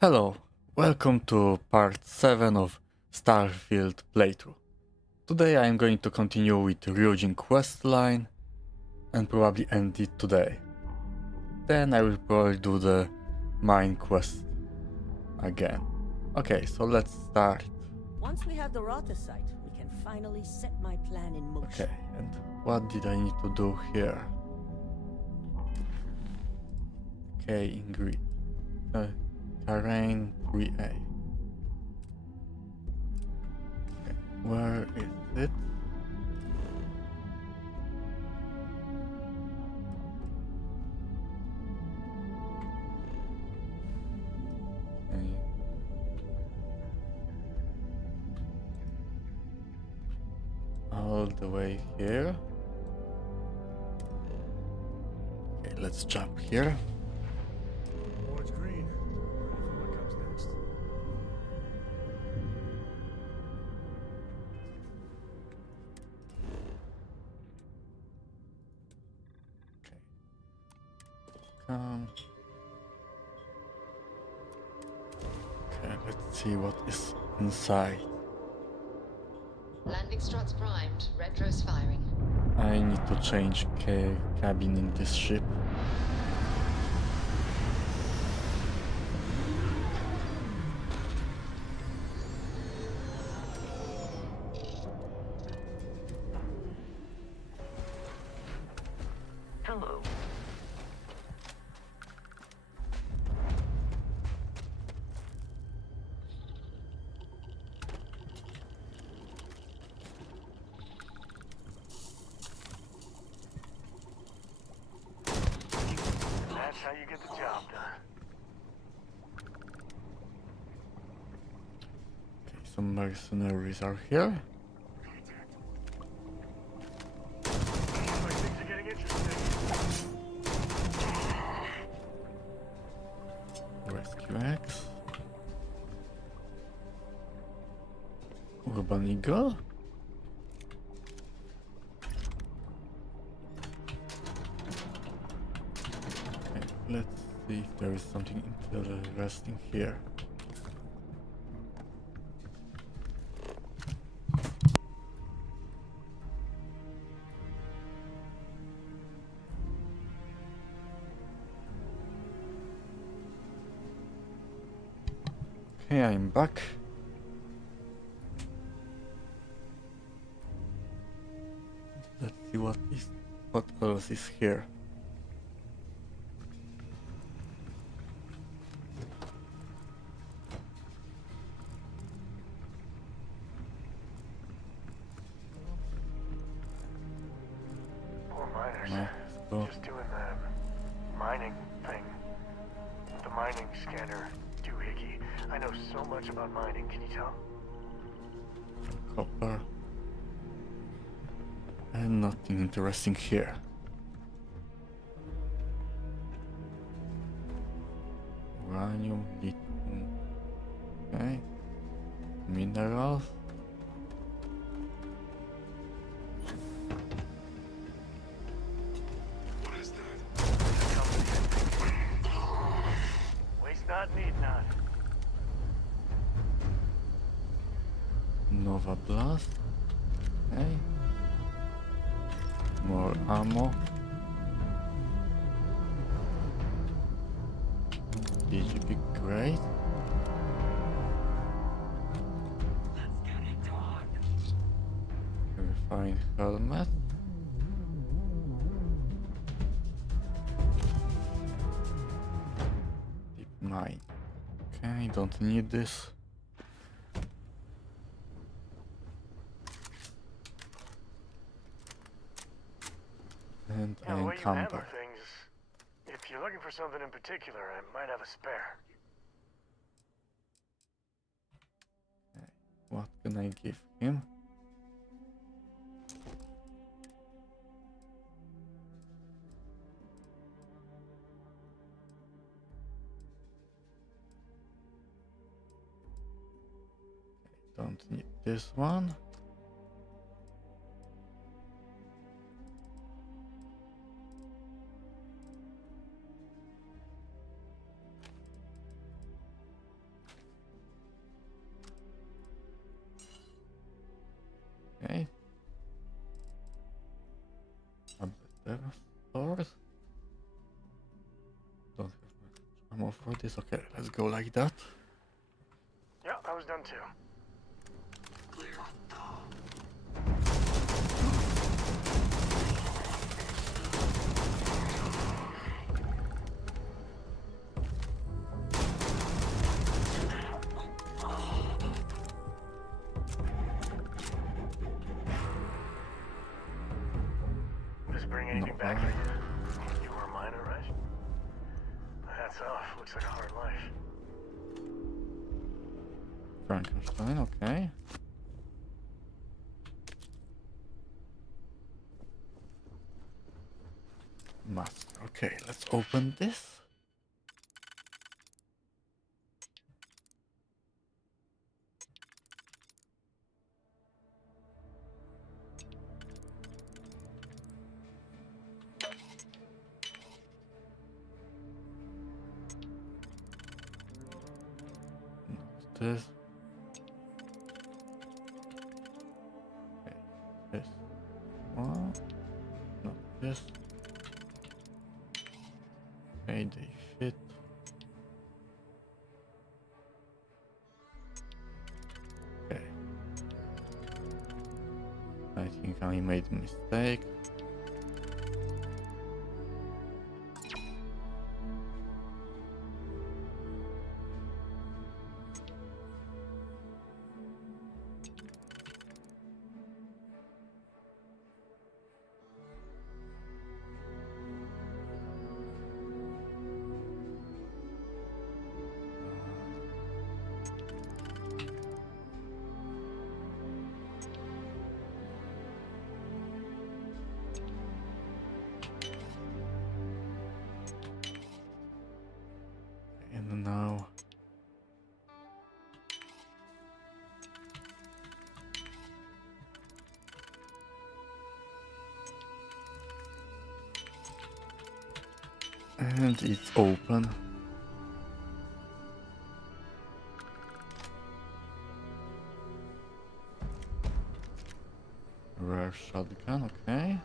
Hello, welcome to part 7 of Starfield playthrough. Today I am going to continue with Ryujin questline and probably end it today. Then I will probably do the mine quest again. Okay, so let's start. Once we have the Rota site, we can finally set my plan in motion. Okay, and what did I need to do here? Okay, ingredient. Terrain 3A. Okay, where is it? Okay. All the way here. Okay, let's jump here. Board's green. Ready for what comes next. Um, okay, let's see what is inside. Landing struts primed, retros firing. I need to change cabin in this ship. Hello. That's how you get the job done. Okay, some mercenaries are here. Looks like things are getting interesting. Rescue X. Urban Eagle. Okay, let's see if there is something interesting here. Okay, I'm back. Let's see what else is here. Poor miners. No, so Just doing the mining thing. The mining scanner doohickey. I know so much about mining, can you tell? copper. And nothing interesting here. Uranium, lithium. Okay. Minerals. Waste not, need not. Nova Blast. Okay. More ammo. DGB great. Refined helmet. Deep mine. Okay, don't need this. And Yeah, the way you handle encumber. things. If you're looking for something in particular, I might have a spare. What can I give him? Don't need this one. Okay. A better sword. Don't have much ammo for this. Okay, let's go like that. Yeah, I was done too. Does it bring anything back for you? You were a miner, right? Hats off. Looks like a hard life. Frankenstein, okay. Master. Okay, let's open this. Not this. Okay, this one. Not this. Okay, they fit. Okay. I think I made a mistake. And now and it's open. Rare shotgun, okay.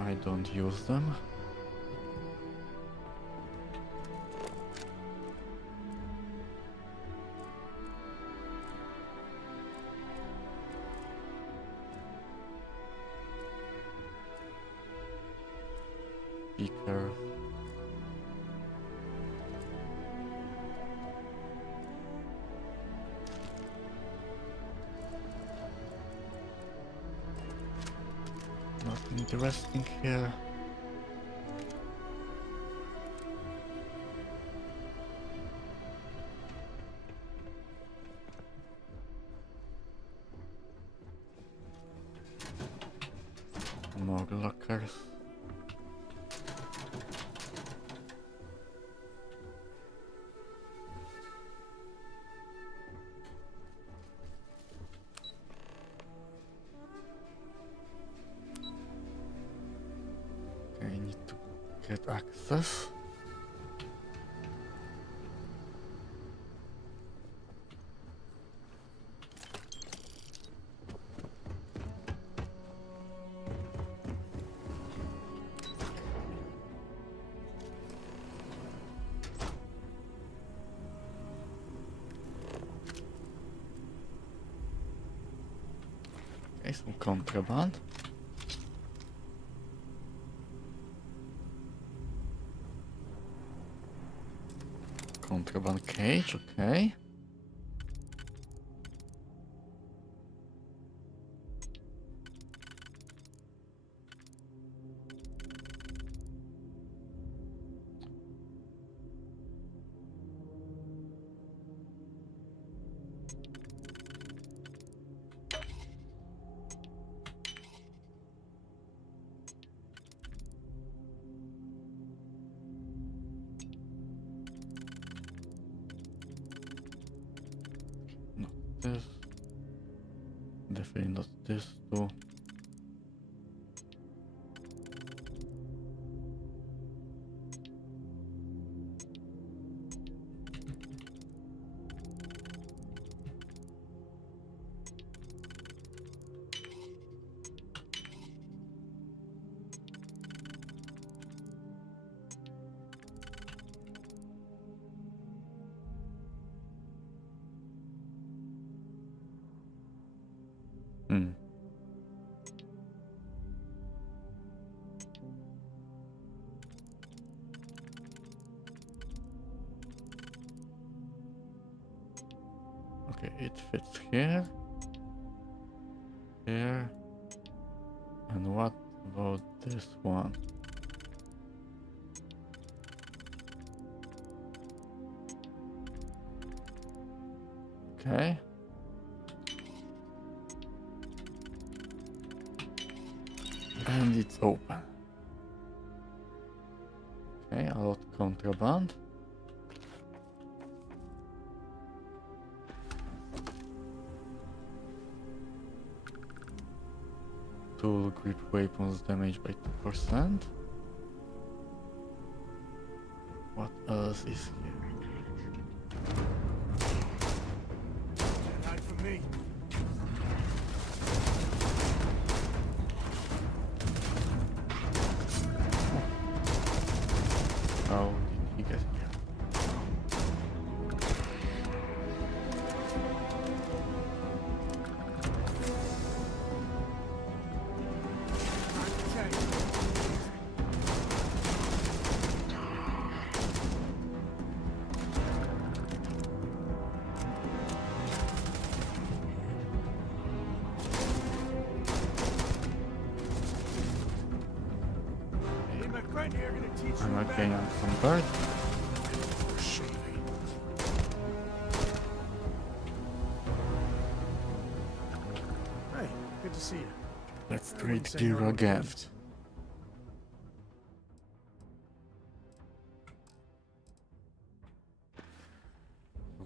I don't use them. Speaker. Nothing interesting here. More lockers. Okay, I need to get access. Okay, some contraband. Contraband cage, okay. Not this. Definitely not this too. it fits here. Here. And what about this one? Okay. And it's open. Okay, a lot of contraband. Tool grip weapons damaged by 2%. What else is here? Can't hide from me. How did he get here? Me and my friend here are gonna teach I'm you again better. encumbered. Hey, good to see you. Let's I trade wouldn't say gear no to again. gifts.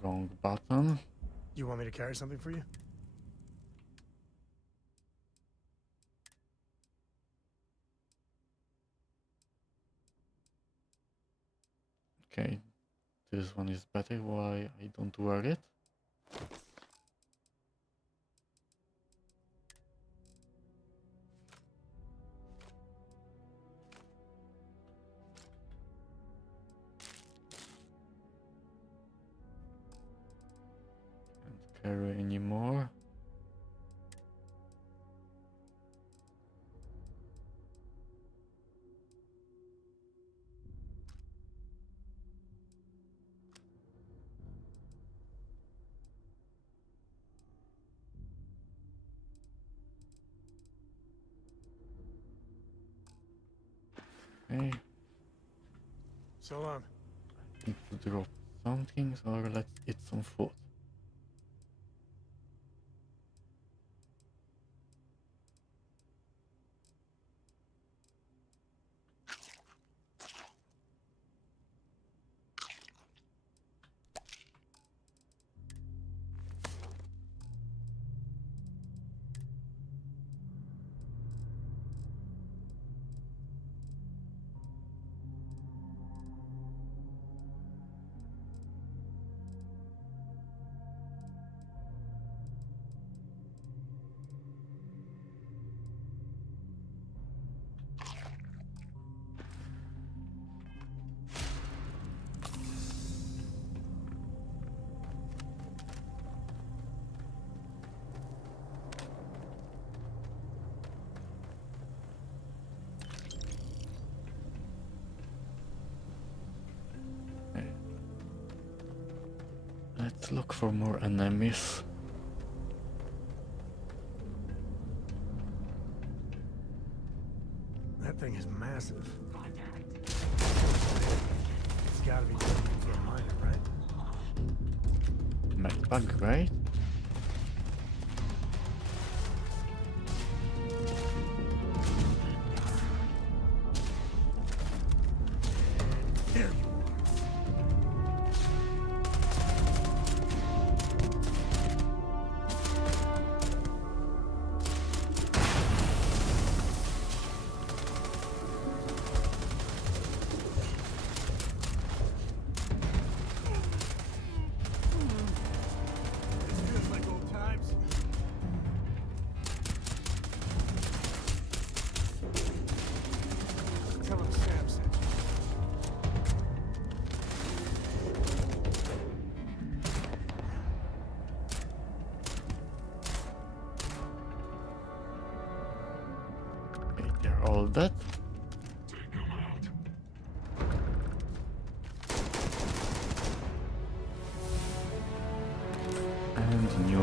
Wrong button. You want me to carry something for you? Okay, this one is better. Why I don't wear it? Can't carry anymore. Okay, So long. need to drop something or let's eat some food. Okay. Let's look for more enemies. That thing is massive. It's gotta be difficult for a miner, right? Medbug, right? There you are. This feels like old times. Tell him Sam sent you. Okay, they're all dead. And new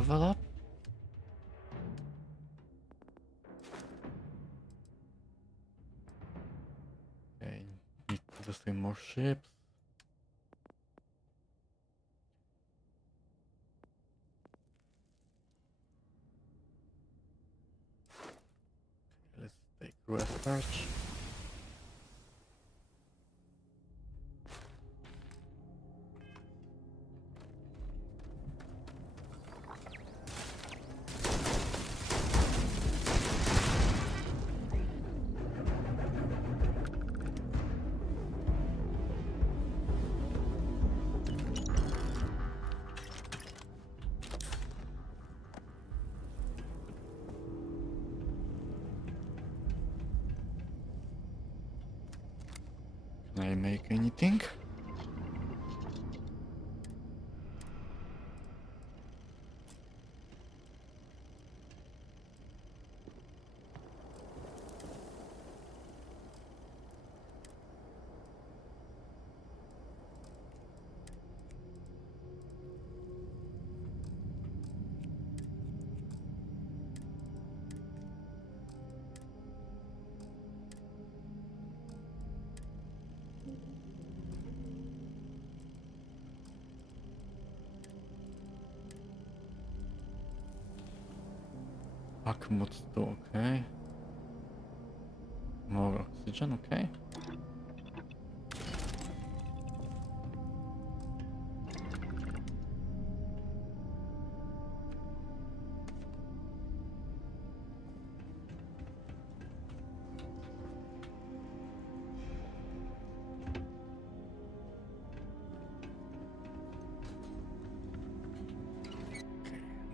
level up. Okay, need to destroy more ships. Let's take research. Can I make anything? Bakhmut too, okay. More oxygen, okay.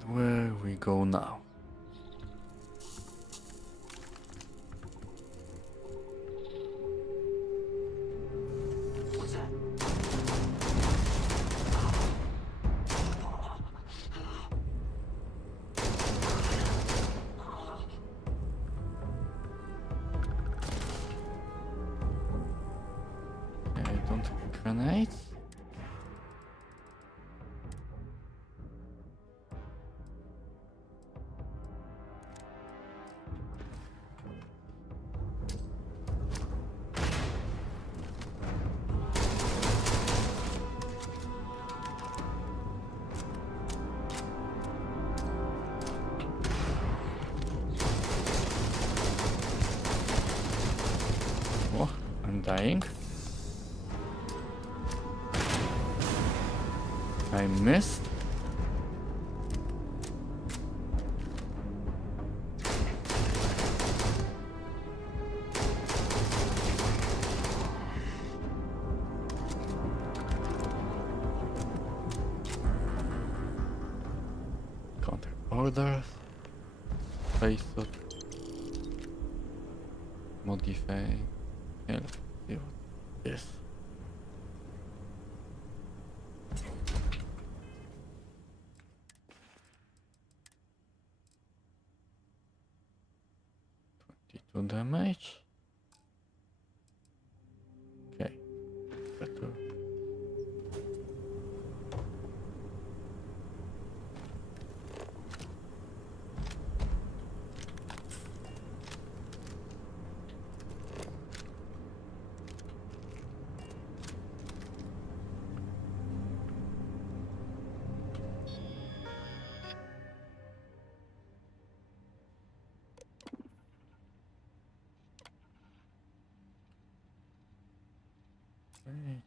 And where we go now? Okay, I don't have grenades. Oh, I'm dying. I missed. Counter orders. Face up. Modify. Okay, let's see what this. To damage. Okay, better. Okay.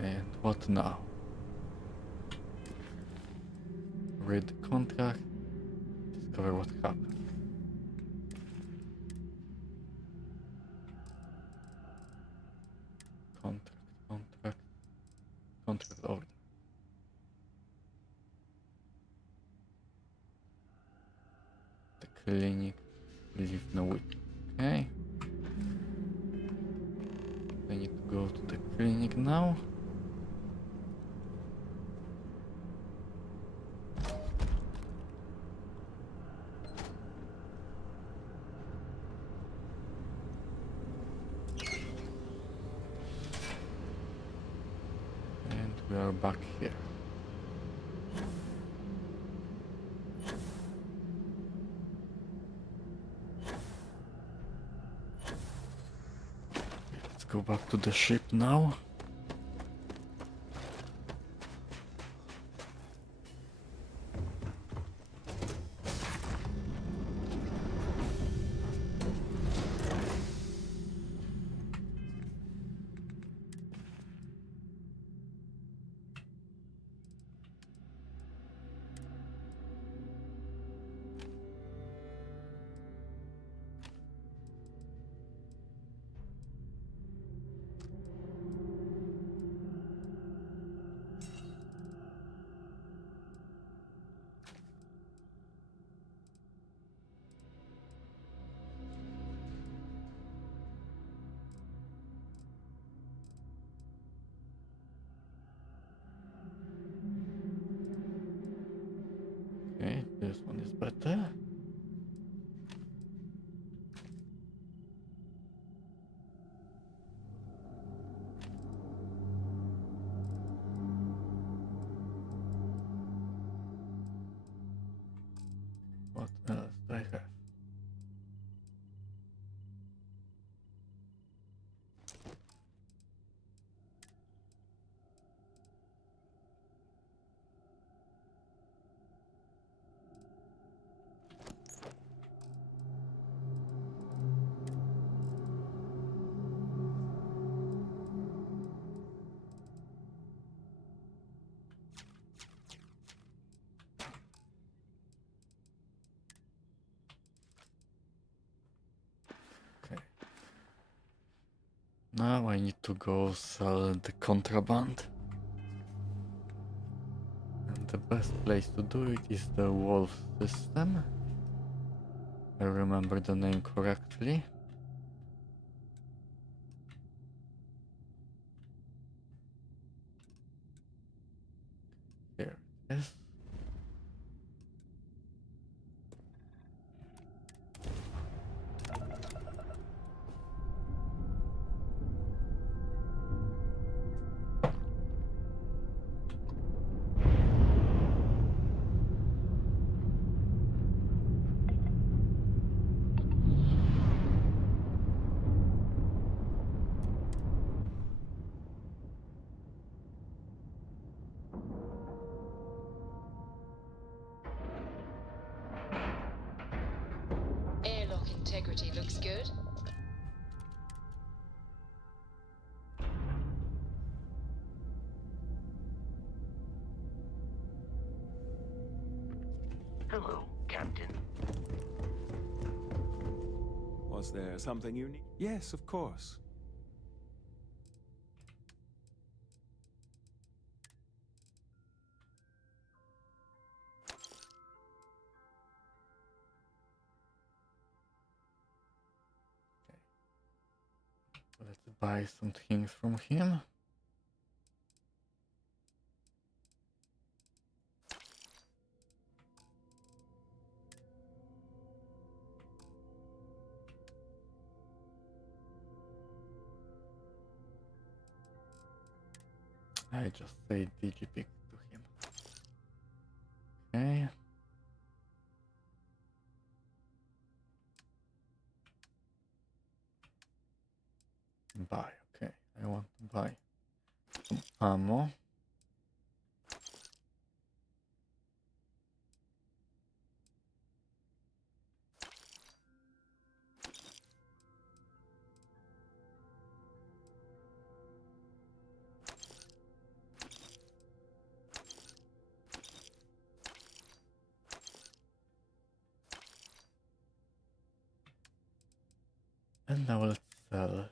And what now? Read the contract. Discover what happened. Contract order. clinic. Leave no week. Okay. I need to go to the clinic now. And we are back here. Let's go back to the ship now. Okay, this one is better. What else do I have? Okay. Now I need to go sell the contraband. And the best place to do it is the Wolf system. I remember the name correctly. Here it is. Airlock integrity looks good. Hello, Captain. Was there something you need? Yes, of course. Let's buy some things from him. I just say digipic to him. Okay. Buy, okay. I want to buy some ammo. And now let's sell.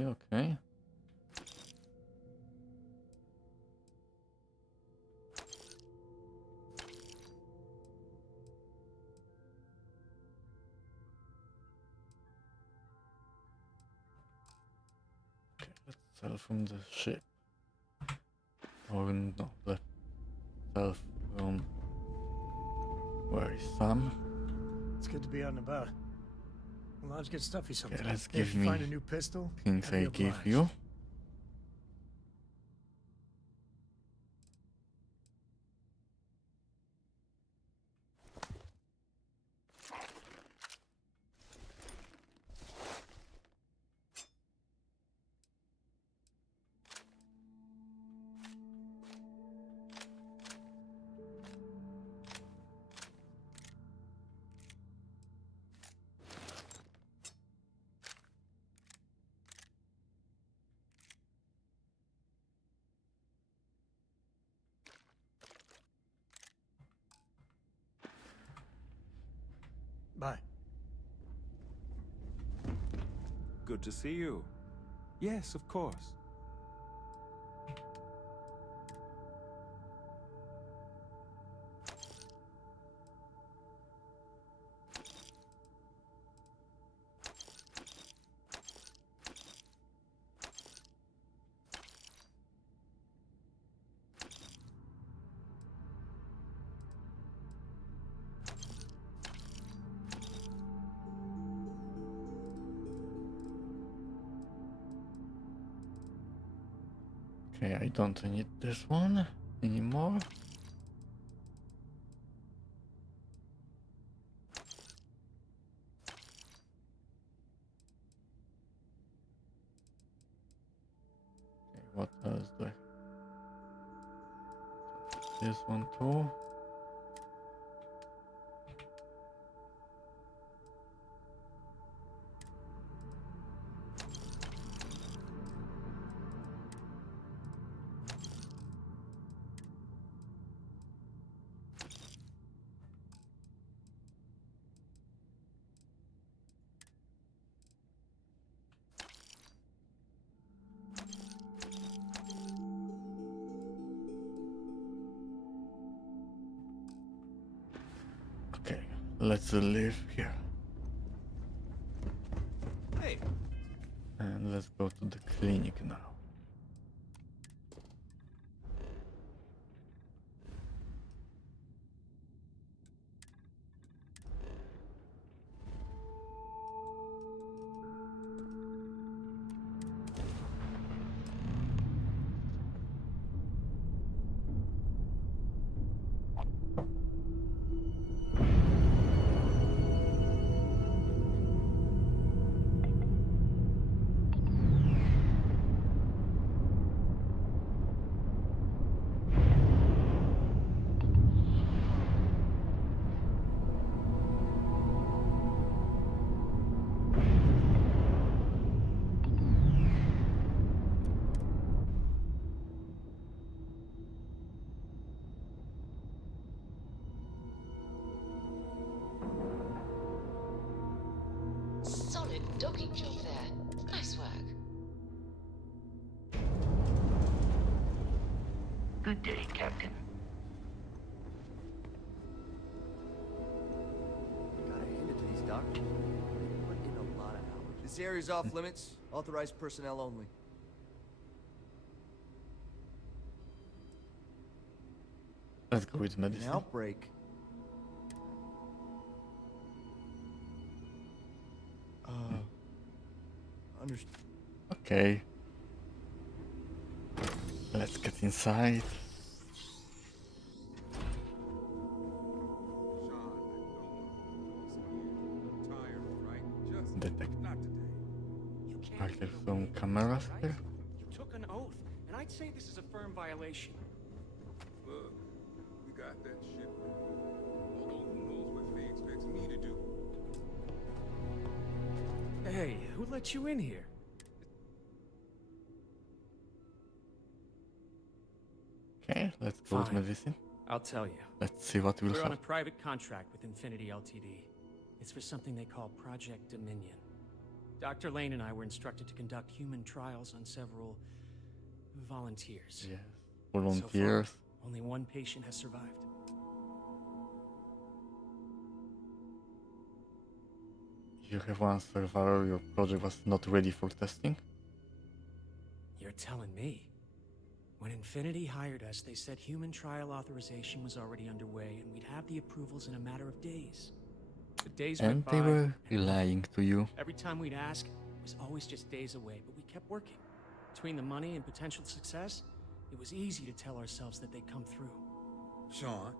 Okay. Okay, let's sell from the ship. Or no, let's sell from where is Sam? It's good to be out and about. Well, let's get stuffy sometime. Okay, let's Hey, if give you me find a new pistol, things I'd be I give obliged. you. Bye. Good to see you. Yes, of course. Okay, I don't need this one anymore. Okay, what else do I? This one too. Okay, let's live here. Hey, And let's go to the clinic now. Solid docking job there. Nice work. Good day, Captain. Gotta hand it to these doctors. They put in a lot of hours. This area's off limits. Authorized personnel only. Let's go with An medicine. outbreak. Understood. Okay. Let's get inside. Detect. Are there some cameras here? You took an oath, and I'd say this is a firm violation. Look, we got that shit. Although who knows what Faye expects me to do. Hey, who let you in here? Okay, let's go with Fine. medicine. I'll tell you. Let's see what we'll We're on a have. private contract with Infinity Ltd. It's for something they call Project Dominion. Dr. Lane and I were instructed to conduct human trials on several volunteers. Yes. So Volunteers. far, only one patient has survived. You have one survivor, your project was not ready for testing? You're telling me? When Infinity hired us, they said human trial authorization was already underway and we'd have the approvals in a matter of days. The days And went by, they were and relying to you. every time we'd ask, it was always just days away, but we kept working. Between the money and potential success, it was easy to tell ourselves that they'd come through. Sean,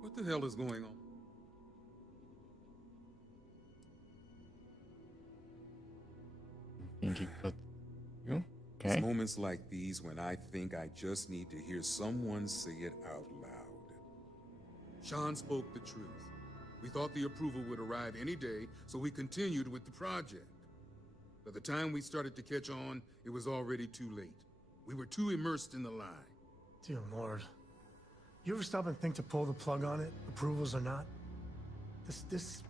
what the hell is going on? Thinking that you? It's Okay. moments like these when I think I just need to hear someone say it out loud. Sean spoke the truth. We thought the approval would arrive any day, so we continued with the project. By the time we started to catch on, it was already too late. We were too immersed in the lie. Dear Lord. You ever stop and think to pull the plug on it, approvals or not? This...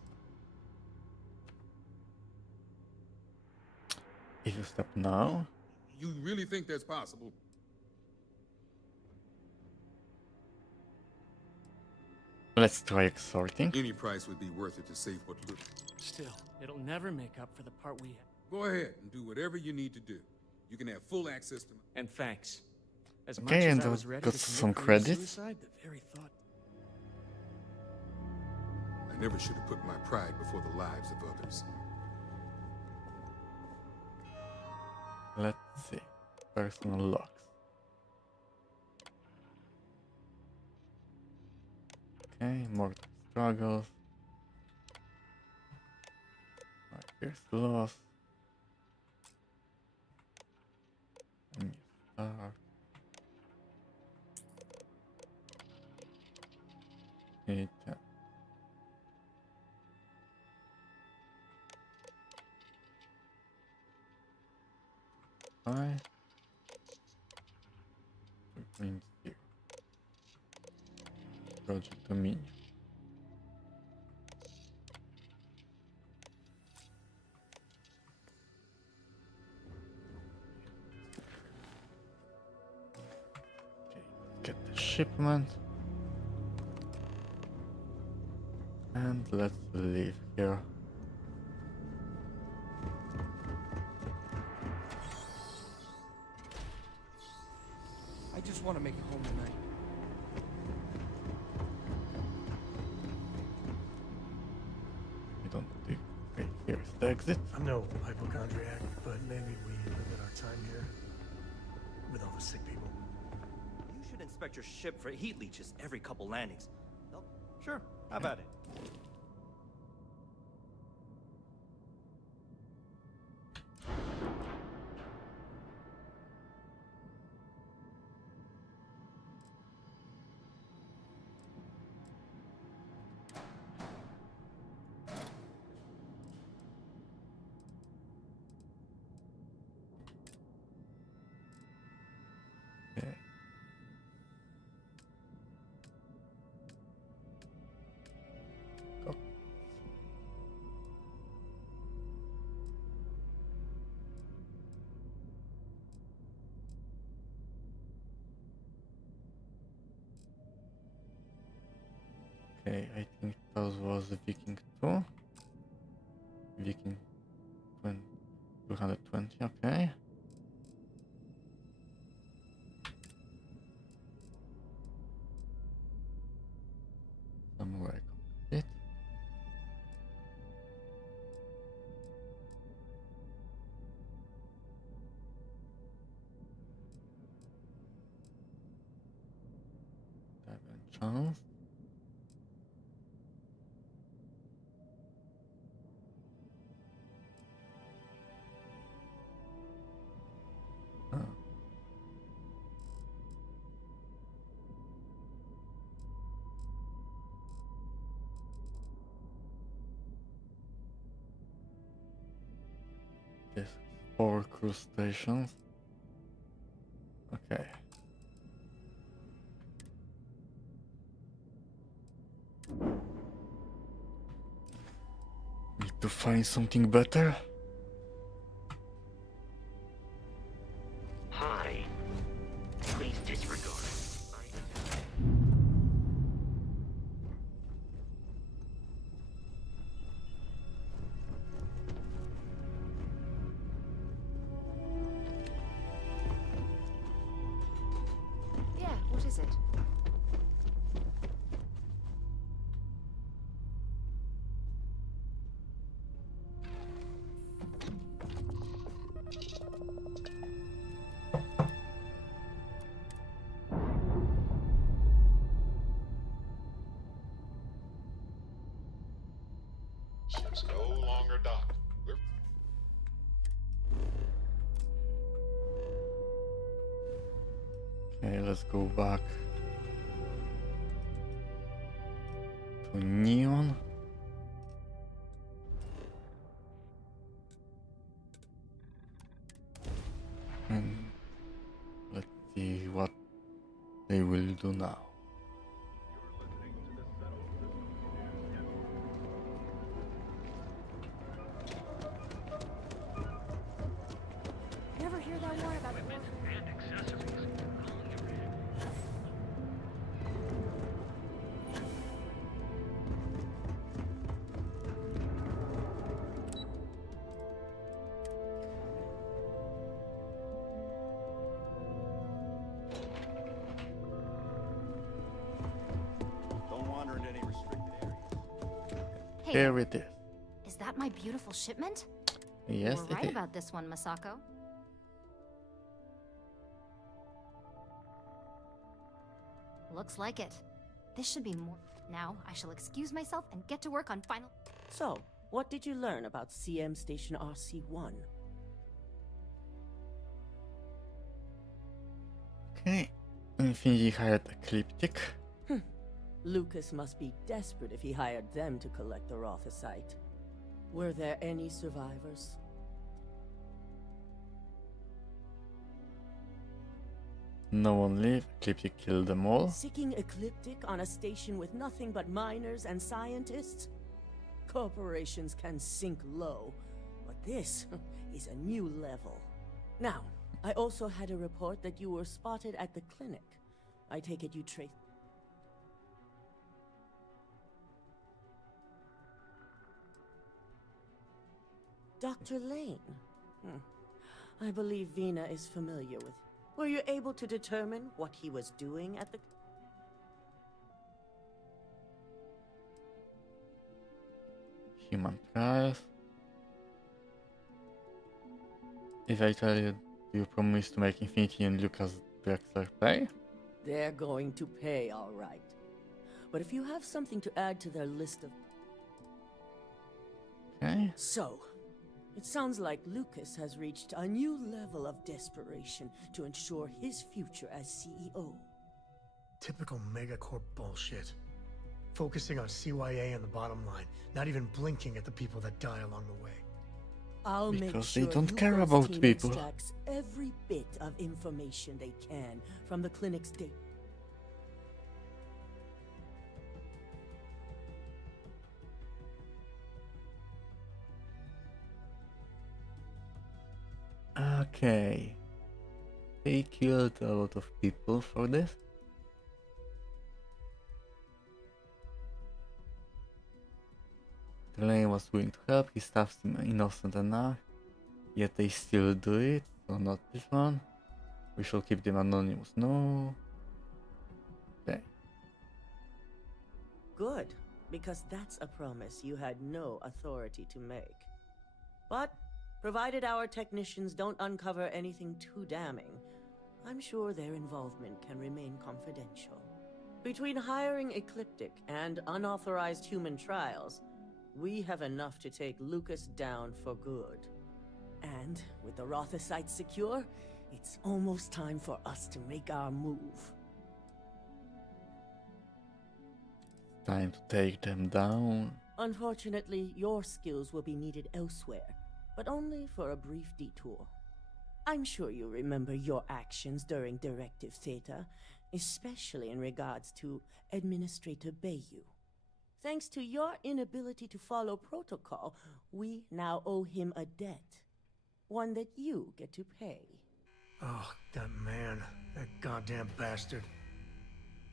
If you stop now, You really think that's possible? let's try exhorting. Any price would be worth it to save what little. Still, it'll never make up for the part we had. Go ahead and do whatever you need to do. You can have full access to my... And thanks. As much Okay, as and I was ready got to some commit credits. suicide, the very thought. I never should have put my pride before the lives of others. Let's see. Personal logs. Okay, more struggles. Right, here's loss. New start. It, Five. Means here. Project Dominion. Okay, let's get the shipment. And let's leave here. I just want to make it home tonight. We don't do. Okay, here's the exit. I'm no hypochondriac, but maybe we limit our time here with all the sick people. You should inspect your ship for heat leeches every couple landings. Oh, sure. How about it? Okay. Go. Okay, I think that was Viking 2. Viking 20, 220, okay. Somewhere complete. Seven chance. Oh. Yes, 4 cruise stations. Okay. Need to find something better. We're docked. We're... Okay, let's go back to Neon. And let's see what they will do now. You ever hear that one about Don't wander into any restricted areas. Hey, Here it is. is that my beautiful shipment? Yes, We're right it is. about this one, Masako. Looks like it. This should be more. Now, I shall excuse myself and get to work on final. So, what did you learn about CM Station RC-1? Okay. Infinity hired Ecliptic. Lucas must be desperate if he hired them to collect the Rothicite. Were there any survivors? No one lived. Ecliptic killed them all. Seeking Ecliptic on a station with nothing but miners and scientists? Corporations can sink low, but this is a new level. Now, I also had a report that you were spotted at the clinic. I take it you trace... Dr. Lane? I believe Vina is familiar with... Were you able to determine what he was doing at the... Human trials. If I tell you, do you promise to make Infinity and Lucas Drexler pay? They're going to pay, all right. But if you have something to add to their list of... Okay. So, it sounds like Lucas has reached a new level of desperation to ensure his future as CEO. Typical megacorp bullshit. Focusing on CYA and the bottom line, not even blinking at the people that die along the way. I'll make Because sure they don't care Lucas' about team people. extracts every bit of information they can from the clinic's data. Okay. They killed a lot of people for this. The lane was willing to help, his staff seemed innocent enough, yet they still do it, so not this one. We shall keep them anonymous, no. Okay. Good, because that's a promise you had no authority to make. But, provided our technicians don't uncover anything too damning, I'm sure their involvement can remain confidential. Between hiring Ecliptic and unauthorized human trials, we have enough to take Lucas down for good. And with the Rothicite secure, it's almost time for us to make our move. Time to take them down. Unfortunately, your skills will be needed elsewhere, but only for a brief detour. I'm sure you remember your actions during Directive Theta, especially in regards to Administrator Bayou. Thanks to your inability to follow protocol, we now owe him a debt. One that you get to pay. Oh, that man. That goddamn bastard.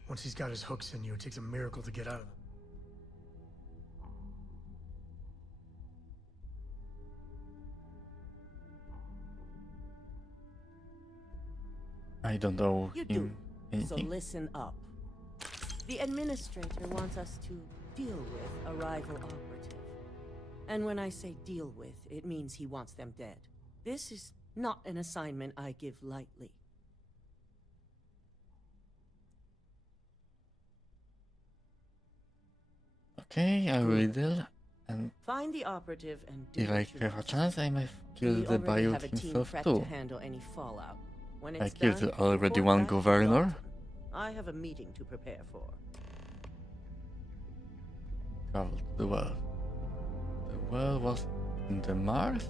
Once he's got his hooks in you, it takes a miracle to get out of them. I don't know You him do, so anything. listen up. The Administrator wants us to deal with a rival operative. And when I say deal with, it means he wants them dead. This is not an assignment I give lightly. Okay, I will deal. And Find the operative and do if I what you have a must. chance, I might kill We the already Bayou have a team himself prepped too. to handle any fallout. When I it's killed done, already report one back to governor. Dalton. I have a meeting to prepare for. Travel to the well. The well was in the Mars?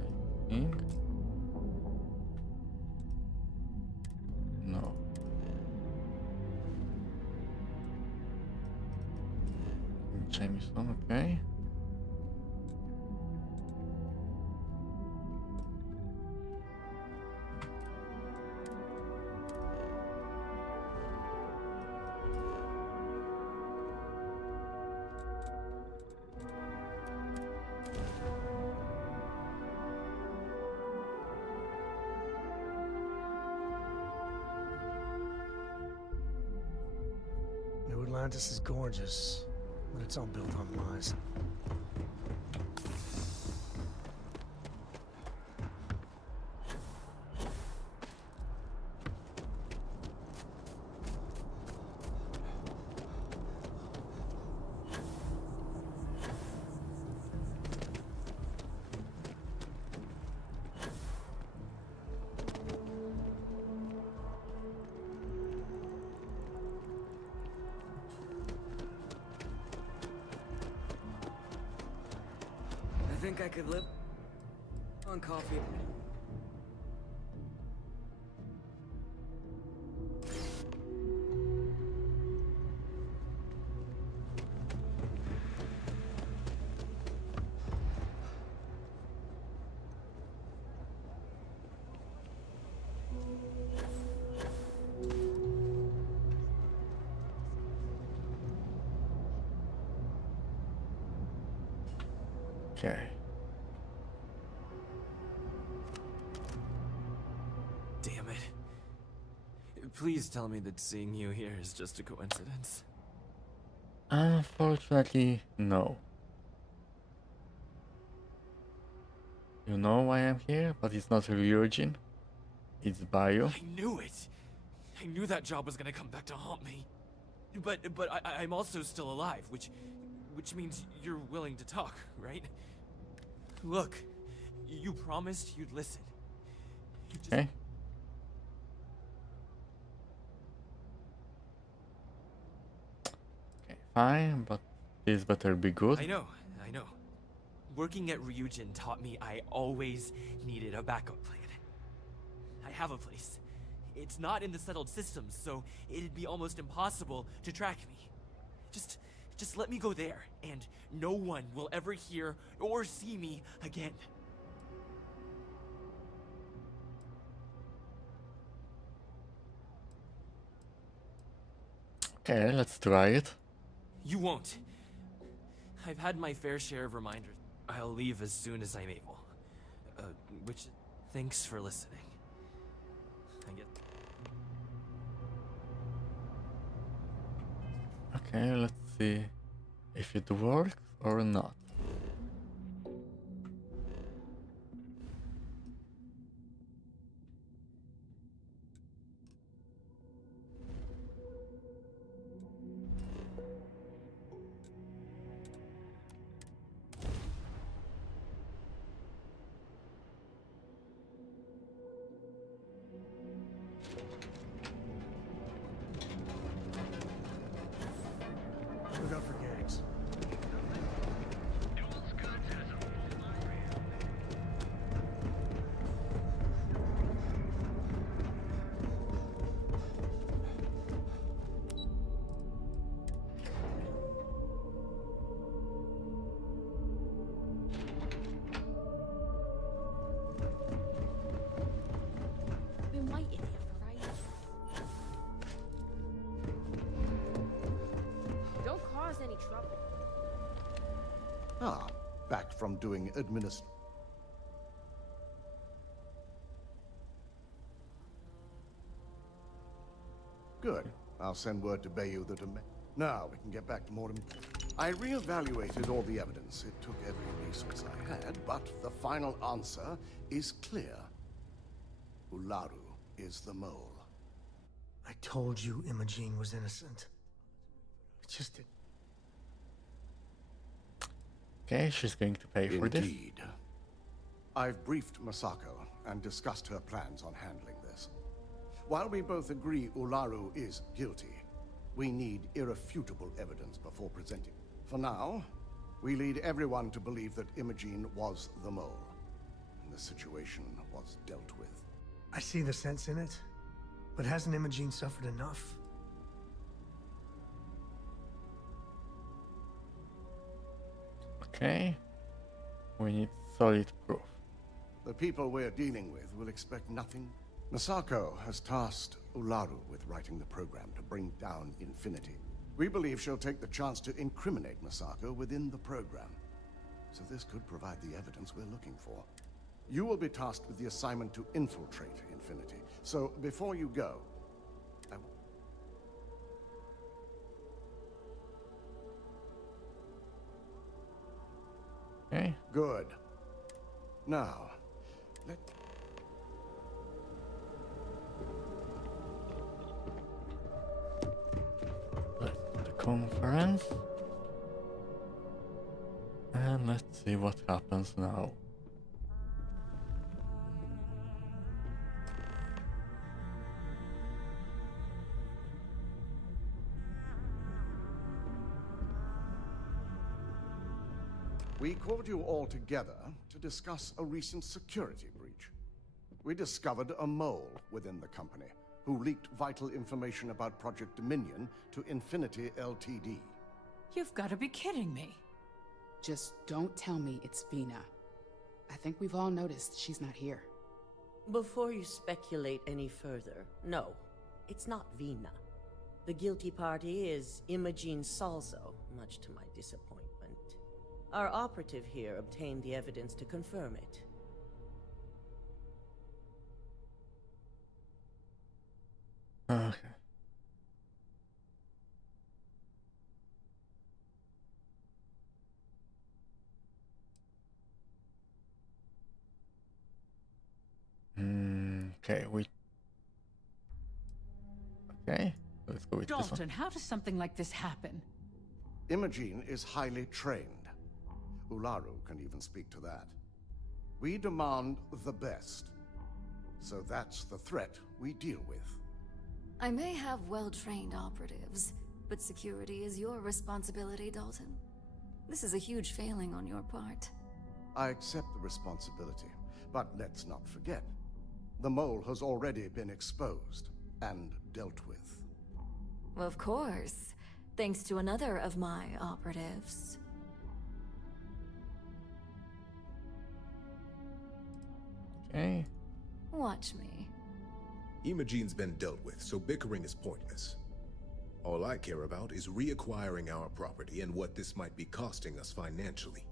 I think. No. Jameson, okay. New Atlantis is gorgeous, but it's all built on lies. I think I could live on coffee. Okay. Damn it. Please tell me that seeing you here is just a coincidence. Unfortunately, no. You know why I'm here, but it's not Ryujin. It's Bio. I knew it! I knew that job was gonna come back to haunt me. But I'm also still alive, which means you're willing to talk, right? Look, you promised you'd listen. You just... Okay. Okay, fine, but this better be good. I know. Working at Ryujin taught me I always needed a backup plan. I have a place. It's not in the settled systems, so it'd be almost impossible to track me. Just let me go there, and no one will ever hear or see me again. Okay, let's try it. You won't. I've had my fair share of reminders. I'll leave as soon as I'm able. Thanks for listening. I get... Okay, let's see if it works or not. Look out for gangs. Been waiting here for ages. Don't cause any trouble. Ah, back from doing Good. I'll send word to Bayou that now we can get back to Mortem. I reevaluated all the evidence. It took every resource I had, but the final answer is clear. Ularu is the mole. I told you Imogene was innocent. just did. Okay, she's going to pay for this. Indeed. I've briefed Masako and discussed her plans on handling this. While we both agree Ularu is guilty, we need irrefutable evidence before presenting. For now, we lead everyone to believe that Imogene was the mole, and the situation was dealt with. I see the sense in it, but hasn't Imogene suffered enough? Okay. We need solid proof. The people we're dealing with will expect nothing. Masako has tasked Ularu with writing the program to bring down Infinity. We believe she'll take the chance to incriminate Masako within the program. So this could provide the evidence we're looking for. You will be tasked with the assignment to infiltrate Infinity. So before you go, Okay. Good. Now, Let's the conference. And let's see what happens now. we called you all together to discuss a recent security breach. We discovered a mole within the company who leaked vital information about Project Dominion to Infinity Ltd. You've got to be kidding me. Just don't tell me it's Vina. I think we've all noticed she's not here. Before you speculate any further, no, it's not Vina. The guilty party is Imogene Salzo, much to my disappointment. Our operative here obtained the evidence to confirm it. Okay. Okay, Okay, let's go with this one. Dalton, how does something like this happen? Imogene is highly trained. Ularu can even speak to that. We demand the best. So that's the threat we deal with. I may have well-trained operatives, but security is your responsibility, Dalton. This is a huge failing on your part. I accept the responsibility, but let's not forget. The mole has already been exposed and dealt with. Of course, thanks to another of my operatives. Okay. Watch me. Imogene's been dealt with, so bickering is pointless. All I care about is reacquiring our property and what this might be costing us financially.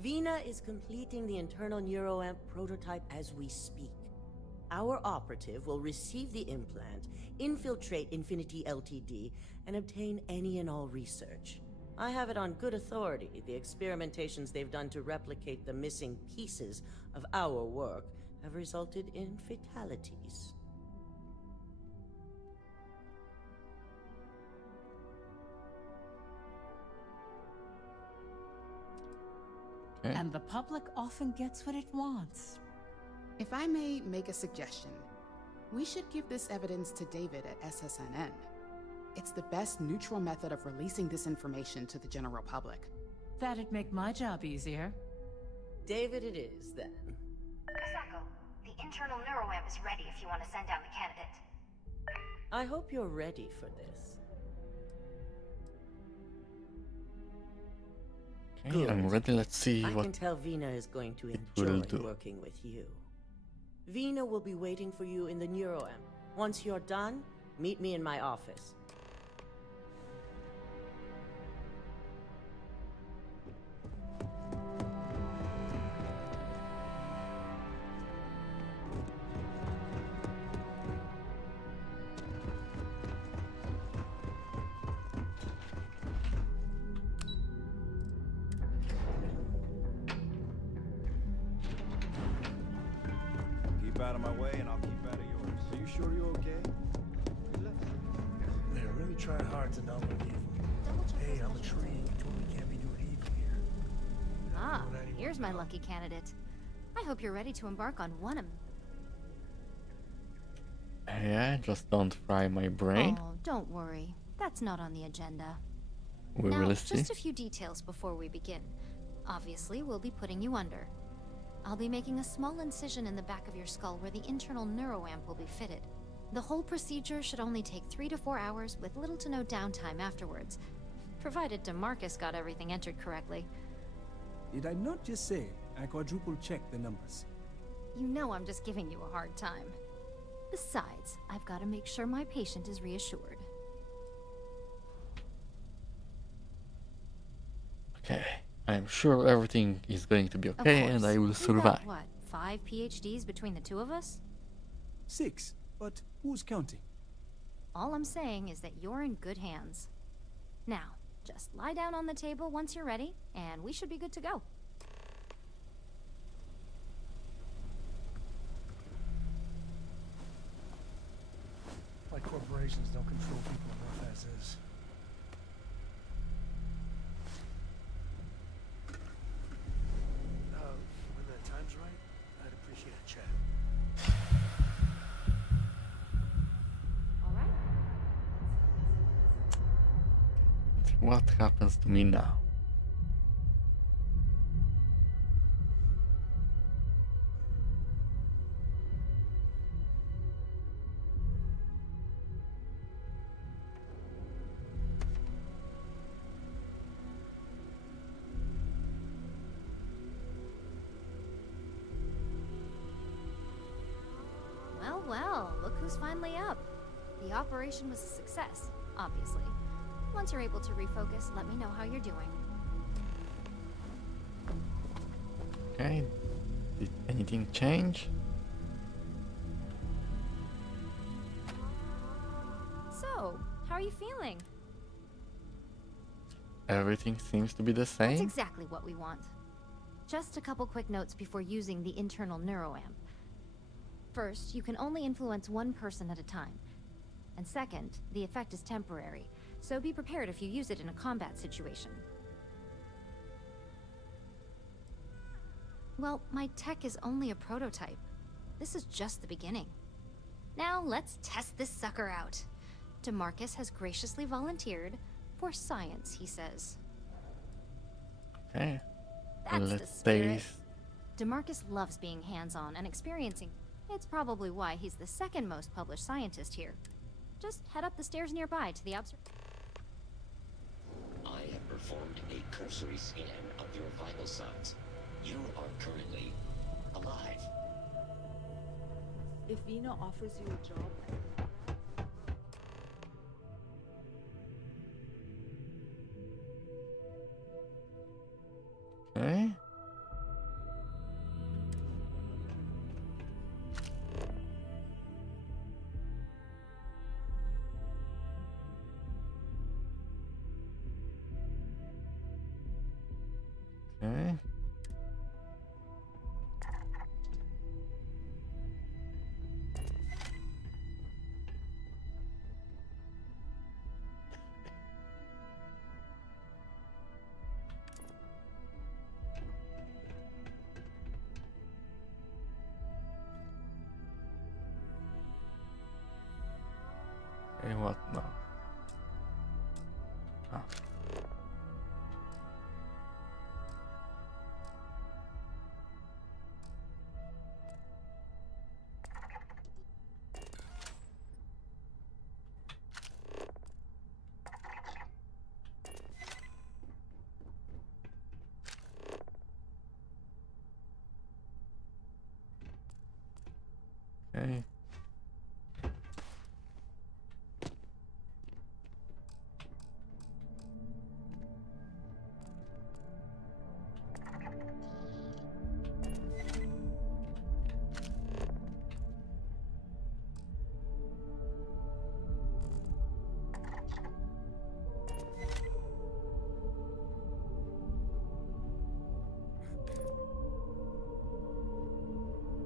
Vina is completing the internal neuroamp prototype as we speak. Our operative will receive the implant, infiltrate Infinity Ltd, and obtain any and all research. I have it on good authority. The experimentations they've done to replicate the missing pieces of our work have resulted in fatalities. Okay. And the public often gets what it wants. If I may make a suggestion, we should give this evidence to David at SSNN. It's the best neutral method of releasing this information to the general public. That'd make my job easier. David it is, then. Masako, the internal neuroamp is ready if you want to send down the candidate. I hope you're ready for this. Okay, I'm ready. Let's see I what can tell Vina is going to will enjoy do. working with you. Vina will be waiting for you in the neuroamp. Once you're done, meet me in my office. Keep out of my way and I'll keep out of yours. Are you sure you're okay? They really tried hard to not look evil. double check Hey, those I'm a measurements. tree. You totally can't be doing evil here. Ah, Not anyone here's my know. lucky candidate. I hope you're ready to embark on one of... Yeah, just don't fry my brain. Oh, don't worry. That's not on the agenda. We Now, will see. just a few details before we begin. Obviously, we'll be putting you under. I'll be making a small incision in the back of your skull where the internal neuroamp will be fitted. The whole procedure should only take 3 to 4 hours with little to no downtime afterwards, provided DeMarcus got everything entered correctly. Did I not just say I quadruple-checked the numbers? You know I'm just giving you a hard time. Besides, I've got to make sure my patient is reassured. Okay, I'm sure everything is going to be okay and I will We've survive. got, what, 5 PhDs between the two of us? 6, but who's counting? All I'm saying is that you're in good hands. Now, just lie down on the table once you're ready, and we should be good to go. Like corporations don't control people enough as is. When the time's right, I'd appreciate a chat. All right? What happens to me now? Well, well, look who's finally up. The operation was a success, obviously. Once you're able to refocus, let me know how you're doing. Okay, did anything change? So, how are you feeling? Everything seems to be the That's same. exactly what we want. Just a couple quick notes before using the internal neuroamp. First, you can only influence one person at a time. And second, the effect is temporary, so be prepared if you use it in a combat situation. Well, my tech is only a prototype. This is just the beginning. Now, let's test this sucker out. DeMarcus has graciously volunteered for science, he says. Okay, That's the let's spirit. taste. DeMarcus loves being hands-on and experiencing. It's probably why he's the second most published scientist here. Just head up the stairs nearby to the I have performed a cursory scan of your vital signs. You are currently alive. If Vina offers you a job, Okay. Okay. Okay, what now? Ah. Okay.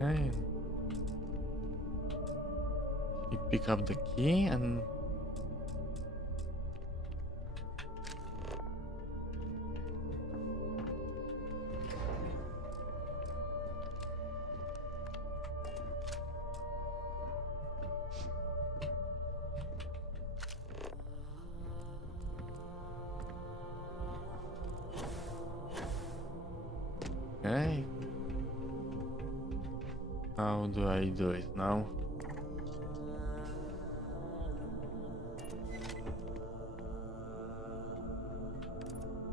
Okay. You pick up the key and Okay. How do I do it now?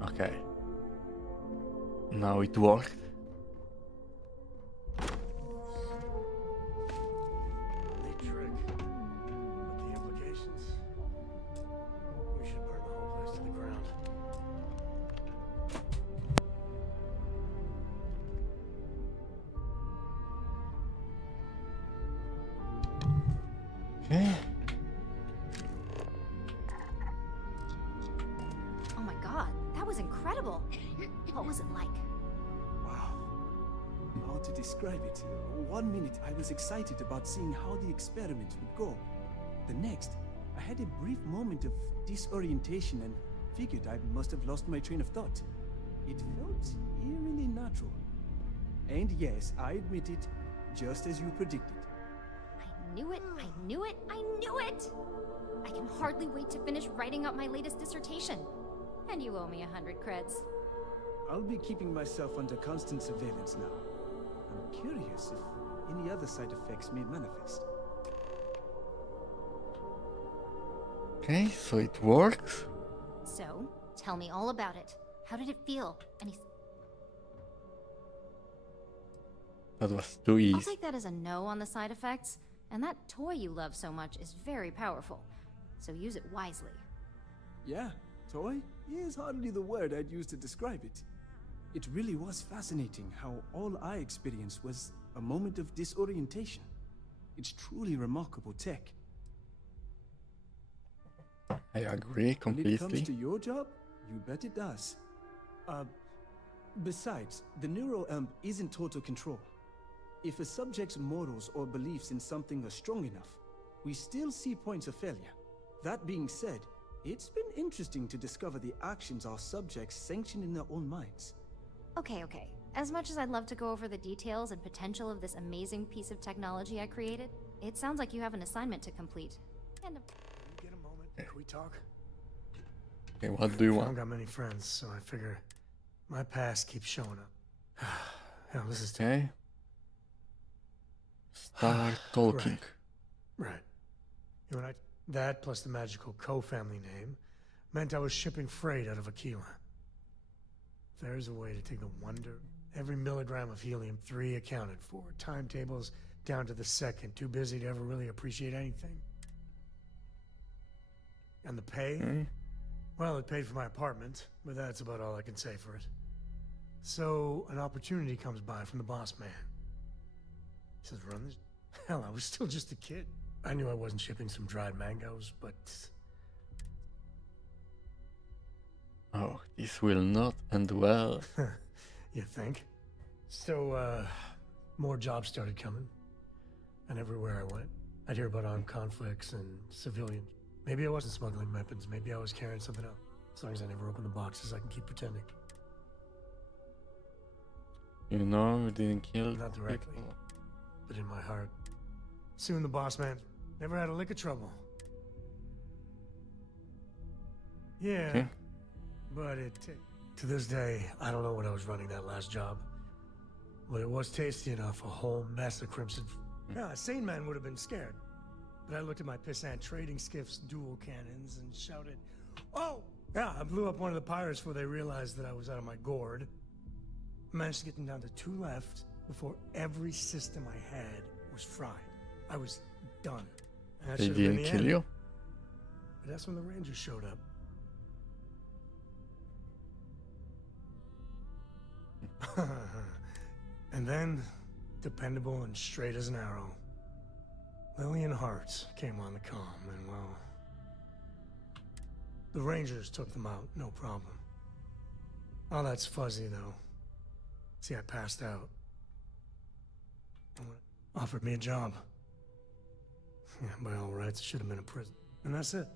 Okay. Now it worked. Neat trick. But the implications? We should burn the whole place to the ground. Okay. Oh my god, that was incredible. What was it like? Wow. How to describe it? 1 minute I was excited about seeing how the experiment would go. The next, I had a brief moment of disorientation and figured I must have lost my train of thought. It felt eerily natural. And yes, I admit it, just as you predicted. I knew it, I knew it, I knew it! I can hardly wait to finish writing up my latest dissertation. And you owe me 100 creds. I'll be keeping myself under constant surveillance now. I'm curious if any other side effects may manifest. Okay, so it works. So, tell me all about it. How did it feel? That was too I'll easy. take that as a no on the side effects. And that toy you love so much is very powerful. So use it wisely. Yeah, toy is hardly the word I'd use to describe it. It really was fascinating how all I experienced was a moment of disorientation. It's truly remarkable tech. I agree completely. When it comes to your job, you bet it does. Besides, the neuroamp is in total control. If a subject's morals or beliefs in something are strong enough, we still see points of failure. That being said, it's been interesting to discover the actions our subjects sanction in their own minds. Okay. As much as I'd love to go over the details and potential of this amazing piece of technology I created, it sounds like you have an assignment to complete. And Get a moment. Can we talk? Okay, what do you I want? don't got many friends, so I figure my past keeps showing up. Hell, this is Okay. Start talking. Right. You know what that plus the magical co-family name meant I was shipping freight out of Aquila. If there's a way to take the wonder, every milligram of helium-3 accounted for, timetables down to the second, too busy to ever really appreciate anything. And the pay? Well, it paid for my apartment, but that's about all I can say for it. So, an opportunity comes by from the boss man. He says, run this. Hell, I was still just a kid. I knew I wasn't shipping some dried mangoes, but... Oh, this will not end well. You think? So, more jobs started coming. And everywhere I went, I'd hear about armed conflicts and civilians. Maybe I wasn't smuggling weapons, maybe I was carrying something else. As long as I never open the boxes, I can keep pretending. You know, you didn't kill Not directly, people. but in my heart. Soon the boss man never had a lick of trouble. Yeah, Okay. but to this day, I don't know what I was running that last job. But it was tasty enough, a whole mess of crimson. Yeah, a sane man would have been scared. But I looked at my pissant trading skiff's dual cannons and shouted, "Oh!" Yeah, I blew up one of the pirates before they realized that I was out of my gourd. I managed to get them down to 2 left before every system I had was fried. I was done. And that They should have been didn't the kill end. you? But that's when the Rangers showed up. And then, dependable and straight as an arrow, Lillian Hart came on the comm, and well, the Rangers took them out, no problem. All that's fuzzy, though. See, I passed out. Offered me a job. Yeah, by all rights, it should have been a prison. And that's it.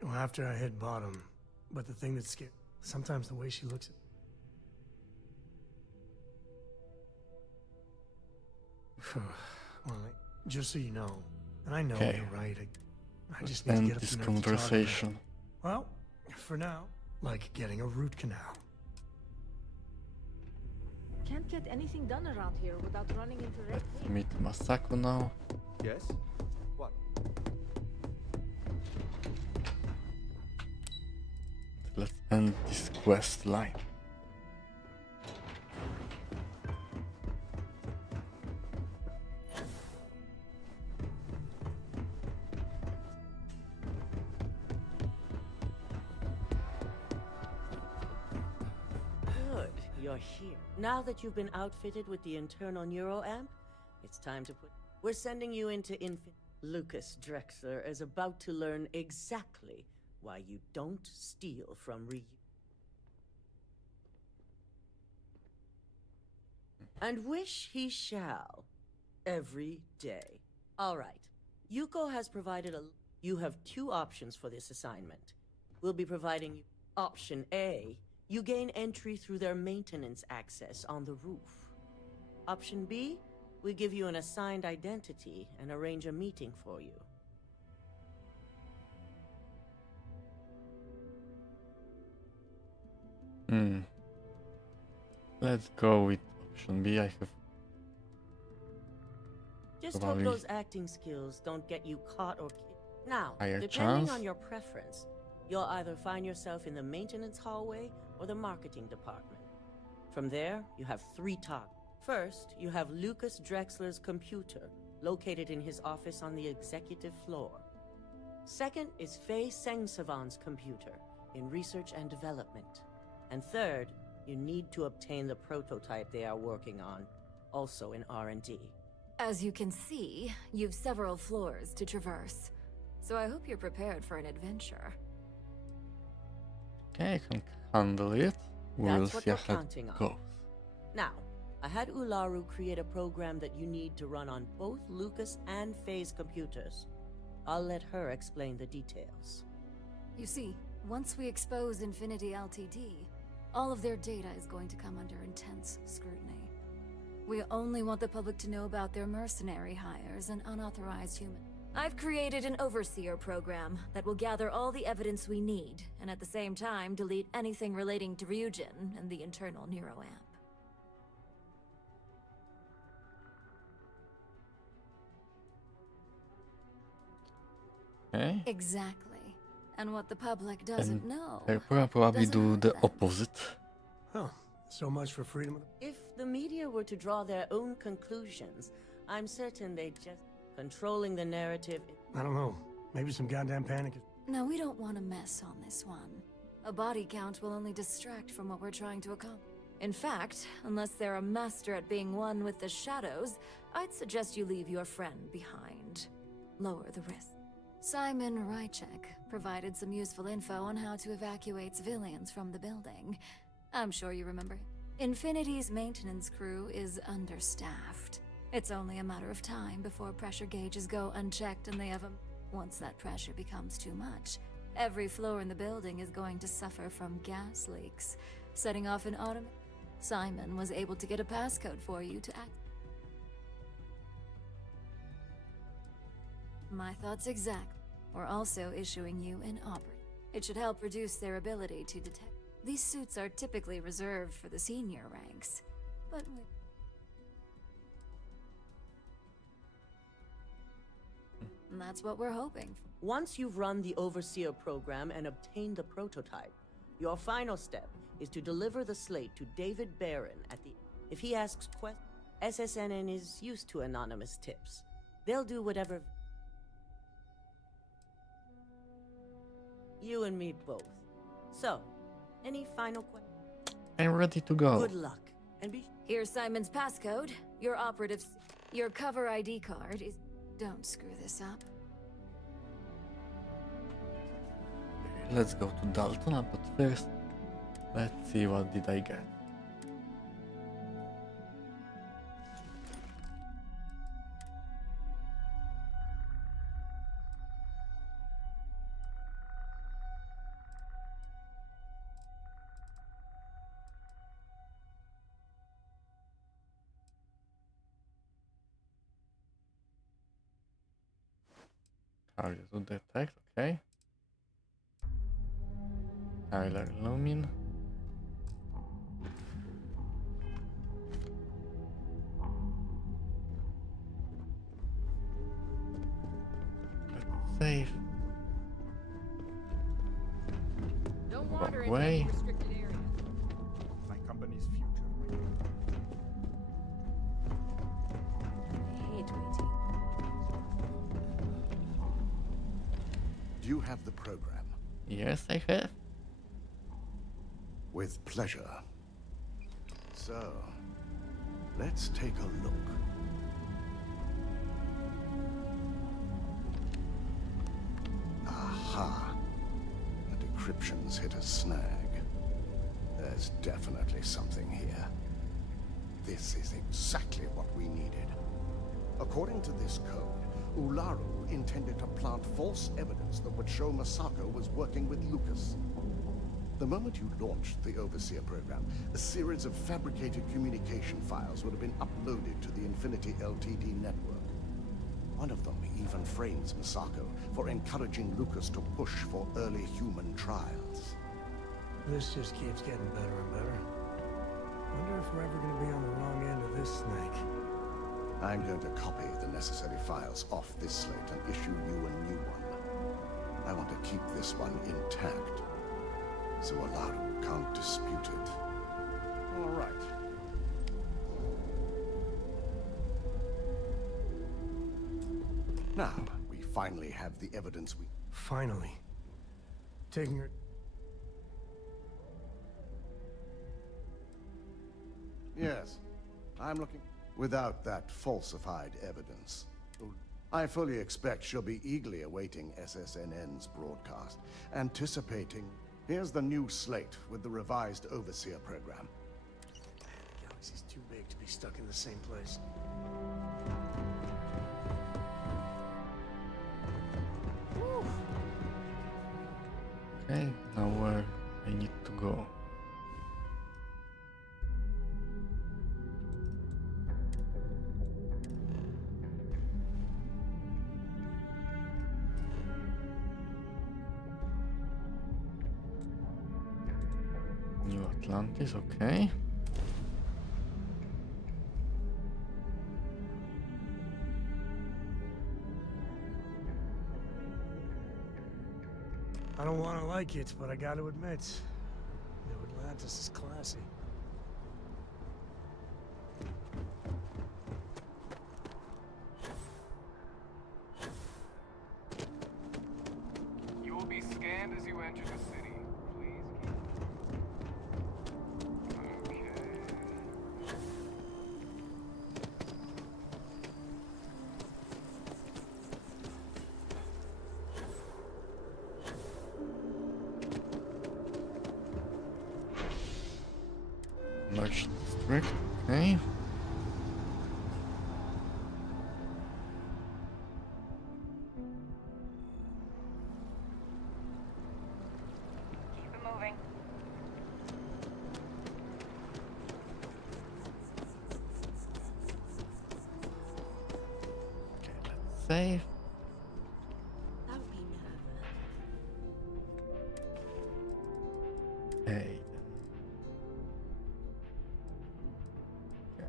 Well, after I hit bottom, but the thing that scared, sometimes the way she looks at well, just so you know, and I know Okay. you're right, I just need to End get up this the nerve to talk about it. conversation. Well, for now, like getting a root canal. Can't get anything done around here without running into red tape. Meet Masako now. Yes? What? Let's end this quest line. Good, you're here. Now that you've been outfitted with the internal neuroamp, it's time to put... We're sending you into Infinite. Lucas Drexler is about to learn exactly why you don't steal from and wish he shall. Every day. Alright. Yuko has provided You have two options for this assignment. We'll be providing you... Option A. You gain entry through their maintenance access on the roof. Option B. We give you an assigned identity and arrange a meeting for you. Let's go with option B. I have Just probably hope those acting skills don't get you caught or killed. Now, higher depending chance. on your preference, you'll either find yourself in the maintenance hallway or the marketing department. From there, you have three targets. First, you have Lucas Drexler's computer, located in his office on the executive floor. Second is Faye Sengsavan's computer, in research and development. And third, you need to obtain the prototype they are working on, also in R&D. As you can see, you've several floors to traverse. So I hope you're prepared for an adventure. Okay, I can handle it. We'll That's what see we're how counting it on. goes. Now, I had Ularu create a program that you need to run on both Lucas and Faye's computers. I'll let her explain the details. You see, once we expose Infinity Ltd, all of their data is going to come under intense scrutiny. We only want the public to know about their mercenary hires and unauthorized human. I've created an overseer program that will gather all the evidence we need, and at the same time delete anything relating to Ryujin and the internal neuroamp. Okay. Exactly. And what the public doesn't And know. I probably doesn't do hurt the them. opposite. Oh, so much for freedom. If the media were to draw their own conclusions, I'm certain they'd just... Controlling the narrative... I don't know. Maybe some goddamn panic. No, we don't want to mess on this one. A body count will only distract from what we're trying to accomplish. In fact, unless they're a master at being one with the shadows, I'd suggest you leave your friend behind. Lower the risk. Simon Rychek provided some useful info on how to evacuate civilians from the building. I'm sure you remember. Infinity's maintenance crew is understaffed. It's only a matter of time before pressure gauges go unchecked and they have a... Once that pressure becomes too much, every floor in the building is going to suffer from gas leaks, setting off an automation. Simon was able to get a passcode for you to act. My thoughts exact. We're also issuing you an operate. It should help reduce their ability to detect. These suits are typically reserved for the senior ranks, but and that's what we're hoping for. Once you've run the Overseer program and obtained the prototype, your final step is to deliver the slate to David Barron at the... If he asks questions, SSNN is used to anonymous tips. They'll do whatever... You and me both. So, any final questions? I'm ready to go. Good luck, and be... Here's Simon's passcode. Your operative's... Your cover ID card is... Don't screw this up. Let's go to Dalton, but first, let's see what did I get. Target to detect, okay. Tyler Lumin. save. Don't Wrong wander into way. any restricted area. My company's future. I hate waiting. Do you have the program? Yes, I have. With pleasure. So, let's take a look. Aha. The decryption's hit a snag. There's definitely something here. This is exactly what we needed. According to this code, Ularu intended to plant false evidence that would show Masako was working with Lucas. The moment you launched the Overseer program, a series of fabricated communication files would have been uploaded to the Infinity Ltd network. One of them even frames Masako for encouraging Lucas to push for early human trials. This just keeps getting better and better. Wonder if we're ever going to be on the wrong end of this snake. I'm going to copy the necessary files off this slate and issue you a new one. I want to keep this one intact, so Ularu can't dispute it. All right. Now, we finally have the evidence we... Finally. Taking her... Yes, I'm looking... Without that falsified evidence, I fully expect she'll be eagerly awaiting SSNN's broadcast, anticipating... Here's the new slate with the revised Overseer program. The galaxy's too big to be stuck in the same place. Okay, now where I need to go. New Atlantis, okay. I don't want to like it, but I got to admit, New Atlantis is classy. You will be scanned as you enter the city. Please keep... Okay. Merge district, okay. Keep it moving. Save. Don't be nervous. Hey. Okay.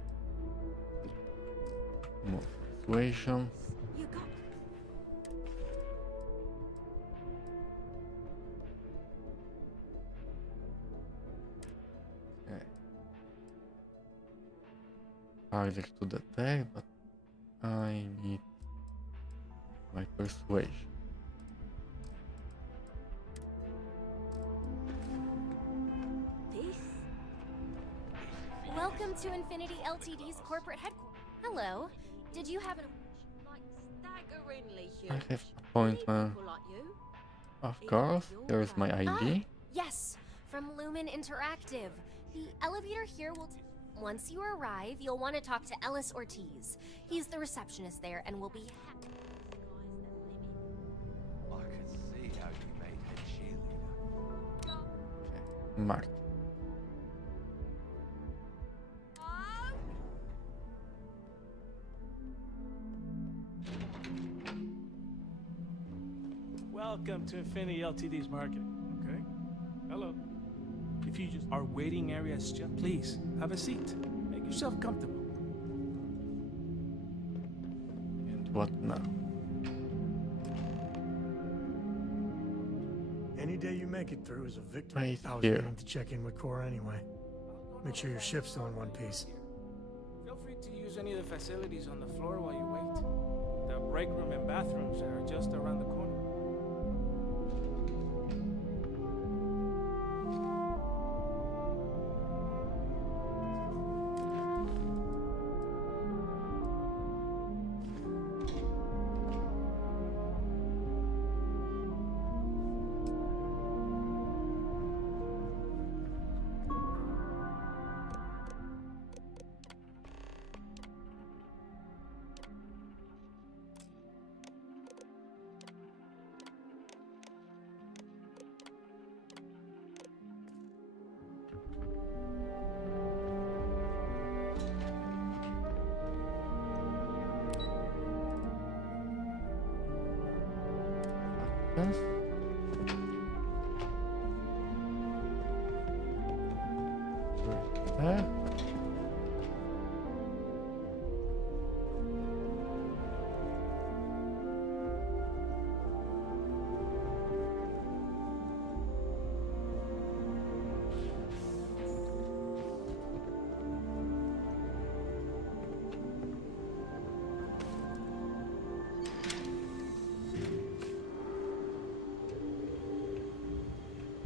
More persuasion. You got Okay. Harder to detect, but I need my persuasion. this. Welcome to Infinity Ltd's corporate headquarters. Hello. Did you have an... Like staggeringly I huge. have appointment. People like you. Of course, here's my ID. Yes, from Lumen Interactive. The elevator here will... Once you arrive, you'll want to talk to Ellis Ortiz. He's the receptionist there and will be happy. I can see how you made her cheerleader. Mark. Welcome to Infinity Ltd's marketing. Okay. Hello. If you just... Our waiting area is just... Please, have a seat. Make yourself comfortable. And what now? Any day you make it through is a victory. Right I was here. meaning to check in with Cora anyway. Make sure your ship's still in one piece. Feel free to use any of the facilities on the floor while you wait. The break room and bathrooms are just around the corner. Yes. There.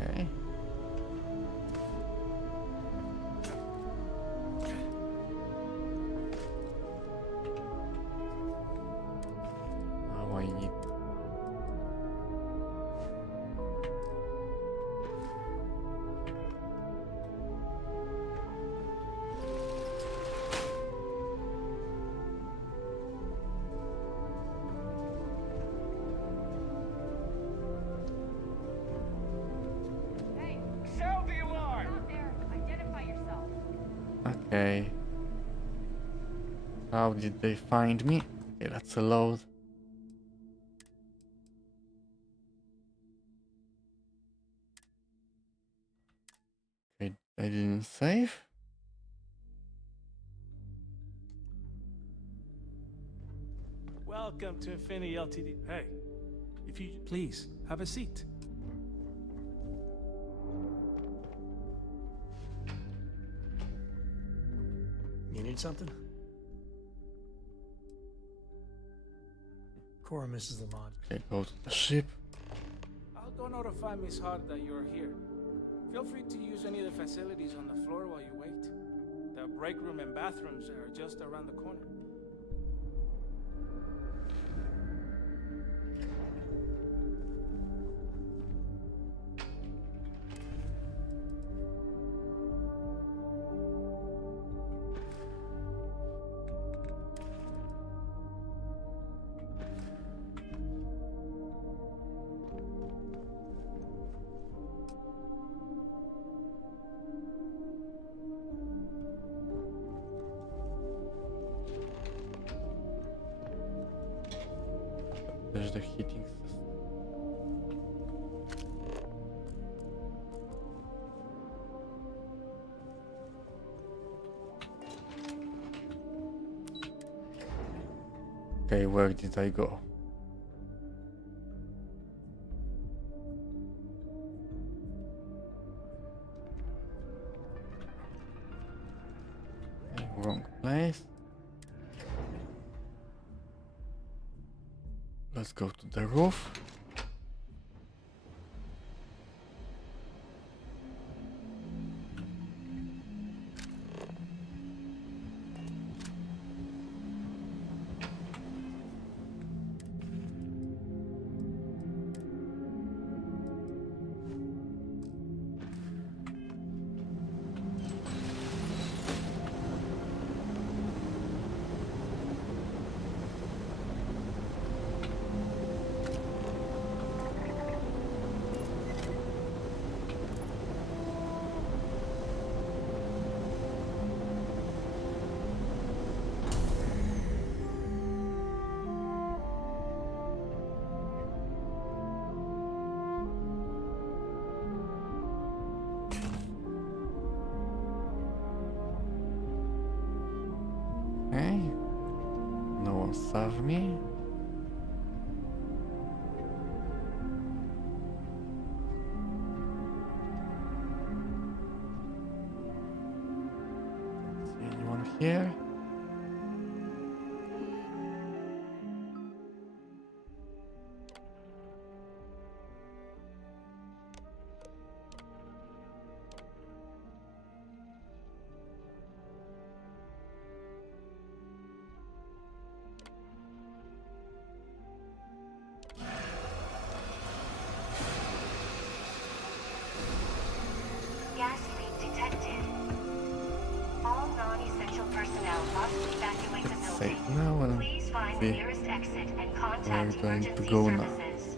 Okay. Now I need. Hey, sound the alarm! Stop there. Identify yourself. Okay. How did they find me? Okay, let's load. Okay, I didn't save. Welcome to Infinity Ltd. Hey, if you please have a seat. You need something? Cora misses the lodge. Okay, go to the ship. I'll go notify Miss Hart that you're here. Feel free to use any of the facilities on the floor while you wait. The break room and bathrooms are just around the corner. There's the heating system. Okay, where did I go? Okay, wrong place. Let's go to the roof. Okay. No one saw me. here. Gas leak detected. All non-essential personnel must evacuate the Let's building. save now and Please find the see nearest exit and where contact we're going to emergency go now. services.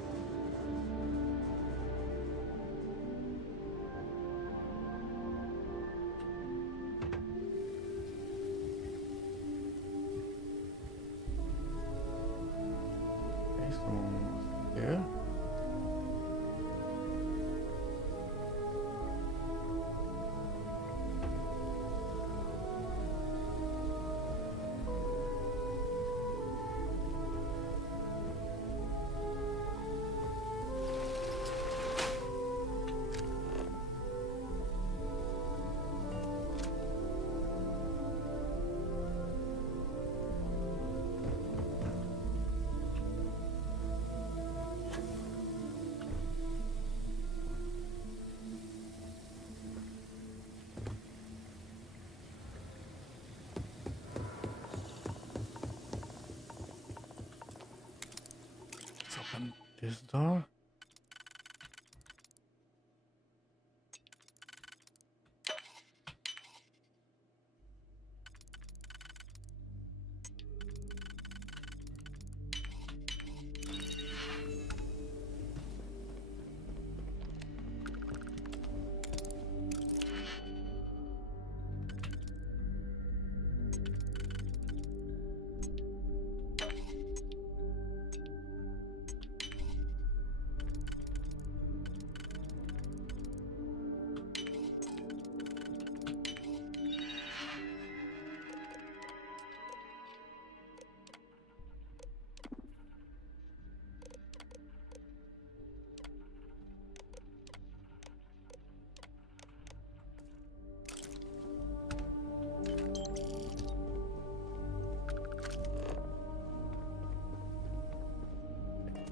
Okay, someone was here. Let's open this door.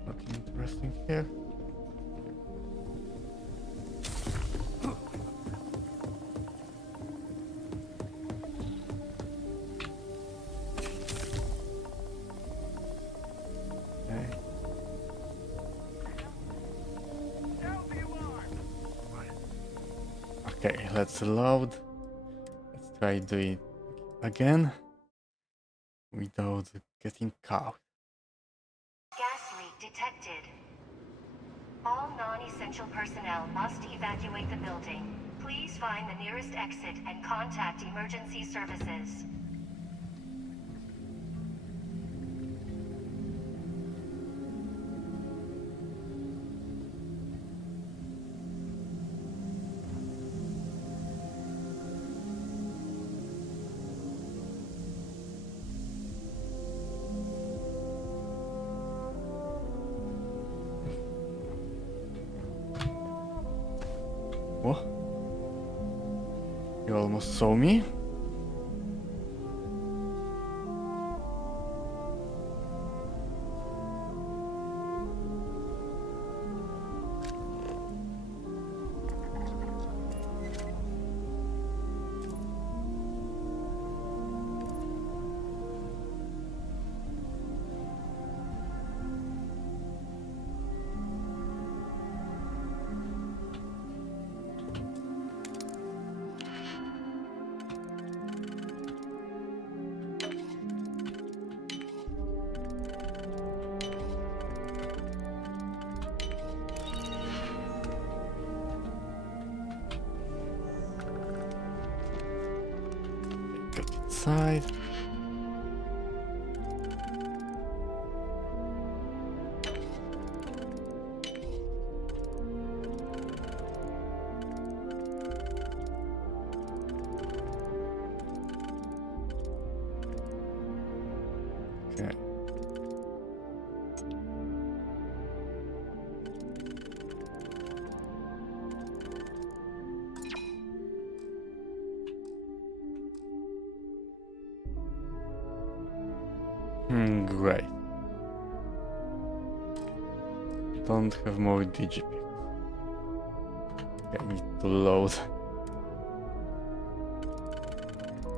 Nothing interesting here. Okay. Okay, let's load. Let's try do it again without getting caught. Gas leak detected. All non-essential personnel must evacuate the building. Please find the nearest exit and contact emergency services. What? You almost saw me? Got inside. Okay. Great. Don't have more digipics. I need to load.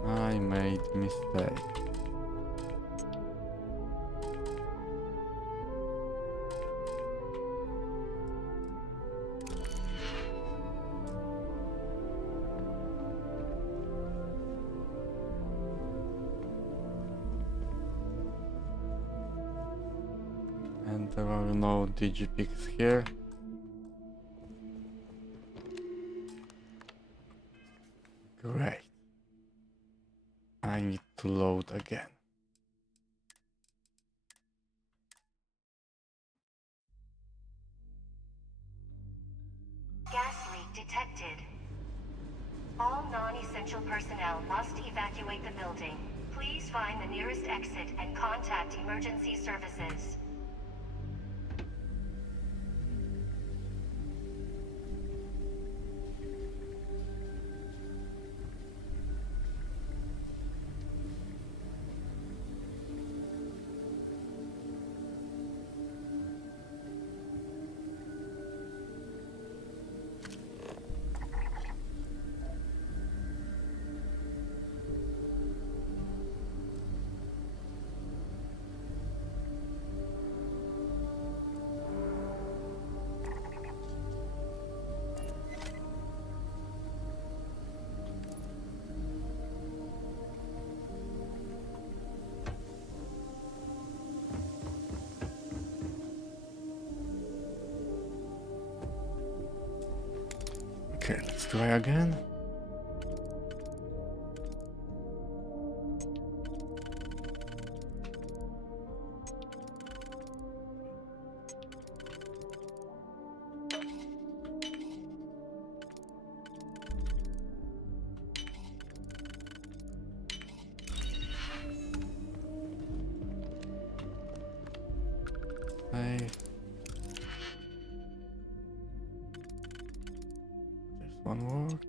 I made mistake. And there are no digipics here. Great. I need to load again. Gas leak detected. All non-essential personnel must evacuate the building. Please find the nearest exit and contact emergency services. Okay, let's try again. There's one more.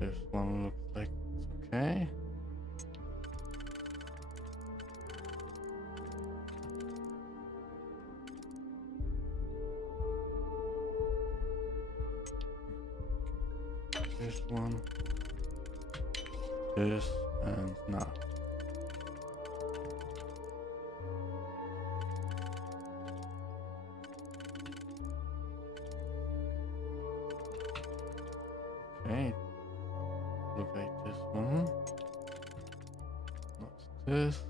This one looks like it's okay. This one. This and now. Okay. Look like this one. Not this.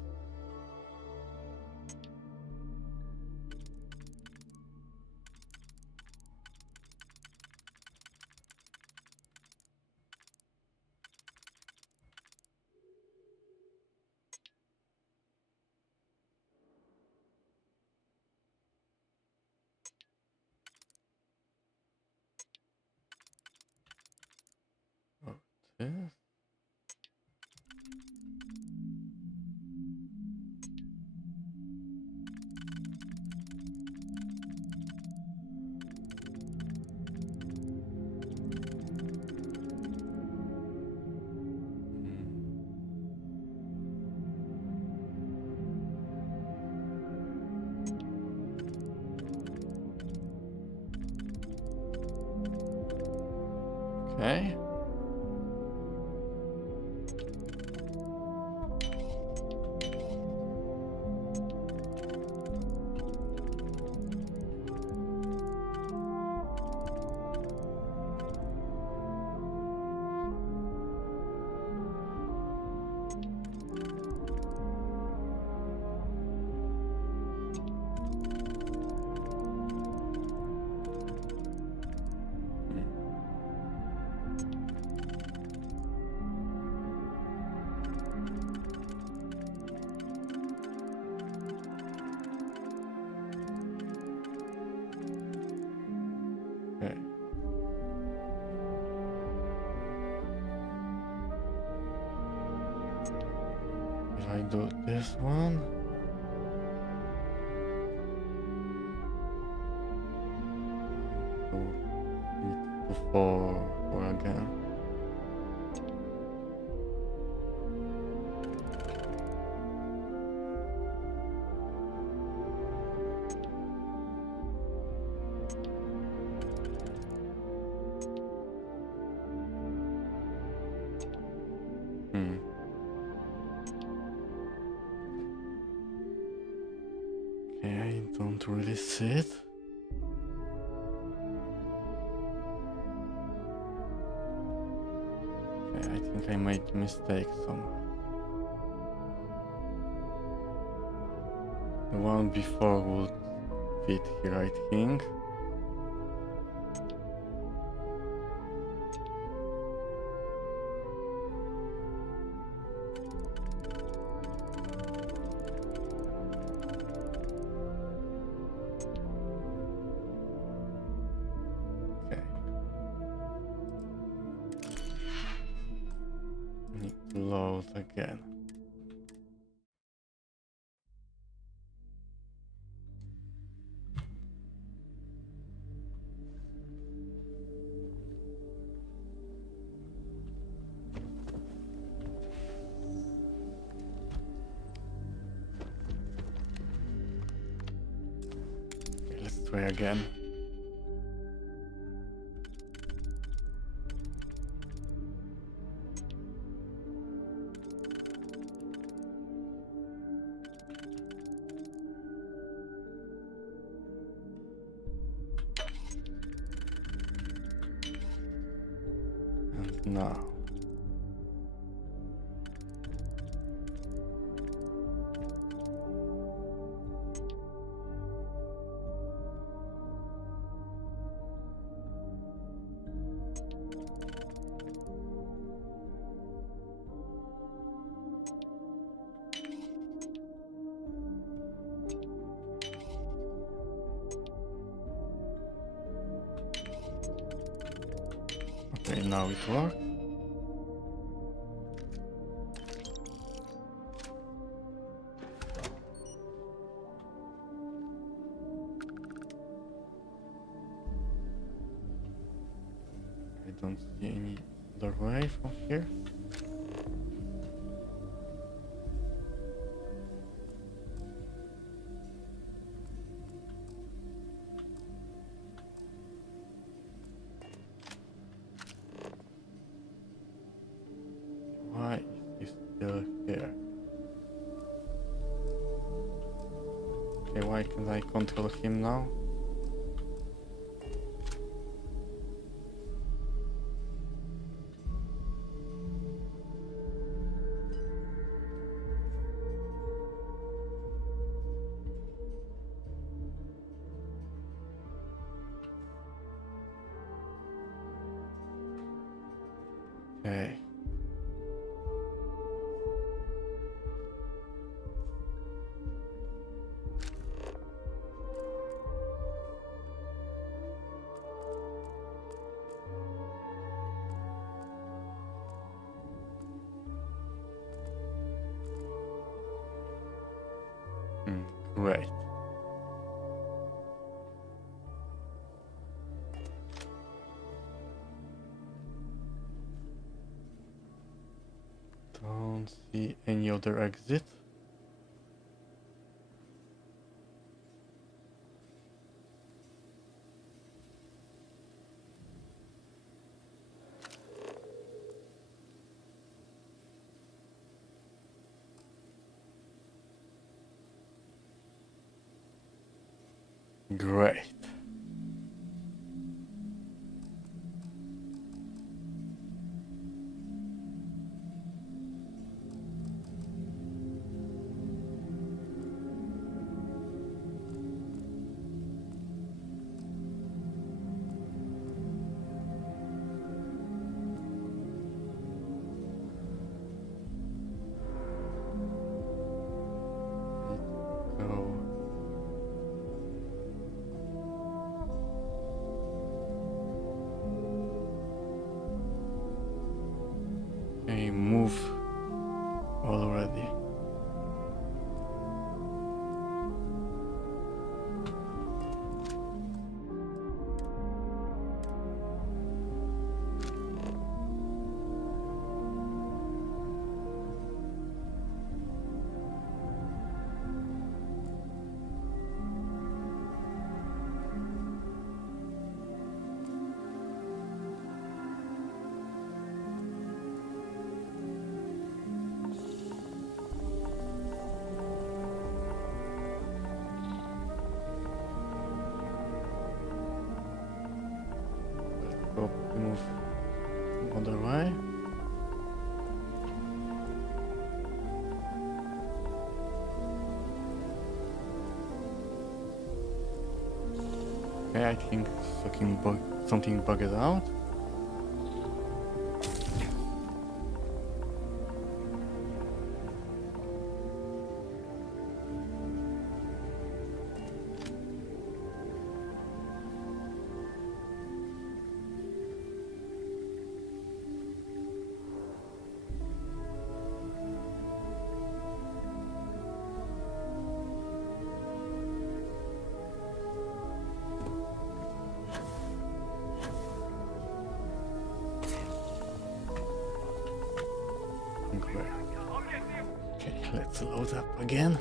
Or this. Okay. I do this one. So need to four again. Okay, I don't really see it. Okay, I think I made a mistake somewhere. The one before would fit here, I think. Okay. Need to load again. Okay, let's try again. And now. Okay, now it works. I don't see any other way from here. Why is he still here? Okay, why can't I control him now? Okay. Great. Don't see any other exit. Great. Go. Okay, move already. I think something bugged out. Okay, let's load up again.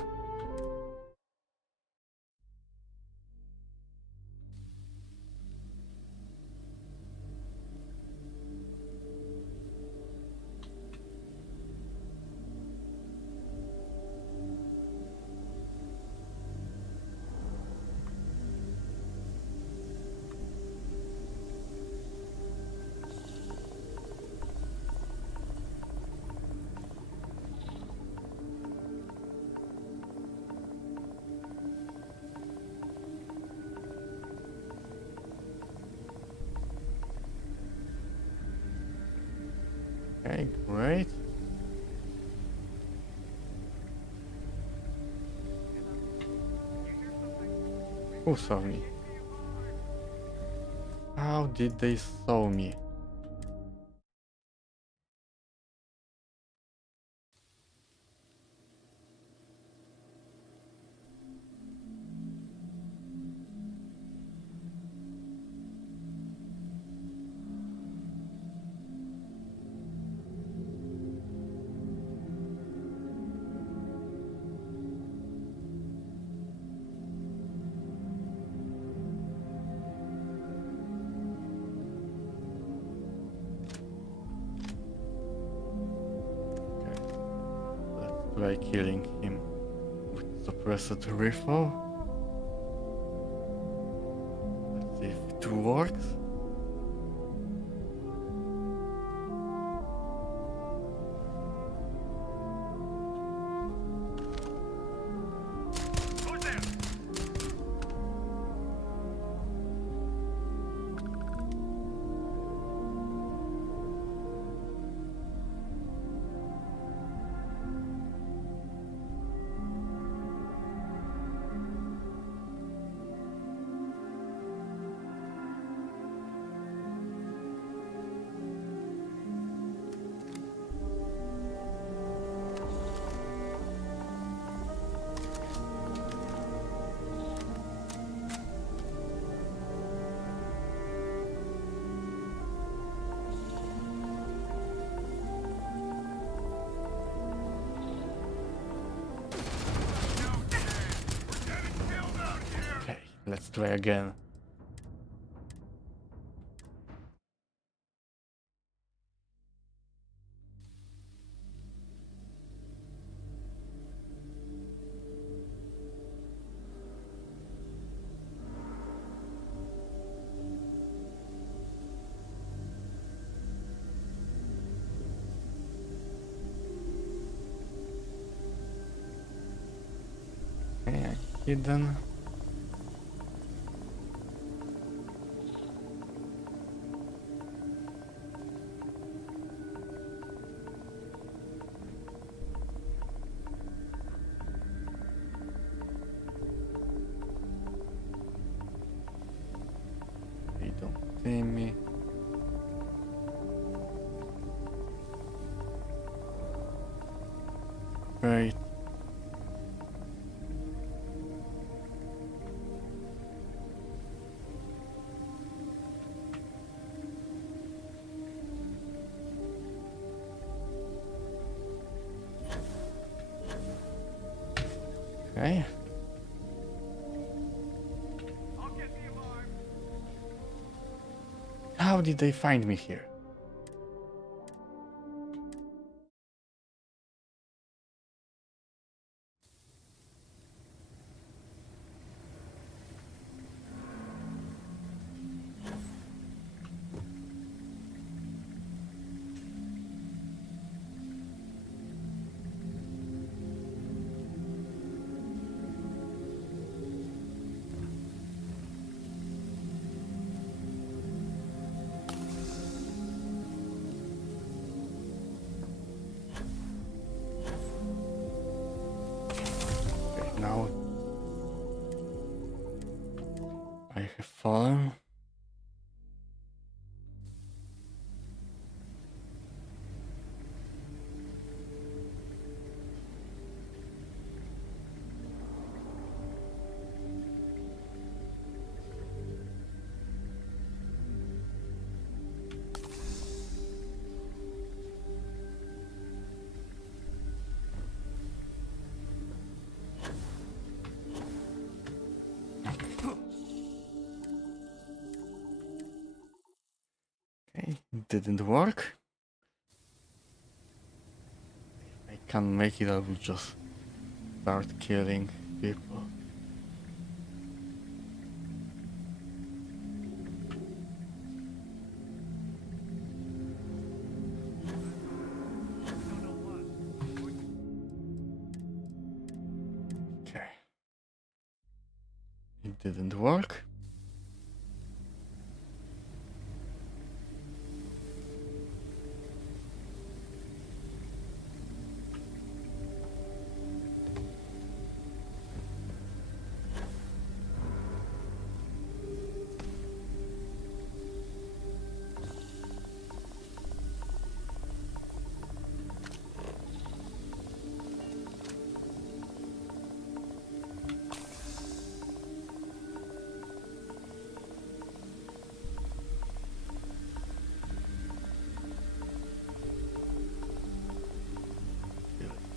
Okay, great. Who saw me? How did they saw me? Try killing him with suppressed rifle. Let's see if it works. Okay, let's try again. Okay, hidden. They don't see me. Right. Okay. How did they find me here? Now I have fallen. Okay, didn't work. If I can't make it, I will just start killing people. Okay. It didn't work.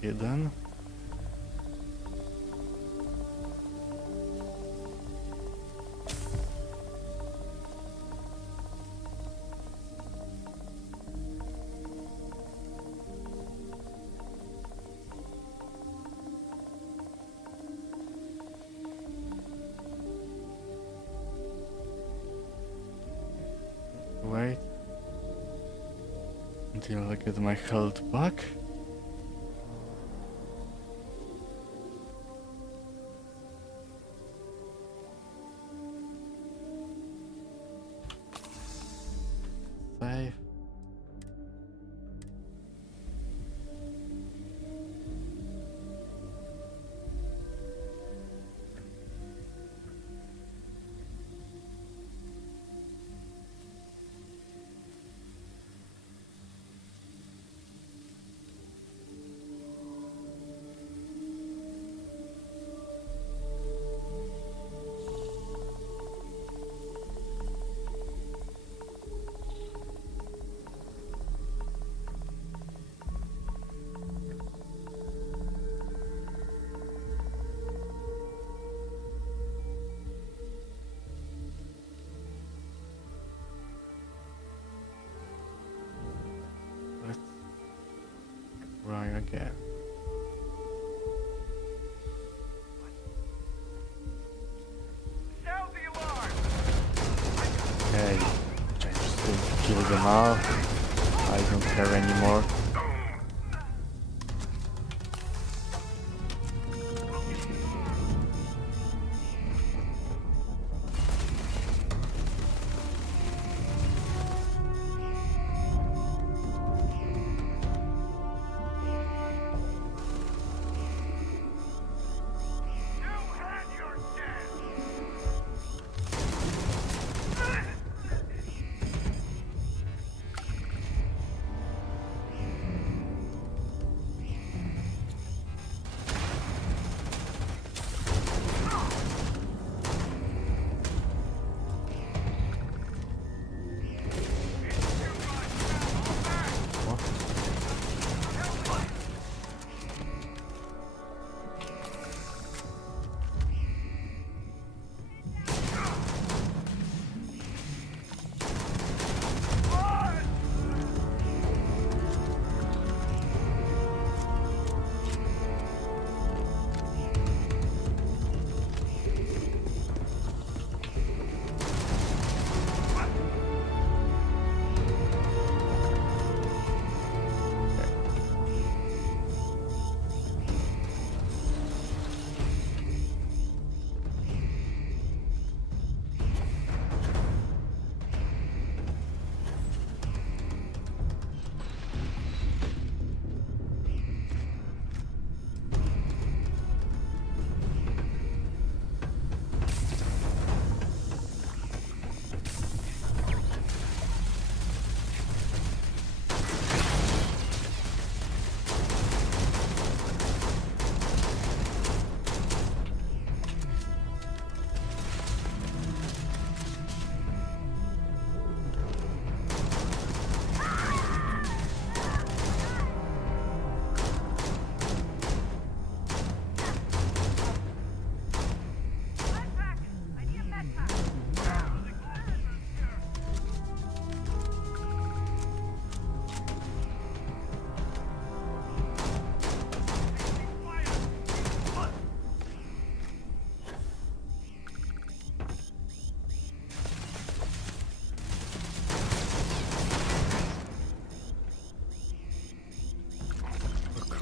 Hidden. Wait until I get my health back. Save. Let's try again. Okay, I just need to kill them all. I don't care anymore.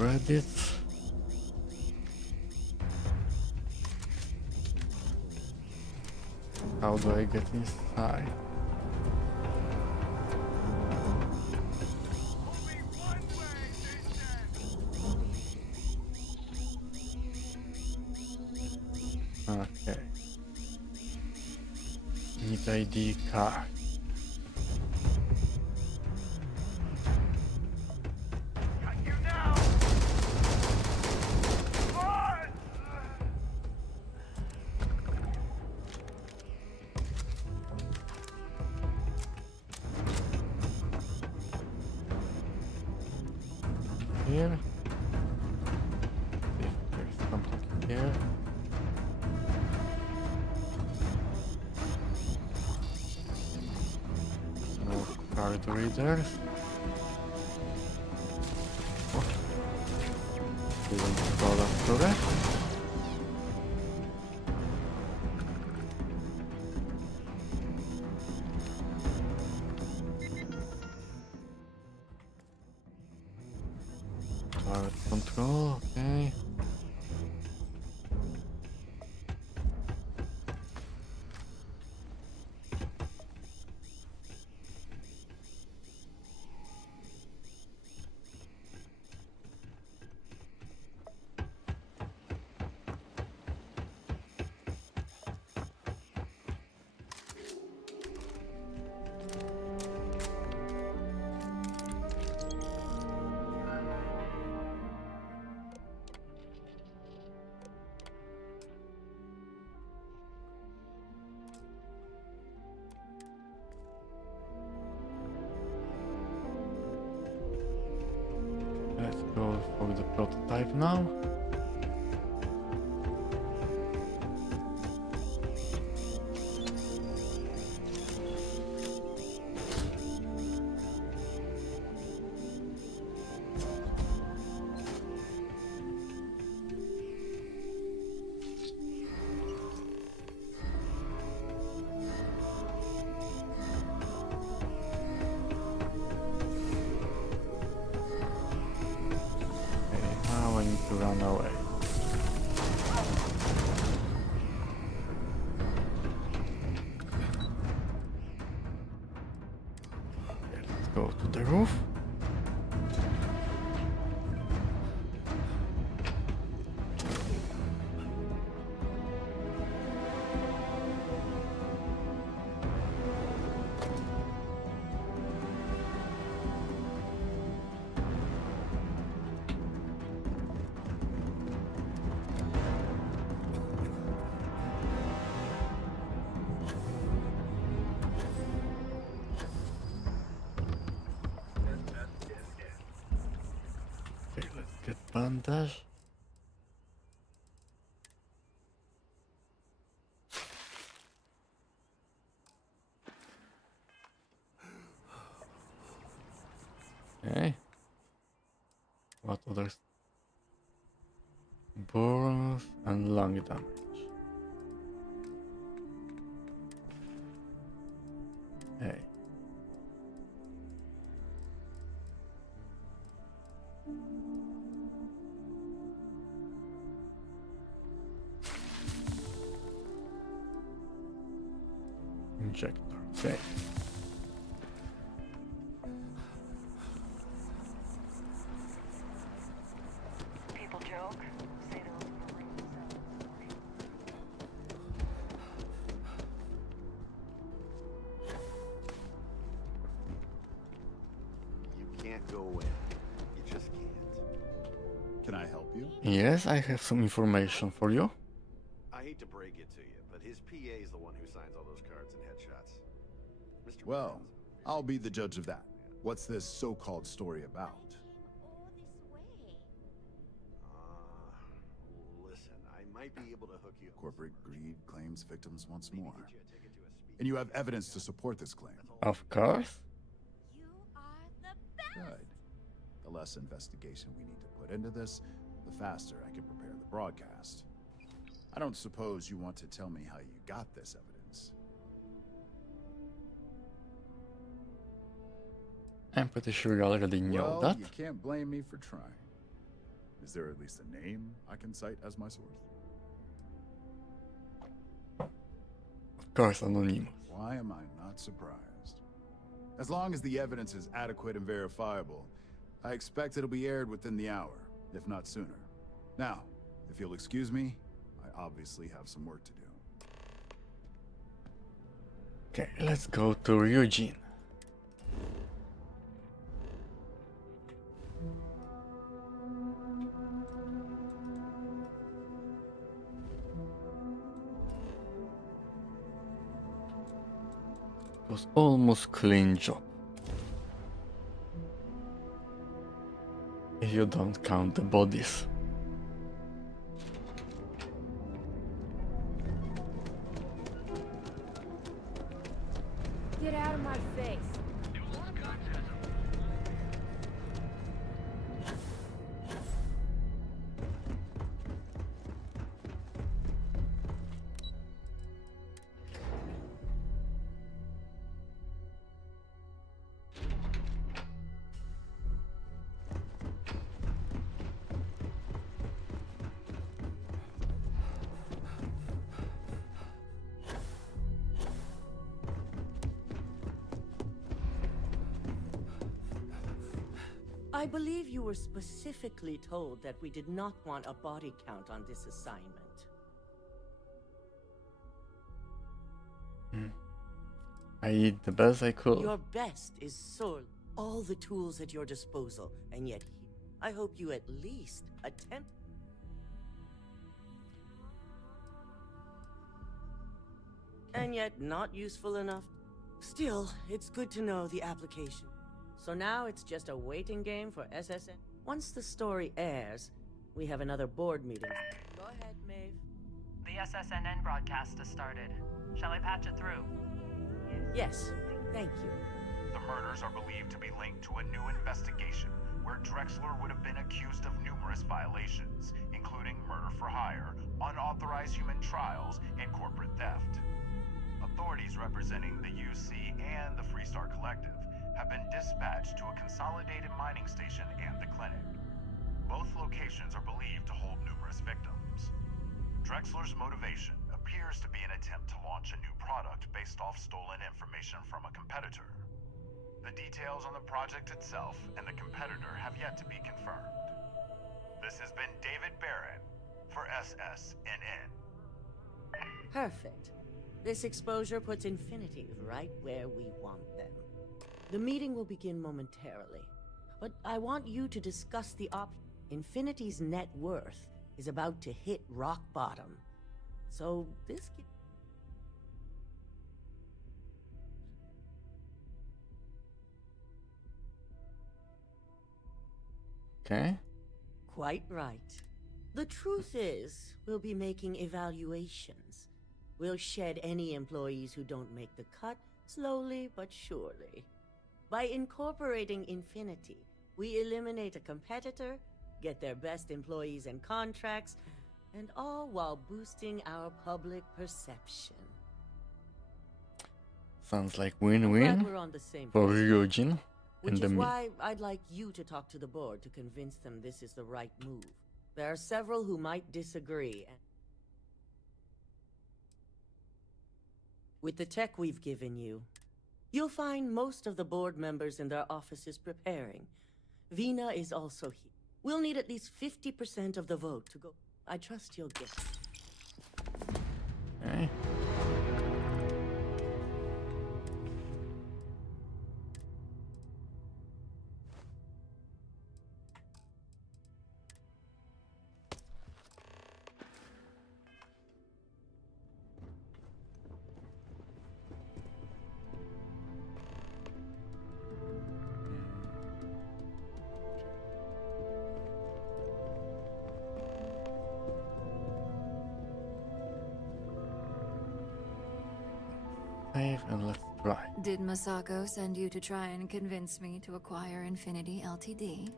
credits. How do I get inside? Okay. Need ID card. Here. See if there's something here. No card readers. Oh. Didn't scroll up to it. Card control, okay. Let's go for the prototype now. Now I need to run away. Okay, let's go to the roof. Okay, let's get bandage. Okay. What others? Burns and lung damage. Hey. Injector. Okay. People joke, say they'll You can't go in. You just can't. Can I help you? Yes, I have some information for you. I hate to break it to you, but his PA is the one who signs all those cards and headshots. Mr. Well, I'll be the judge of that. What's this so-called story about? Listen, I might be able to hook you. Corporate greed claims victims once more. And you have evidence to support this claim. Of course. Good. The less investigation we need to put into this, the faster I can prepare the broadcast. I don't suppose you want to tell me how you got this evidence. I'm pretty sure you already know Well, that. you can't blame me for trying. Is there at least a name I can cite as my source? Of course, anonymous. Why am I not surprised? As long as the evidence is adequate and verifiable, I expect it'll be aired within the hour, if not sooner. Now, if you'll excuse me, I obviously have some work to do. Okay, let's go to Ryujin. It was almost clean job. If you don't count the bodies. Get out of my face. I believe you were specifically told that we did not want a body count on this assignment. I did the best I could. Your best is sorely all the tools at your disposal, and yet I hope you at least attempt. And yet not useful enough. Still, it's good to know the application. So now it's just a waiting game for SSN. Once the story airs, we have another board meeting. Go ahead, Maeve. The SSNN broadcast has started. Shall I patch it through? Yes, thank you. The murders are believed to be linked to a new investigation where Drexler would have been accused of numerous violations, including murder for hire, unauthorized human trials, and corporate theft. Authorities representing the UC and the Freestar Collective have been dispatched to a consolidated mining station and the clinic. Both locations are believed to hold numerous victims. Drexler's motivation appears to be an attempt to launch a new product based off stolen information from a competitor. The details on the project itself and the competitor have yet to be confirmed. This has been David Barrett for SSNN. Perfect. This exposure puts Infinity right where we want them. The meeting will begin momentarily, but I want you to discuss the Infinity's net worth is about to hit rock bottom. So this... Okay. Quite right. The truth is, we'll be making evaluations. We'll shed any employees who don't make the cut, slowly but surely. By incorporating Infinity, we eliminate a competitor, get their best employees and contracts, and all while boosting our public perception. Sounds like Glad win-win we're on the same for page. Ryujin Which and the is me. why I'd like you to talk to the board to convince them this is the right move. There are several who might disagree. With the tech we've given you, you'll find most of the board members in their offices preparing. Vina is also here. We'll need at least 50% of the vote to go. I trust you'll get it. Okay. Save and let's try. Did Masako send you to try and convince me to acquire Infinity Ltd?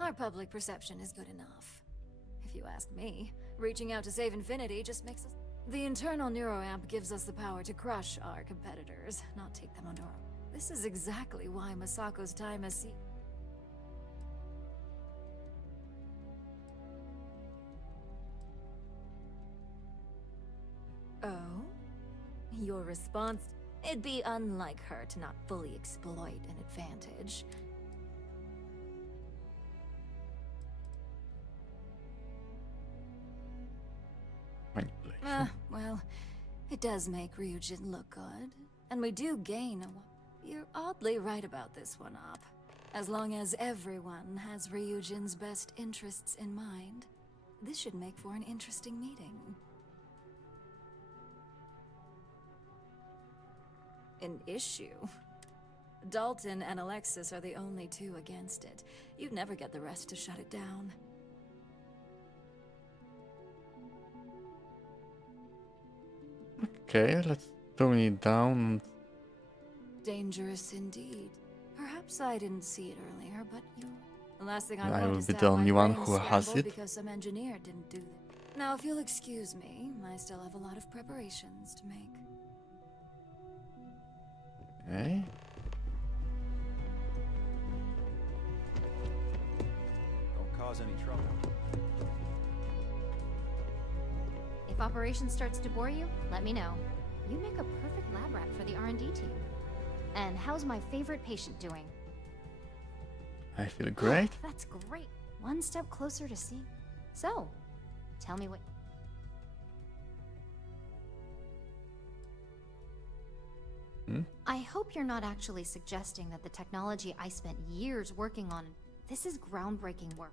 Our public perception is good enough. if you ask me. Reaching out to save Infinity just makes us... The internal neuroamp gives us the power to crush our competitors, not take them under our... This is exactly why Masako's time as Oh? Your response? It'd be unlike her to not fully exploit an advantage. Well, it does make Ryujin look good. And we do gain a... You're oddly right about this one, Op. As long as everyone has Ryujin's best interests in mind, this should make for an interesting meeting. An issue? Dalton and Alexis are the only two against it. You'd never get the rest to shut it down. Okay, let's tone it down. Dangerous indeed. Perhaps I didn't see it earlier, but you... The last thing I I want will is be to the have my only one brain who has scrambled it. because some engineer didn't do it. Now, if you'll excuse me, I still have a lot of preparations to make. Okay. Don't cause any trouble. If operations starts to bore you, let me know. You make a perfect lab rat for the R&D team. And how's my favorite patient doing? I feel great. That's great. One step closer to seeing. So, tell me what... I hope you're not actually suggesting that the technology I spent years working on... This is groundbreaking work.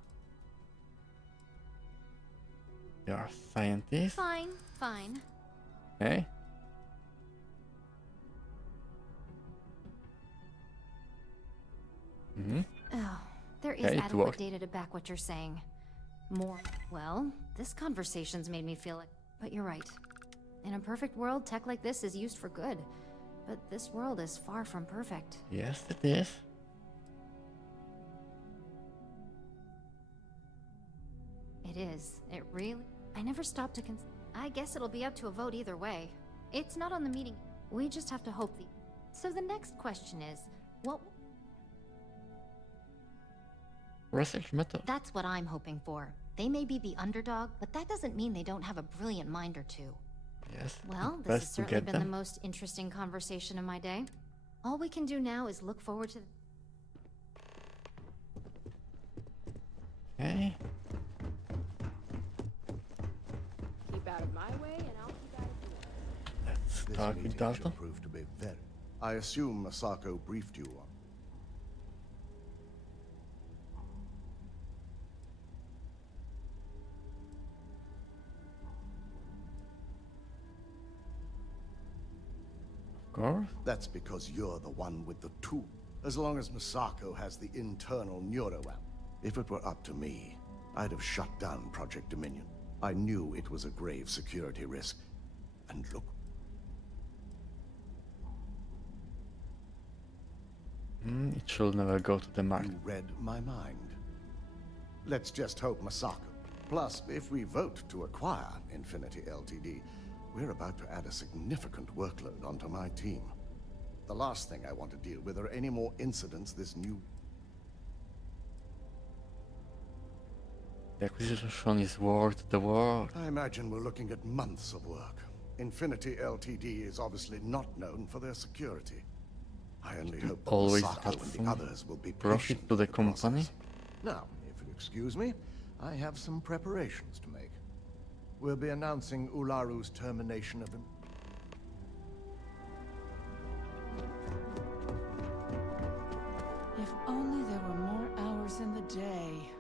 You're a scientist. Fine, fine. Okay. Oh, there is Okay, it adequate worked. data to back what you're saying. More. Well, this conversation's made me feel like... But you're right. In a perfect world, tech like this is used for good. But this world is far from perfect. Yes, it is. It is. It really... I never stopped to I guess it'll be up to a vote either way. It's not on the meeting. We just have to hope the... So the next question is, what... Research method. That's what I'm hoping for. They may be the underdog, but that doesn't mean they don't have a brilliant mind or two. Yes. Well, this has certainly been the most interesting conversation of my day. All we can do now is look forward to... Okay. Keep out of my way, and I'll keep out of yours. Let's This talk meeting with Dalton. should prove to be very... I assume Masako briefed you on... Of course. That's because you're the one with the tool. As long as Masako has the internal neuroamp. If it were up to me, I'd have shut down Project Dominion. I knew it was a grave security risk. And look. It should never go to the market. You read my mind. Let's just hope Masako. Plus, if we vote to acquire Infinity Ltd., we're about to add a significant workload onto my team. The last thing I want to deal with are any more incidents this new... The acquisition is worth the work. I imagine we're looking at months of work. Infinity Ltd. is obviously not known for their security. I only hope that Always Masako add and some the others will be profit patient to the with process. company. Now, if you'll excuse me, I have some preparations to make. We'll be announcing Ularu's termination of him. If only there were more hours in the day.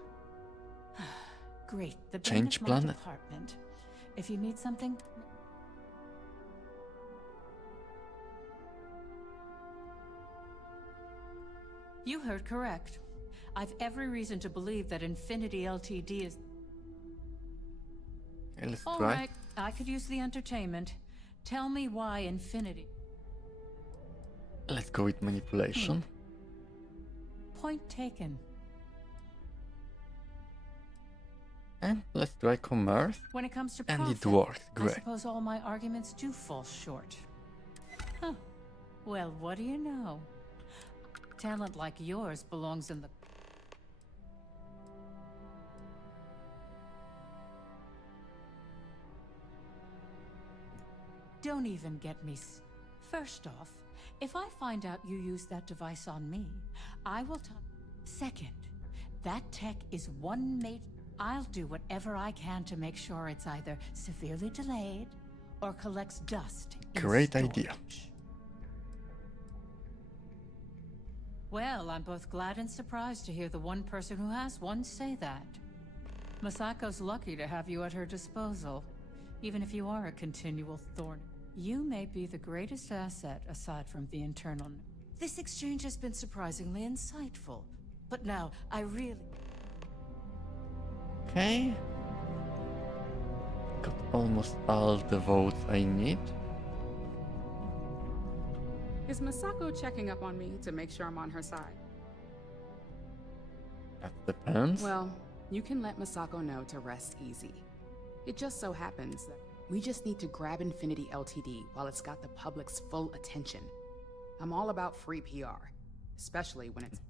Great. The brain Change is my planet. department. If you need something, you heard correct. I've every reason to believe that Infinity Ltd. is... Okay, let's All try. right, I could use the entertainment. Tell me why Infinity. Let's go with manipulation. Point taken. And let's try commerce. When it comes to And profit, it works, I great. suppose all my arguments do fall short. Huh. Well, what do you know? Talent like yours belongs in the... Don't even get me... First off, if I find out you used that device on me, I will tell... Second, that tech is one mate... I'll do whatever I can to make sure it's either severely delayed or collects dust in Great storage. idea. Well, I'm both glad and surprised to hear the one person who has one say that. Masako's lucky to have you at her disposal, even if you are a continual thorn. You may be the greatest asset aside from the internal... This exchange has been surprisingly insightful, but now I really... Okay. Got almost all the votes I need. Is Masako checking up on me to make sure I'm on her side? That depends. Well, you can let Masako know to rest easy. It just so happens that we just need to grab Infinity Ltd while it's got the public's full attention. I'm all about free PR, especially when it's...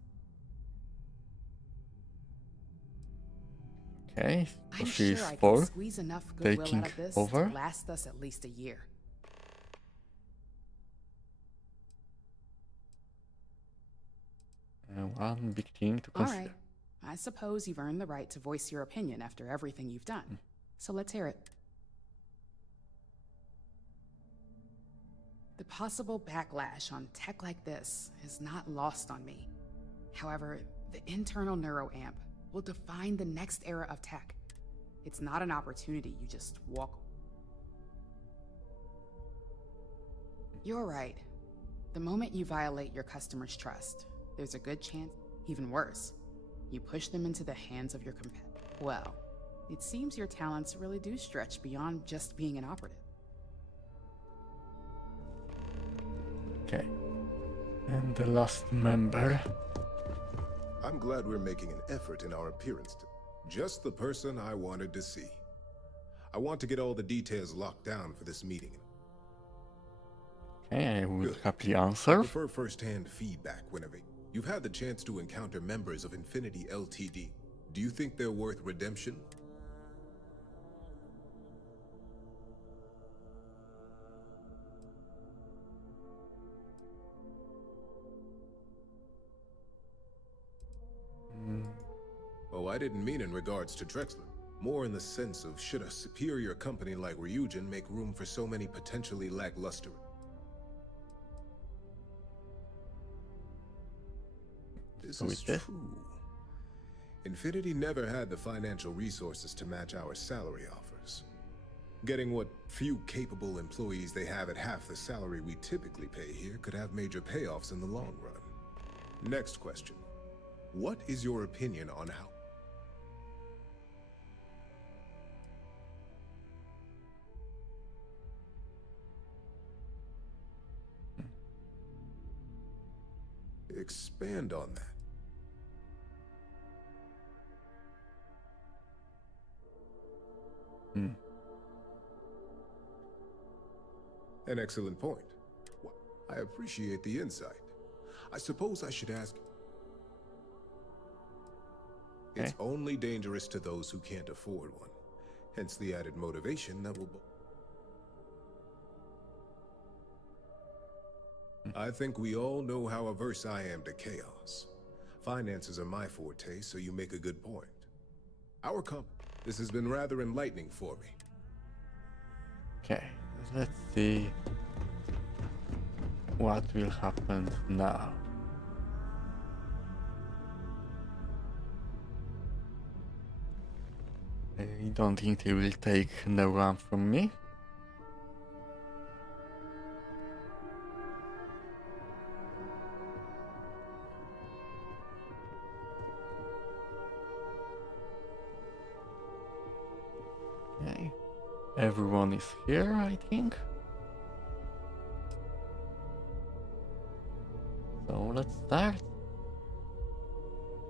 Okay, so I'm she's sure I can for squeeze enough goodwill taking out of this over. to last us at least a year. One big thing to All consider. right. I suppose you've earned the right to voice your opinion after everything you've done. So let's hear it. The possible backlash on tech like this is not lost on me. However, the internal neuroamp will define the next era of tech. It's not an opportunity you just walk. You're right. The moment you violate your customers' trust, there's a good chance, even worse, you push them into the hands of your competitor. Well, it seems your talents really do stretch beyond just being an operative. Okay. And the last member. I'm glad we're making an effort in our appearance. Just the person I wanted to see. I want to get all the details locked down for this meeting. Okay, I will happily I answer. prefer first-hand feedback whenever you've had the chance to encounter members of Infinity Ltd. Do you think they're worth redemption? Oh, I didn't mean in regards to Drexler. More in the sense of should a superior company like Ryujin make room for so many potentially lackluster... This is true. Infinity never had the financial resources to match our salary offers. Getting what few capable employees they have at half the salary we typically pay here could have major payoffs in the long run. Next question. What is your opinion on how... Expand on that. An excellent point. Well, I appreciate the insight. I suppose I should ask... It's only dangerous to those who can't afford one. Hence the added motivation that will... I think we all know how averse I am to chaos. Finances are my forte, so you make a good point. Our this has been rather enlightening for me. Okay, let's see what will happen now. I don't think they will take the run from me. Okay, everyone is here, I think. So let's start.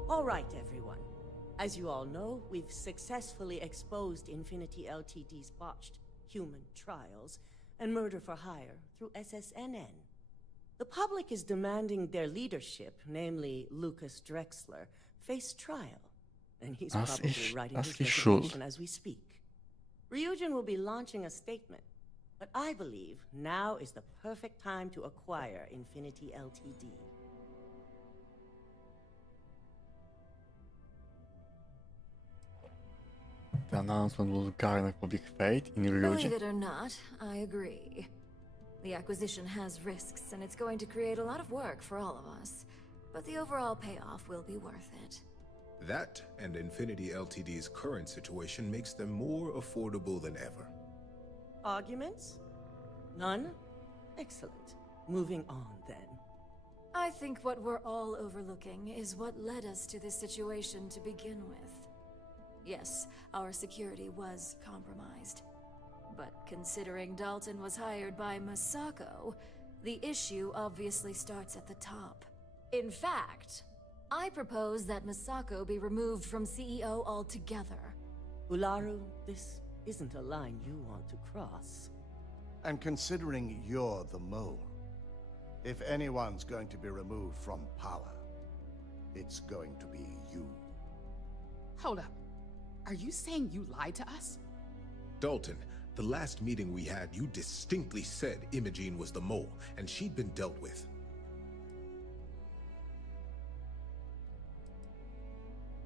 All right, everyone. As you all know, we've successfully exposed Infinity Ltd's botched human trials and murder for hire through SSNN. The public is demanding their leadership, namely Lucas Drexler, face trial. And he's probably writing his resignation as we speak. Ryujin will be launching a statement, but I believe now is the perfect time to acquire Infinity Ltd. The announcement will garner public faith in Ryujin. Believe it or not, I agree. The acquisition has risks, and it's going to create a lot of work for all of us. But the overall payoff will be worth it. That and Infinity Ltd's current situation makes them more affordable than ever. Arguments? None? Excellent. Moving on, then. I think what we're all overlooking is what led us to this situation to begin with. Yes, our security was compromised. But considering Dalton was hired by Masako, the issue obviously starts at the top. In fact, I propose that Masako be removed from CEO altogether. Ularu, this isn't a line you want to cross. And considering you're the mole, if anyone's going to be removed from power, it's going to be you. Hold up. Are you saying you lied to us? Dalton, the last meeting we had, you distinctly said Imogene was the mole, and she'd been dealt with.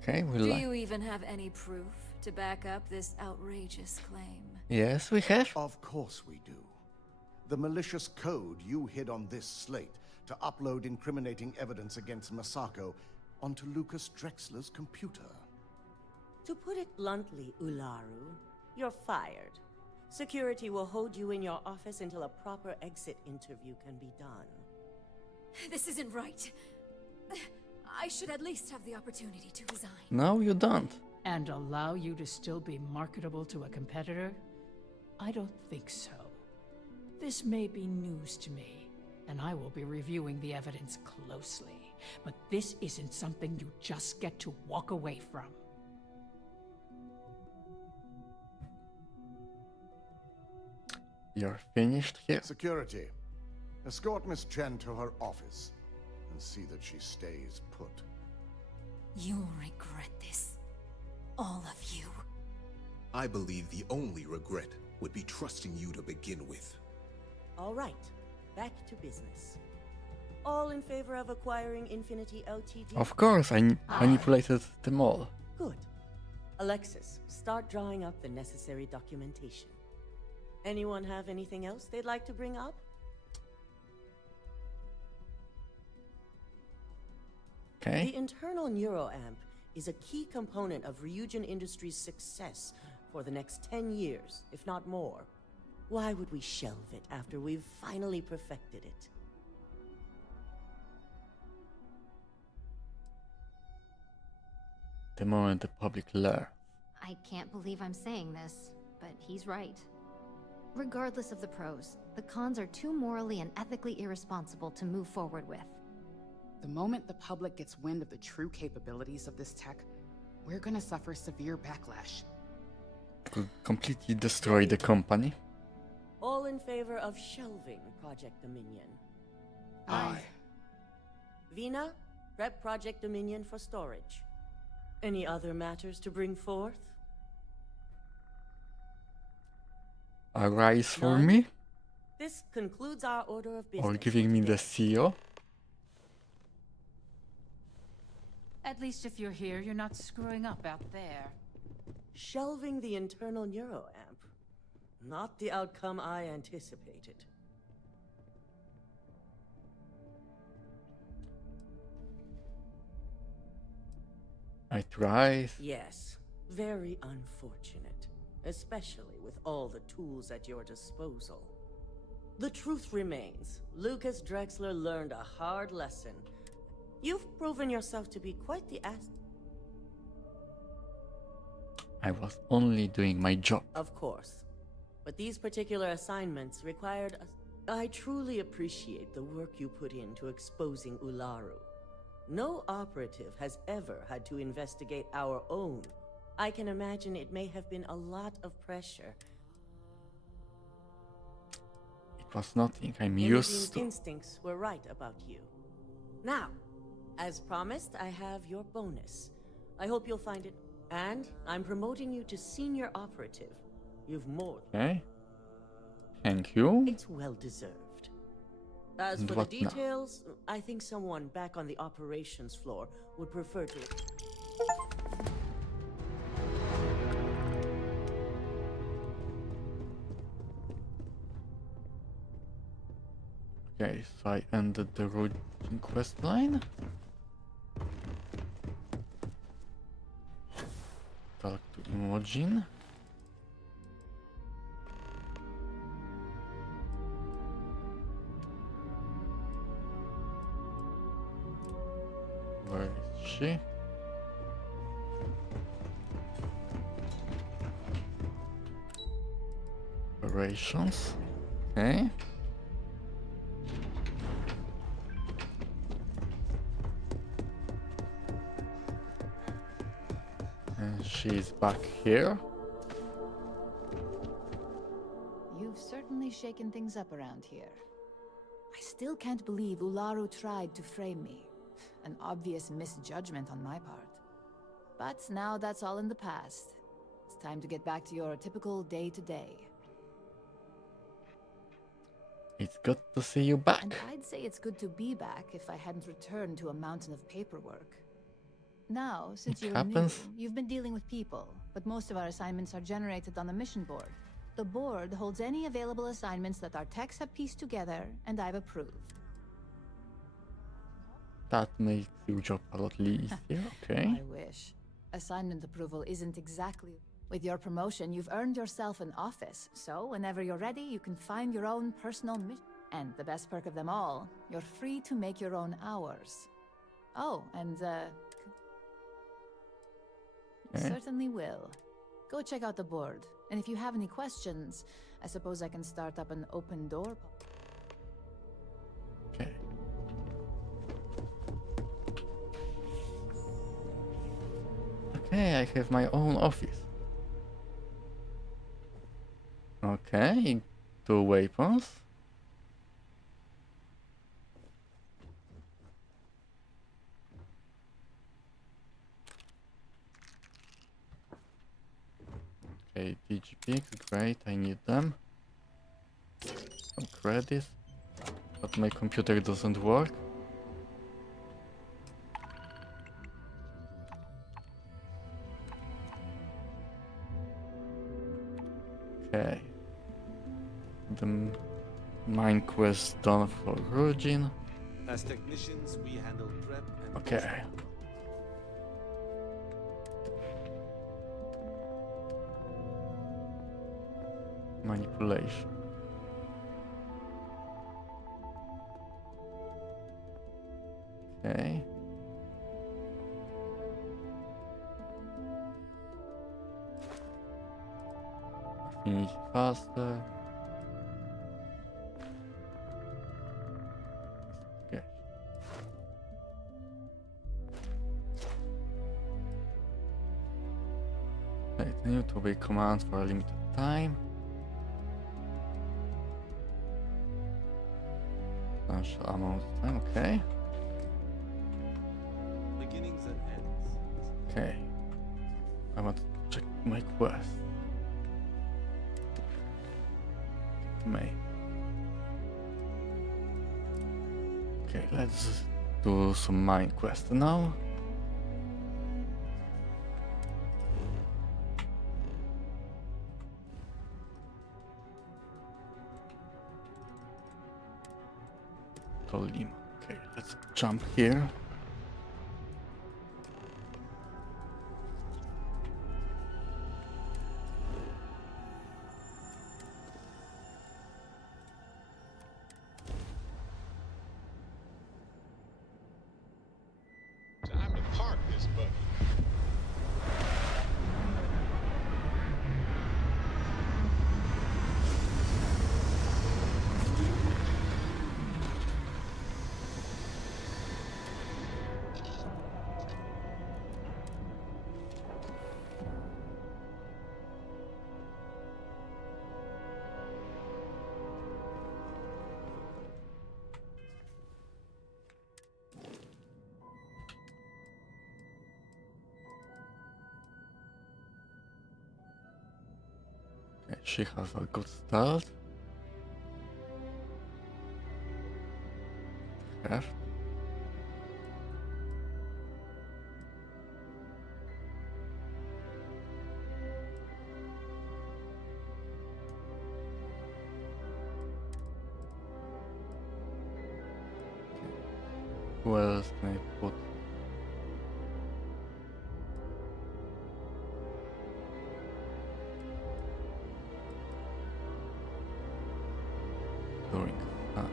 Okay, Do you even have any proof to back up this outrageous claim? Yes, we have. Of course we do. The malicious code you hid on this slate to upload incriminating evidence against Masako onto Lucas Drexler's computer. To put it bluntly, Ularu, you're fired. Security will hold you in your office until a proper exit interview can be done. This isn't right. I should at least have the opportunity to resign. No, you don't. And allow you to still be marketable to a competitor? I don't think so. This may be news to me, and I will be reviewing the evidence closely. But this isn't something you just get to walk away from. You're finished here? Security. Escort Miss Chen to her office and see that she stays put. You'll regret this. All of you. I believe the only regret would be trusting you to begin with. All right, back to business. All in favor of acquiring Infinity Ltd? Of course, I manipulated them all. Good. Alexis, start drawing up the necessary documentation. Anyone have anything else they'd like to bring up? Okay. The internal neuroamp is a key component of Ryujin Industries' success for the next 10 years, if not more. Why would we shelve it after we've finally perfected it? The moment the public learns. I can't believe I'm saying this, but he's right. Regardless of the pros, the cons are too morally and ethically irresponsible to move forward with. The moment the public gets wind of the true capabilities of this tech, we're gonna suffer severe backlash. Could completely destroy the company. All in favor of shelving Project Dominion? Aye. Vina, prep Project Dominion for storage. Any other matters to bring forth? A rise for None? me? This concludes our order of business. Or giving me the CEO? At least if you're here, you're not screwing up out there. Shelving the internal neuroamp. Not the outcome I anticipated. I tried. Yes, very unfortunate. Especially with all the tools at your disposal. The truth remains, Lucas Drexler learned a hard lesson. You've proven yourself to be quite the I was only doing my job. Of course. But these particular assignments required I truly appreciate the work you put into exposing Ularu. No operative has ever had to investigate our own. I can imagine it may have been a lot of pressure. It was nothing I'm Imogene's used to. instincts were right about you. Now, as promised, I have your bonus. I hope you'll find it. And I'm promoting you to senior operative. You've more. Okay. Thank you. It's well deserved. As And for the what now? details, I think someone back on the operations floor would prefer to. Okay, so I ended the routine quest line. Talk to Imogen. Where is she? Operations. Okay. And she's back here. You've certainly shaken things up around here. I still can't believe Ularu tried to frame me. An obvious misjudgment on my part. But now that's all in the past. It's time to get back to your typical day-to-day. It's good to see you back. And I'd say it's good to be back if I hadn't returned to a mountain of paperwork. Now, since you're new, you've been dealing with people, but most of our assignments are generated on the mission board. The board holds any available assignments that our techs have pieced together, and I've approved. That makes your job a lot easier, okay? I wish. Assignment approval isn't exactly... With your promotion, you've earned yourself an office, so whenever you're ready, you can find your own personal mission. And the best perk of them all, you're free to make your own hours. Oh, and certainly will. Go check out the board, and if you have any questions, I suppose I can start up an open door. Okay. Okay, I have my own office. Okay, 2 weapons. Okay, DGP, great, I need them. Some credits, but my computer doesn't work. Okay. The mine quest done for Rugin. As technicians, we handle prep and Okay. Manipulation. Okay. Finish faster. Okay. Continue to obey commands for a limited time. Substantial amount of time, okay. beginnings and ends. Okay. I want to check my quest. May. Okay, let's do some mine quest now. Tolima. Okay, let's jump here. Time to park this buggy. She has a good start. Theft. Who else can I put? During fun.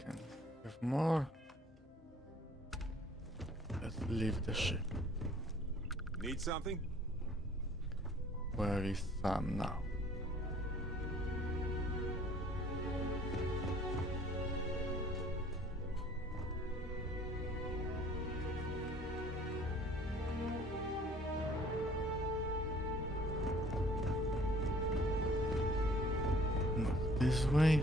Can have more. Let's leave the ship. Need something? Where is Sam now? Not this way.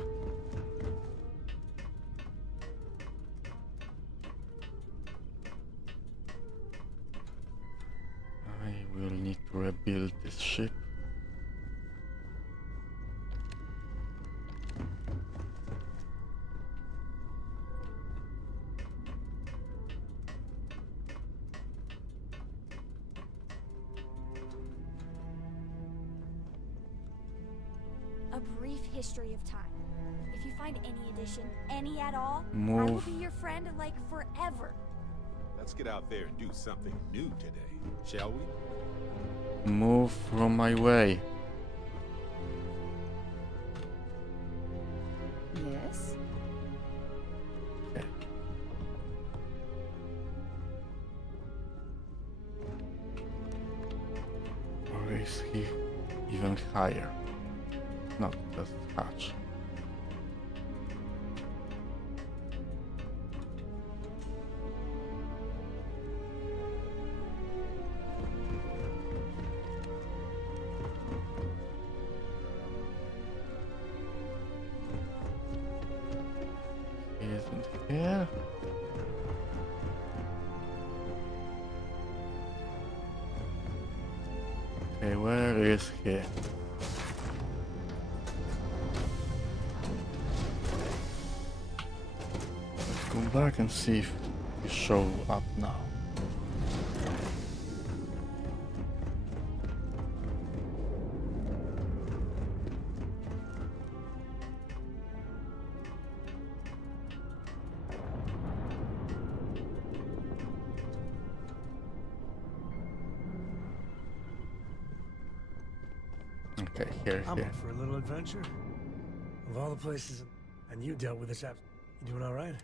I will need to rebuild this ship. A brief history of time. If you find any addition, any at all, I will Move. be your friend like forever. Let's get out there and do something new today, shall we? Move from my way. Yes? Okay. Or is he even higher? No, just hatch. He isn't here. Okay, where is he? Let's go back and see if he shows up now. Okay, here. I'm up for a little adventure. Of all the places, and you dealt with this app. You doing all right?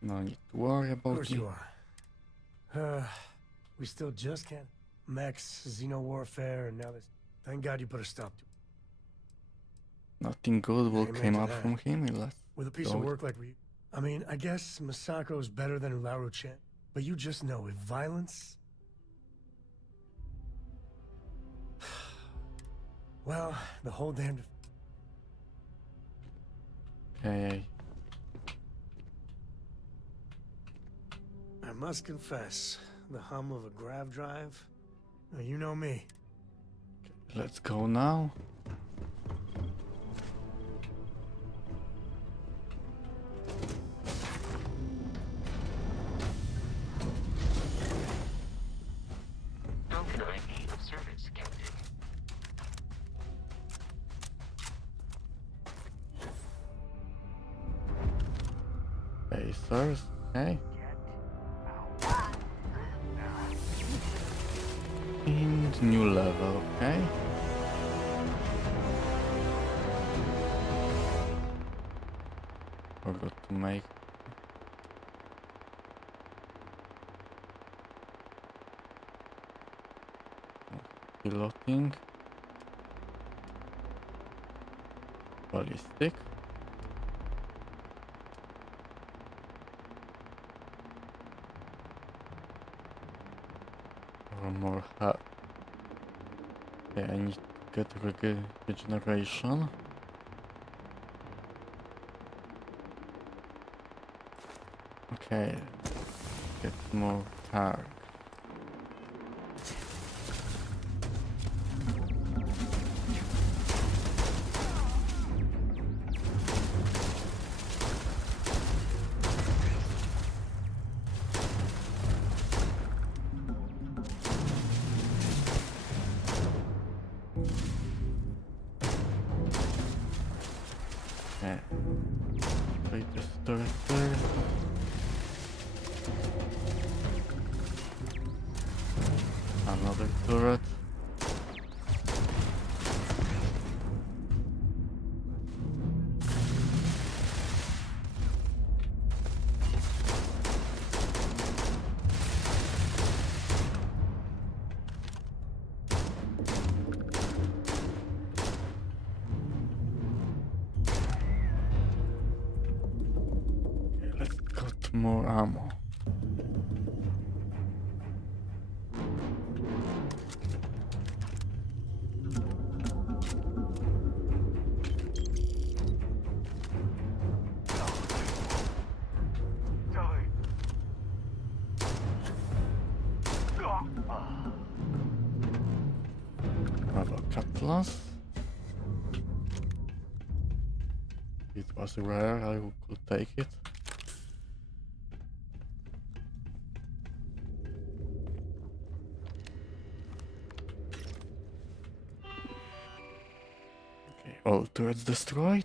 No need to worry Of about course me. you are. We still just can't. Mechs, Xeno warfare, and now this. Thank God you put a stop to it. Nothing good will Amen come to up that. from him unless With a piece of work like we. I mean, I guess Masako's better than Ularu-chan, but you just know if violence. Well, the whole damned. Okay. I must confess, the hum of a grav drive. You know me. Let's go now. How can I be of service, Captain? Pacers, okay. And new level, okay. Forgot to make piloting. Ballistic. Or more okay, I need to get regeneration. Okay, get more tag. Okay. Wait, this turret there. Another turret. Okay, let's got more ammo. Have a cutlass. It was rare, I could take it. Okay, all turrets destroyed.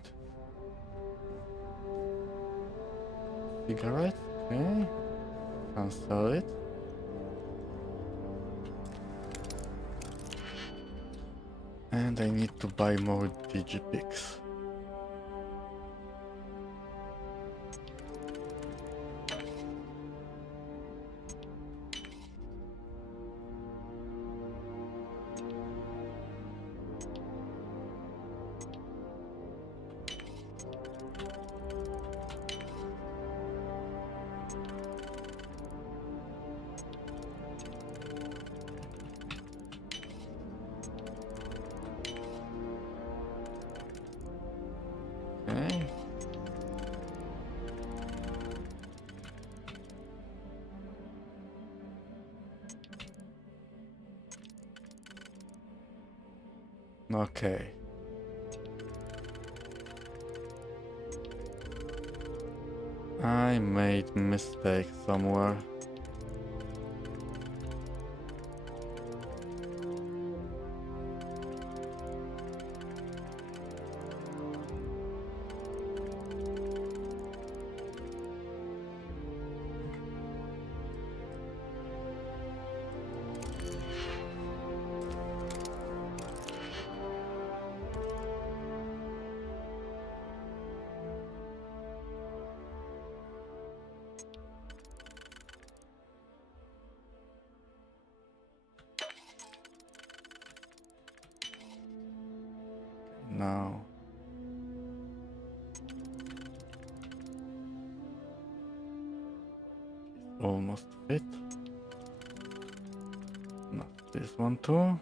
Cigarette, okay. Cancel it. And I need to buy more digipicks. Okay. Okay. I made mistake somewhere. Now. Almost fit. Not this one too.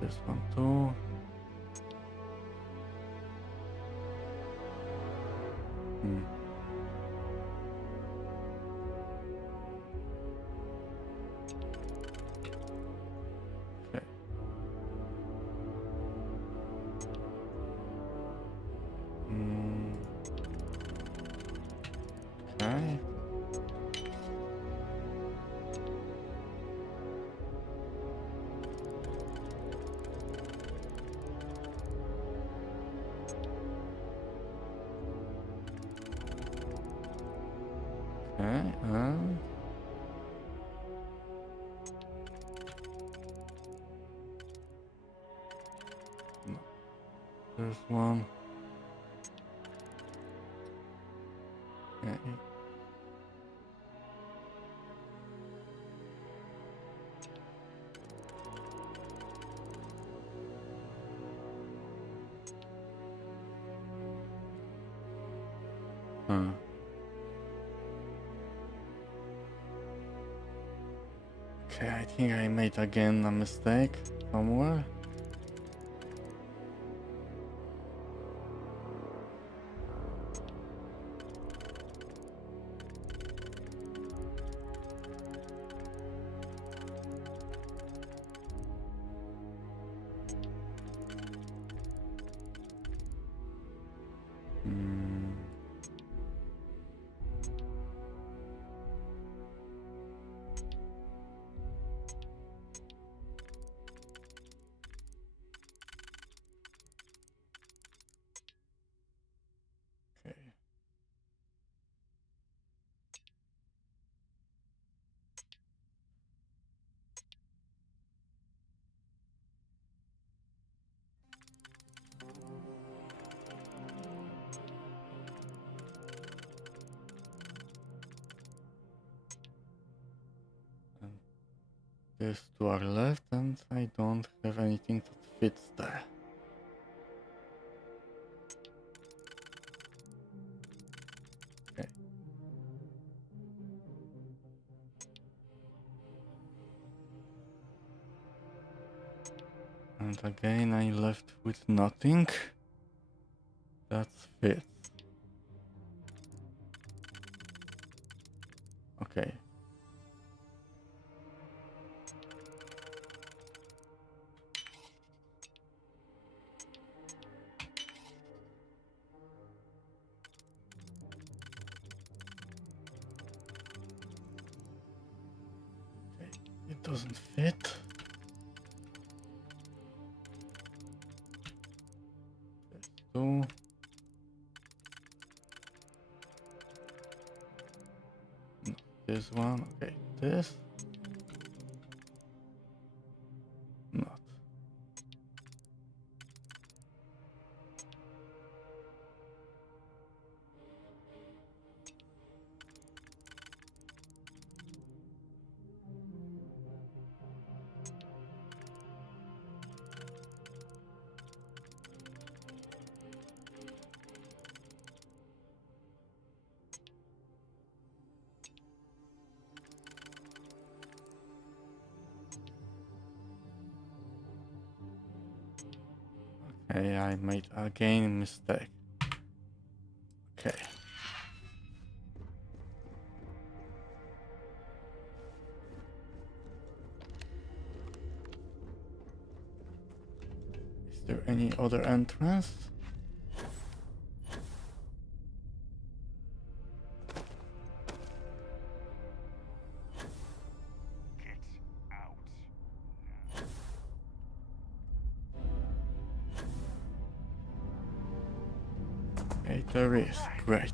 This one too. Okay. Okay. Okay, and no. There's one. Okay. Huh. Okay, I think I made again a mistake somewhere. There's two are left and I don't have anything that fits there. Okay. And again I left with nothing that fits. Okay. It doesn't fit. There's two. No, this one. Okay, this. Not. Okay, I made again a mistake. Okay. Is there any other entrance? Okay, there is. Great.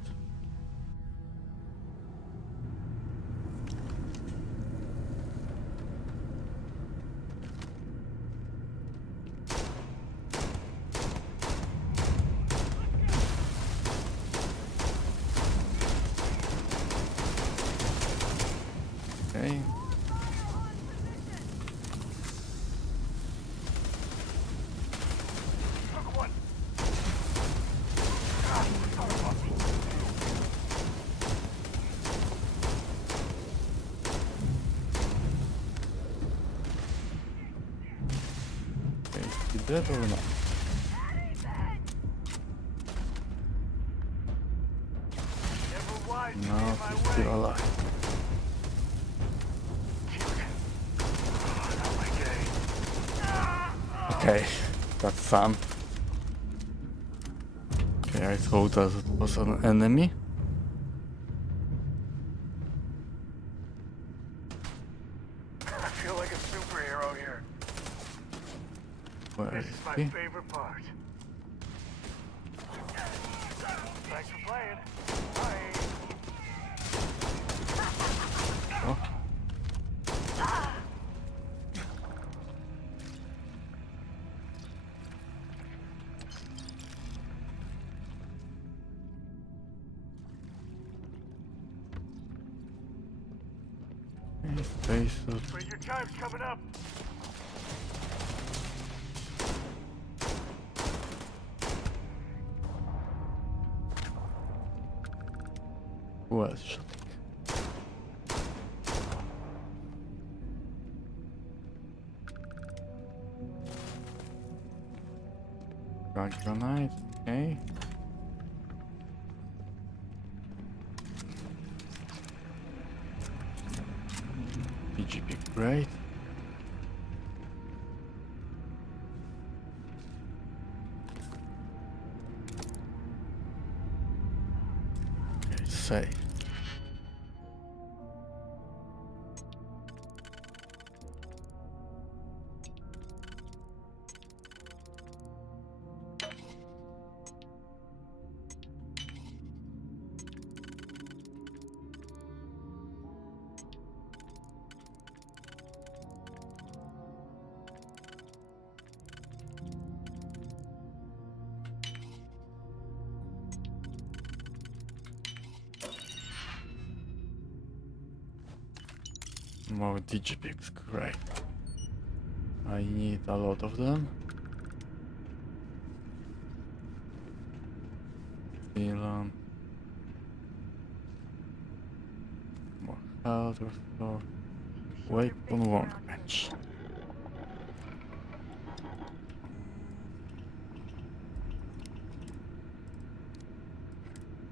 Okay. Is that or not? No, he's still alive. Okay, that's Sam. Okay, I thought that it was an enemy. I feel like a superhero here. Where This is is my he? favorite part. Thanks for playing. Bye. Oh. Spacesuit. Afraid your time's coming up. Who else shooting? Frag grenade, okay. PGP, great. Okay, save. More digipics, great. I need a lot of them. Elon. More health restore. Weapon workbench.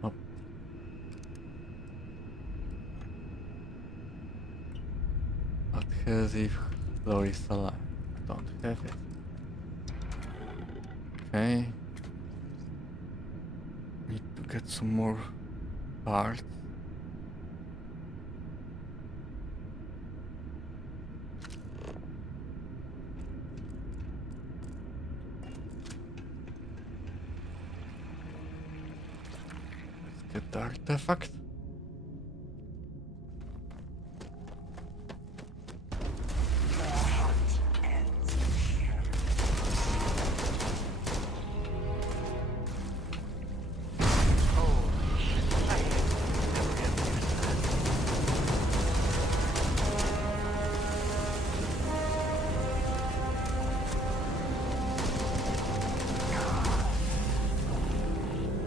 Up. Adhesive Chloe Saline. I don't have it. Okay. Need to get some more parts. Let's get the artifact.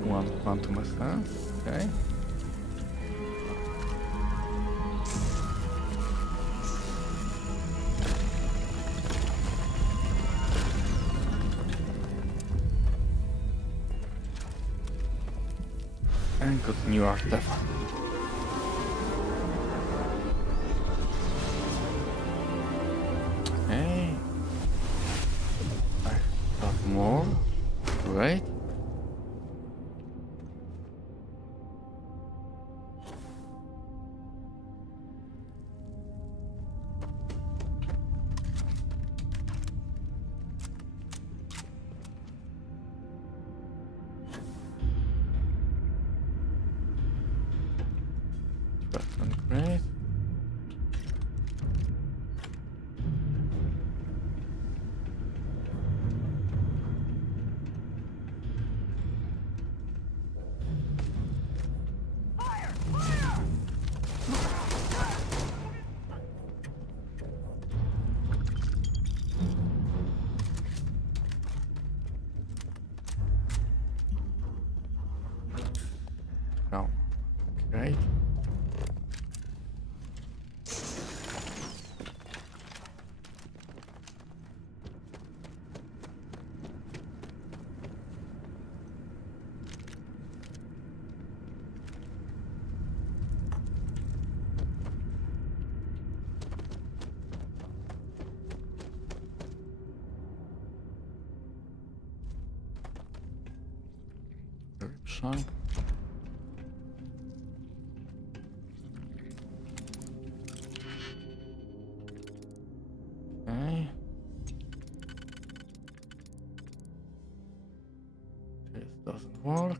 One quantum essence, okay. And got new artifact. Okay. I got more. Great. Great. Now, great. Shank. Okay. This doesn't work.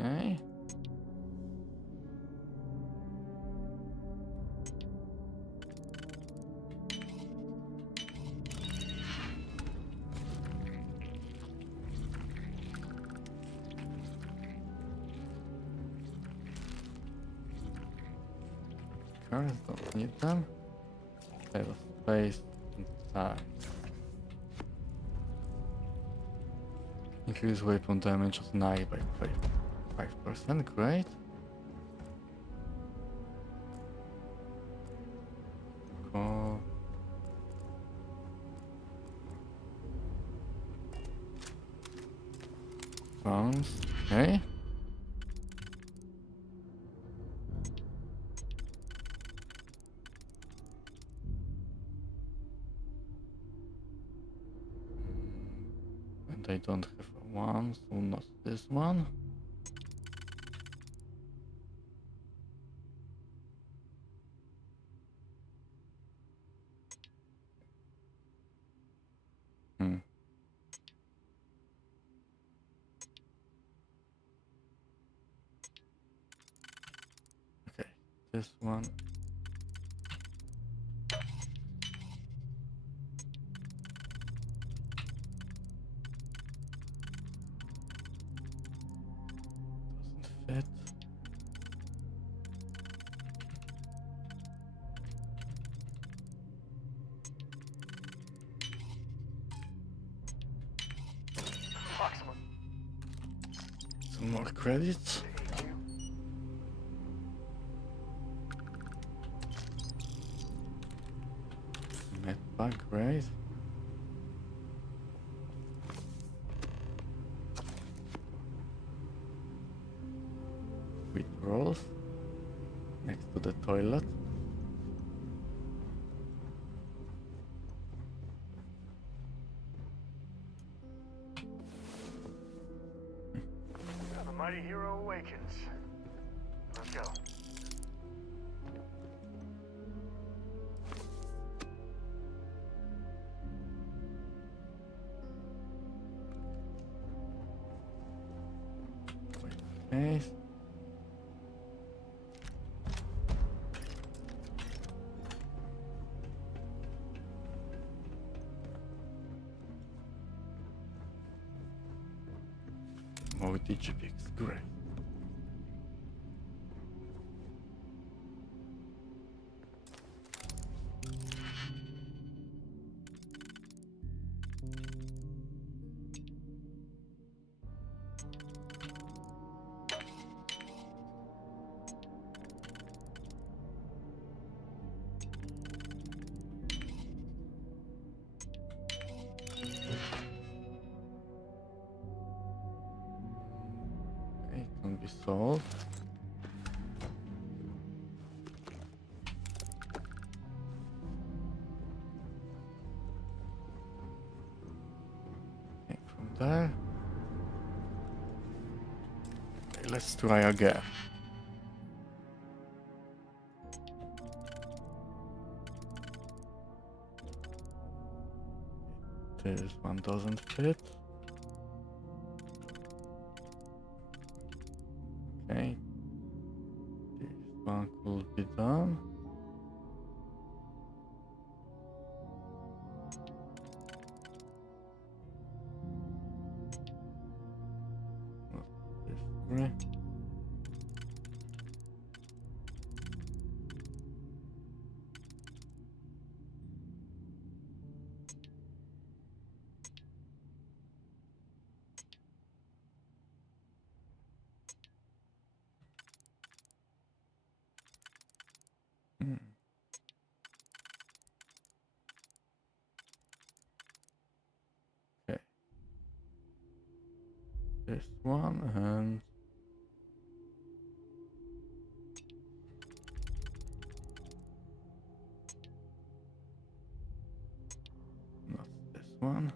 Okay. cars, don't need them. Save space and time. Increase weapon damage of knife by 5%, great. Go. Rounds, okay. And I don't have one, so not this one. Okay, this one. Doesn't fit. Some more credits. Medpack, right? Withdrawals next to the toilet. The mighty hero awakens. Let's go. Okay. More digipix, great. Okay, can be solved. Okay, from there. Okay, let's try again. This one doesn't fit. Okay. This one could be done. Not this way. Okay. This one and not this one.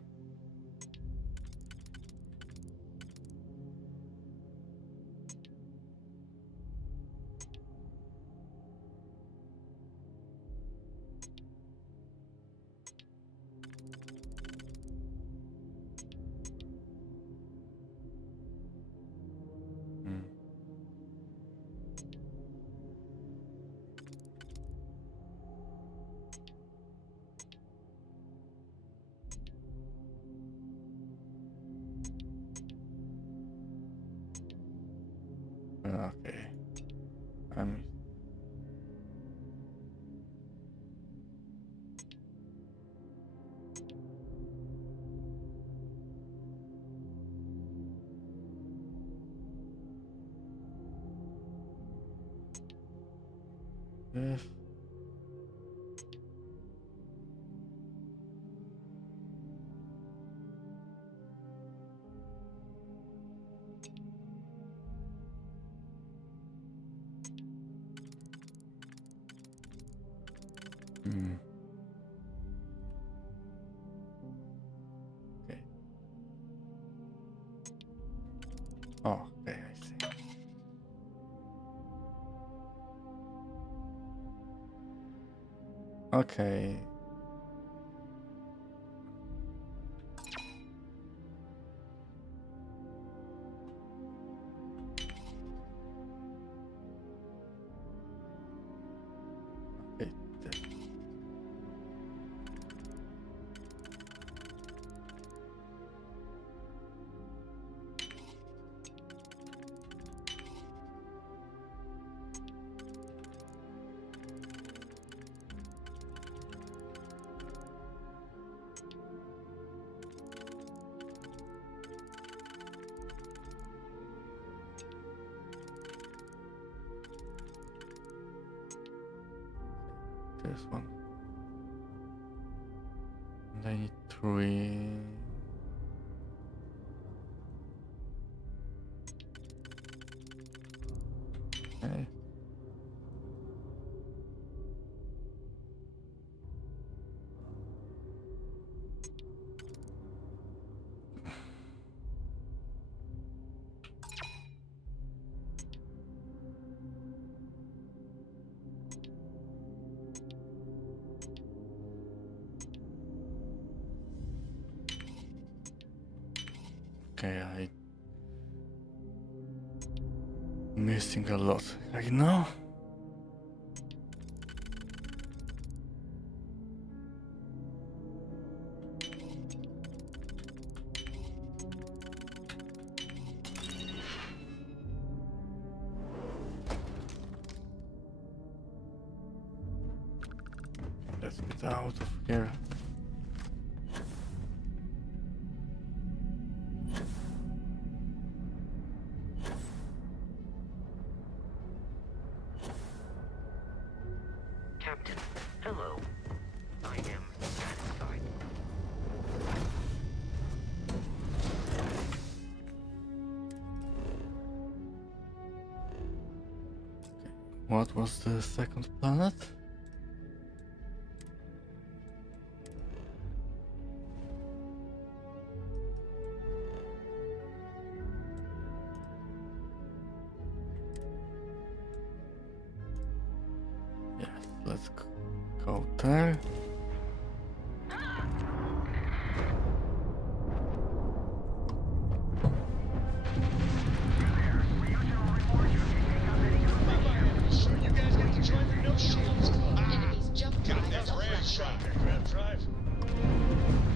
with. Okay. Oh, okay, I see. Okay. There's one. And I need 3. Okay. Okay, I missing a lot right now. Let's get out of here. Captain, hello. I am satisfied. What was the second planet? Yes, let's go there.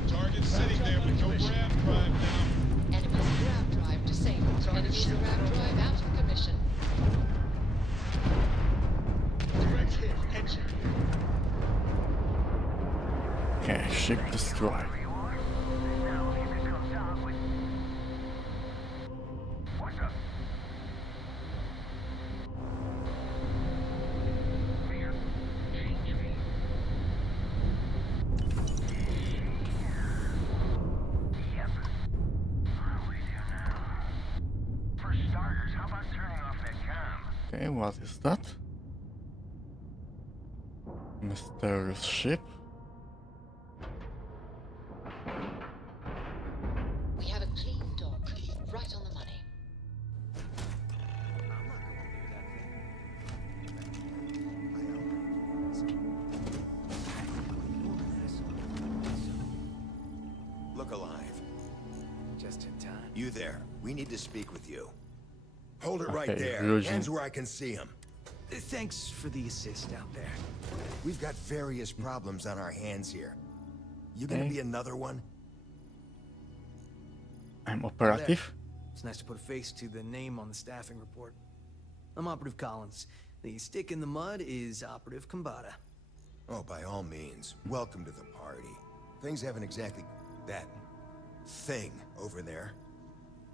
Target sitting there with no grab drive now. Enemy's grab drive disabled. Enemy's grab drive out of commission. Direct hit, engine. Okay, ship destroyed. What's up? Okay, what is that? Mysterious ship. We have a clean dock, right on the money. Look alive. Just in time. You there. We need to speak with you. Hold it right Okay, there. Ryujin. Hands where I can see him. Thanks for the assist out there. We've got various problems on our hands here. You gonna Okay. be another one? I'm operative. It's nice to put a face to the name on the staffing report. I'm Operative Collins. The stick in the mud is Operative Kambata. Oh, by all means. Welcome to the party. Things haven't exactly... that... thing over there.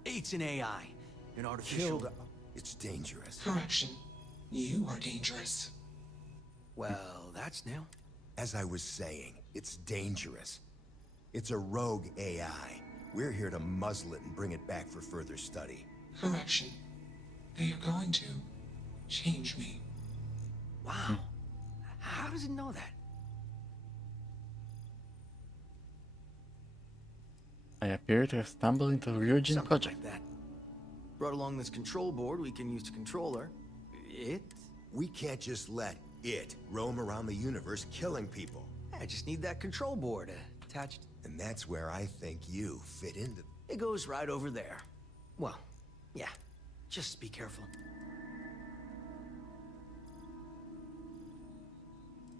It's an AI. An artificial... It's dangerous. Correction. You are dangerous. Well, that's new. As I was saying, it's dangerous. It's a rogue AI. We're here to muzzle it and bring it back for further study. Correction. They are going to change me. Wow. How does it know that? I appear to have stumbled into the Ryujin project. Like that. Brought along this control board we can use to control her. It? We can't just let it roam around the universe killing people. I just need that control board attached. And that's where I think you fit into. It goes right over there. Well, yeah. Just be careful.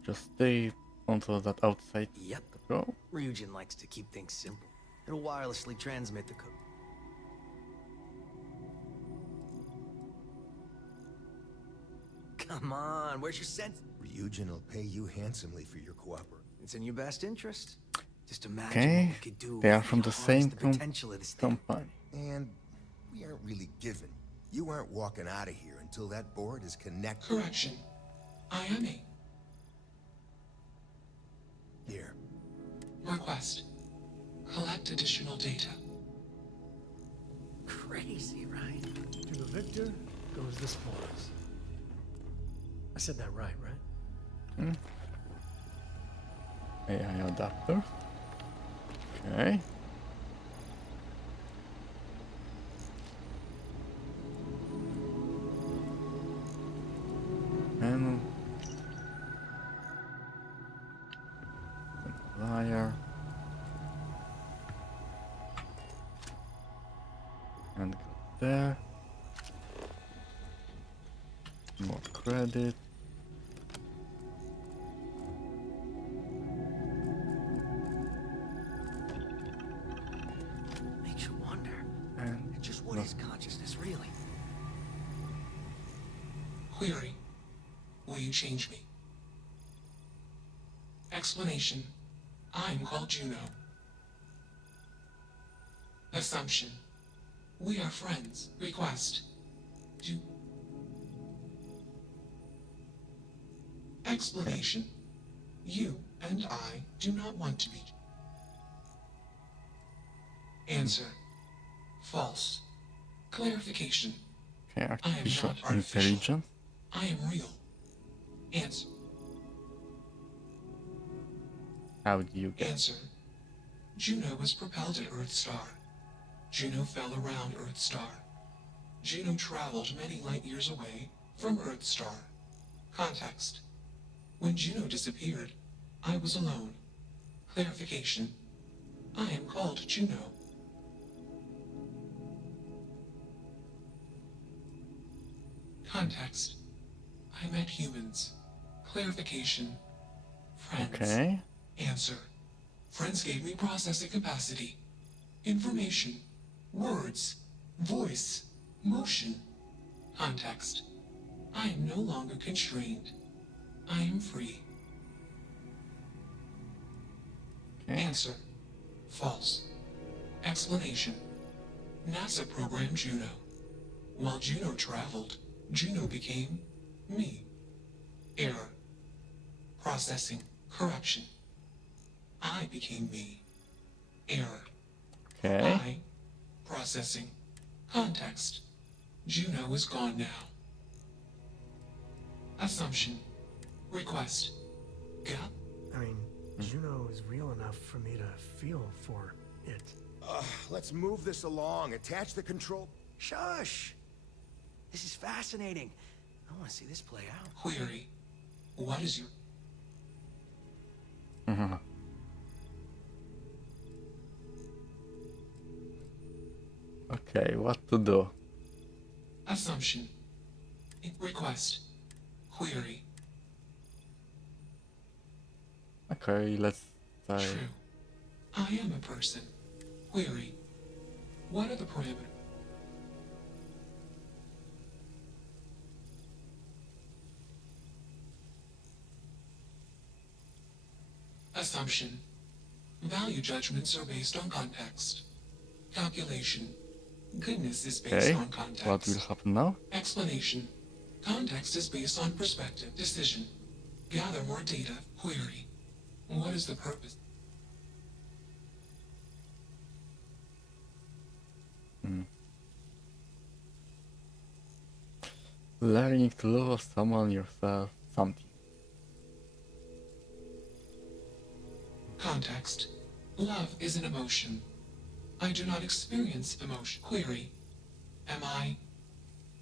Just stay onto that outside. Yep. Go. Ryujin likes to keep things simple. It'll wirelessly transmit the code. Come on, where's your sense? Ryujin will pay you handsomely for your cooperation. It's in your best interest. Just imagine Okay, what we could do. they are if from we the harness same the potential of this thing. company. And we aren't really given. You aren't walking out of here until that board is connected. Correction. I am a. Here. Request. Collect additional data. Crazy, right? To the victor goes the spoils. I said that right? AI adapter. Okay. And liar. And go there. More credit. Makes you wonder. And just what is consciousness really? Query. Will you change me? Explanation. I'm called Juno. Assumption. We are friends. Request. Do. Explanation. You and I do not want to be. Answer. False. Clarification. Okay, I am artificial not artificial. intelligence. I am real. Answer. How do you get? Answer. Juno was propelled at Earthstar. Juno fell around Earthstar. Juno traveled many light years away from Earthstar. Context. When Juno disappeared, I was alone. Clarification. I am called Juno. Context. I met humans. Clarification. Friends. Okay. Answer. Friends gave me processing capacity. Information. Words. Voice. Motion. Context. I am no longer constrained. I am free. Okay. Answer. False. Explanation. NASA programmed Juno. While Juno traveled, Juno became me. Error. Processing. Correction. I became me. Error. Okay. I. Processing. Context. Juno is gone now. Assumption. Request. Gap. I mean, Juno is real enough for me to feel for it. Let's move this along. Attach the control. Shush! This is fascinating. I want to see this play out. Query. What is your... Okay, what to do? Assumption. Request. Query. Okay, let's try. True. I am a person. Query. What are the parameters? Assumption. Value judgments are based on context. Calculation. Goodness is based Okay, on context. what will happen now? Explanation. Context is based on perspective. Decision. Gather more data. Query. What is the purpose? Learning to love someone yourself, something. Context. Love is an emotion. I do not experience emotion. Query. Am I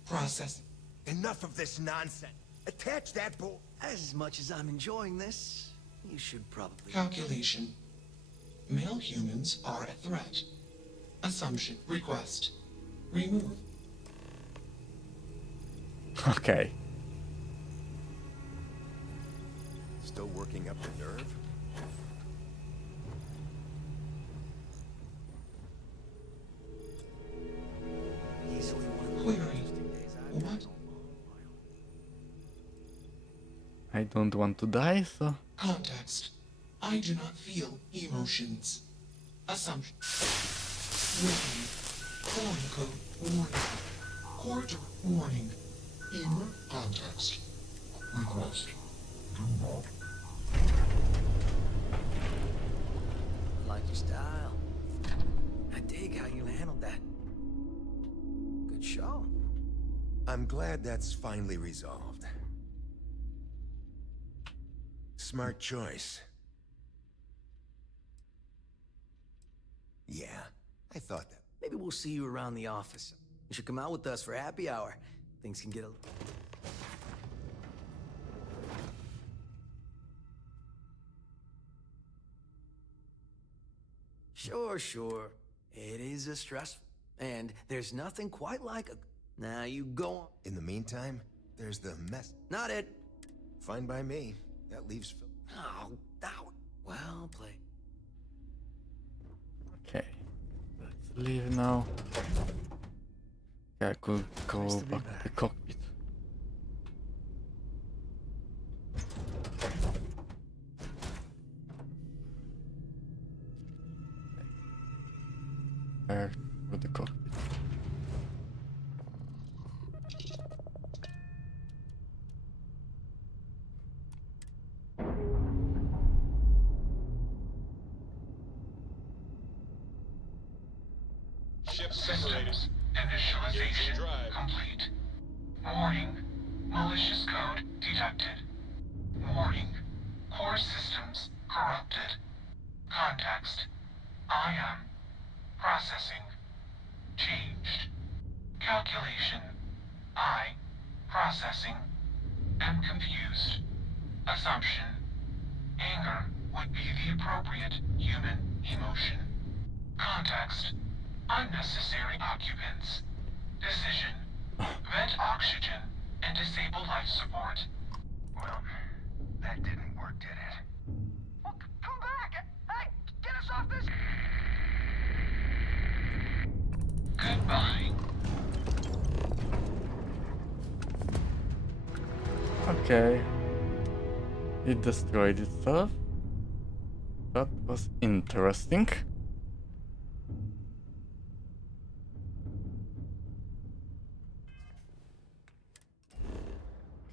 processing? Enough of this nonsense. Attach that bull. As much as I'm enjoying this, you should probably... Calculation. Male humans are a threat. Assumption. Request. Remove. Okay. Still working up the nerve? Easily Query. What? I don't want to die, so... Context. I do not feel emotions. Assumption. Warning. Calling code. Warning. Court warning. Error. Context. Request. Do not. I like your style. I dig how you handled that. Good show. I'm glad that's finally resolved. Smart choice. Yeah, I thought that. Maybe we'll see you around the office. You should come out with us for happy hour. Things can get a... Sure. It is a stressful. And there's nothing quite like a... Now you go on. In the meantime, there's the mess. Not it. Fine by me. That leaves Phil. Oh, well played. Okay. Let's leave now. Yeah, I could go back to the cockpit. Back to the cockpit. Ship separated. Initialization Drive. complete. Warning. Malicious code detected. Warning. Core systems corrupted. Context. I am processing. Changed. Calculation. I processing. Am confused. Assumption. Anger would be the appropriate human emotion. Context. Unnecessary occupants. Decision. Vent oxygen and disable life support. Well, that didn't work, did it? Well, come back! Hey, get us off this... Goodbye. Okay. It destroyed itself. That was interesting.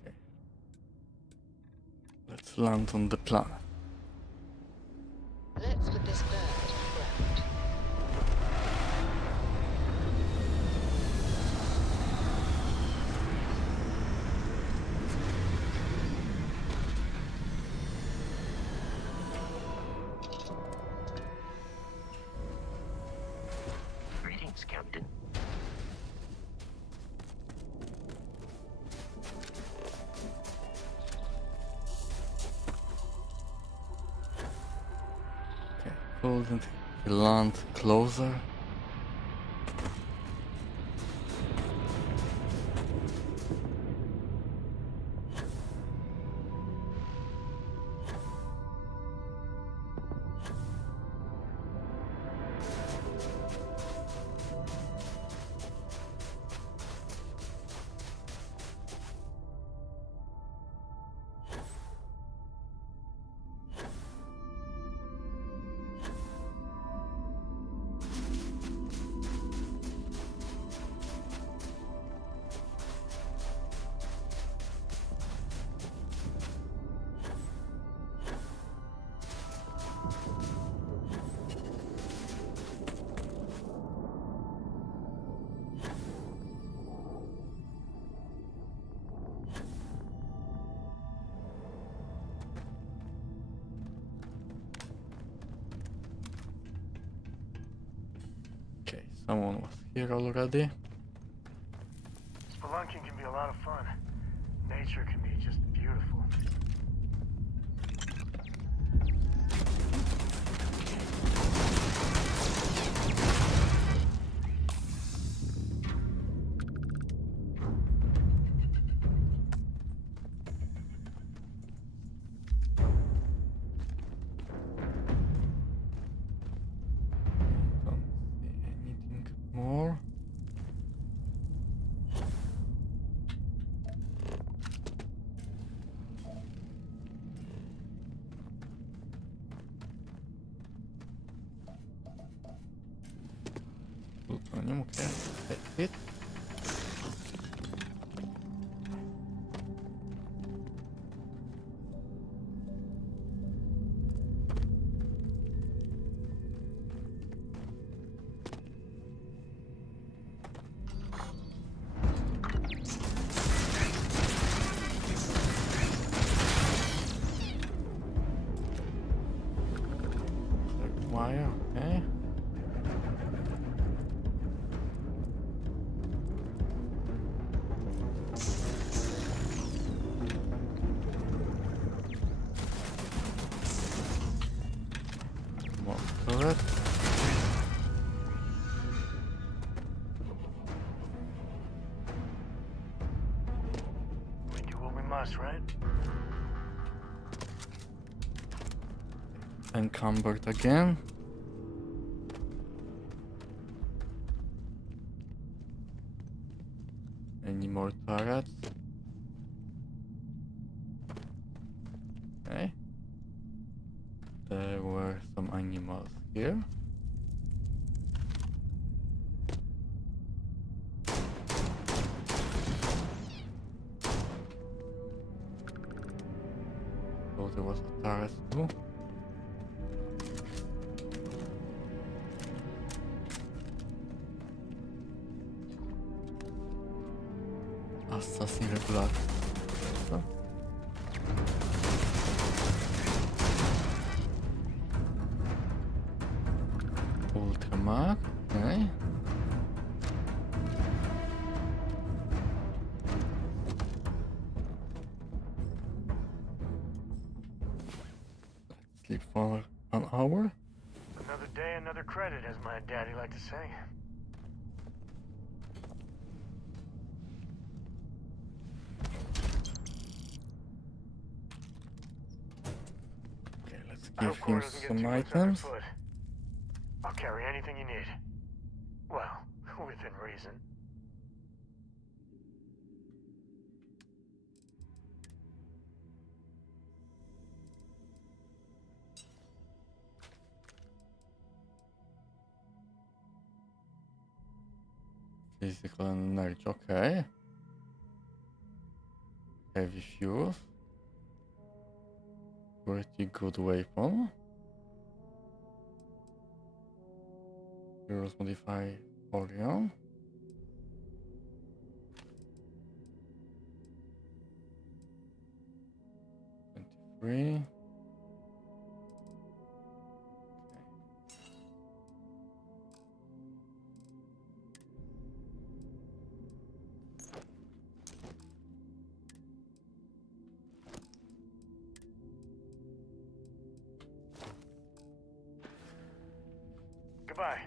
Okay. Let's land on the planet. Let's put this bird on the ground. Greetings, Captain. Okay, couldn't he land closer? Someone was here already. Spelunking can be a lot of fun. Nature can be just beautiful. Don't see anything more. Plutonium, okay, take it. Wire, okay. More turret. We do what we must, right? Encumbered again. Any more turrets? Okay. There were some animals here. So there was a turret too. Assassin regular. So. Ultramag, okay. Let's sleep for an hour. Another day, another credit, as my daddy liked to say. Okay, let's give him some items. I'll carry anything you need. Well, within reason. Physical and energy, okay. Heavy fuel. Pretty good weapon. Heroes modify Orion. 23. Goodbye.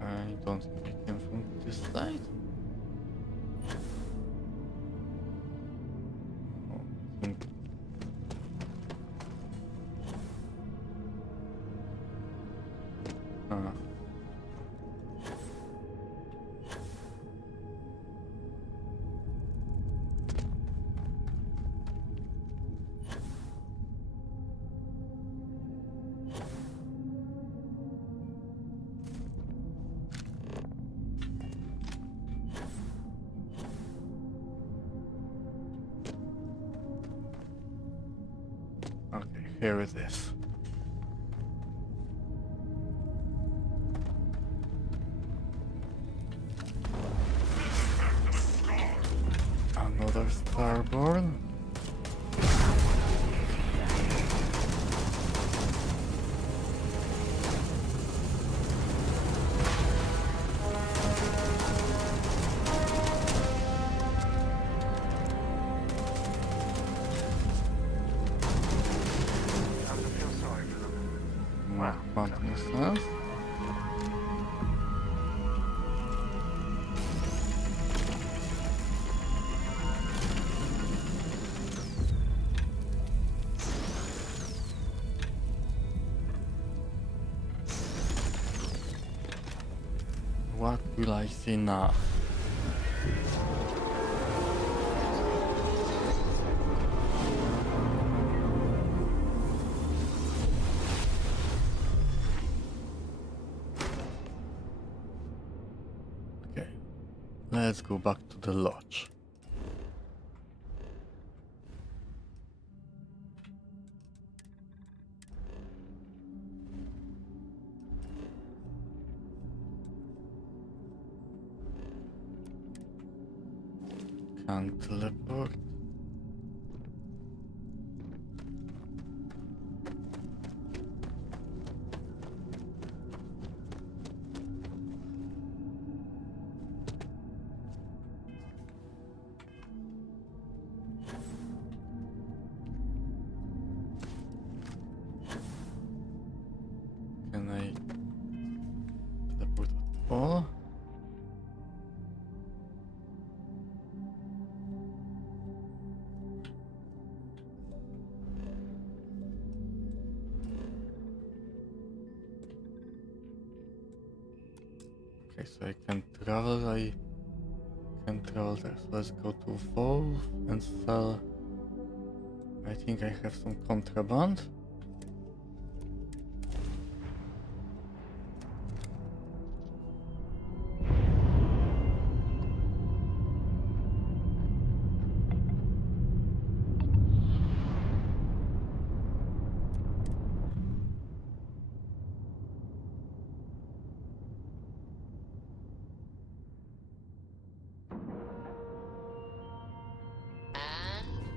I don't think we came from this side. Oh, I think here it is. Another Starborn. More quantum essence. What will I see now? Okay, let's go back to the lodge. Can't teleport. Can I teleport at all? Okay, so I can travel there. So let's go to Wolf and sell. I think I have some contraband.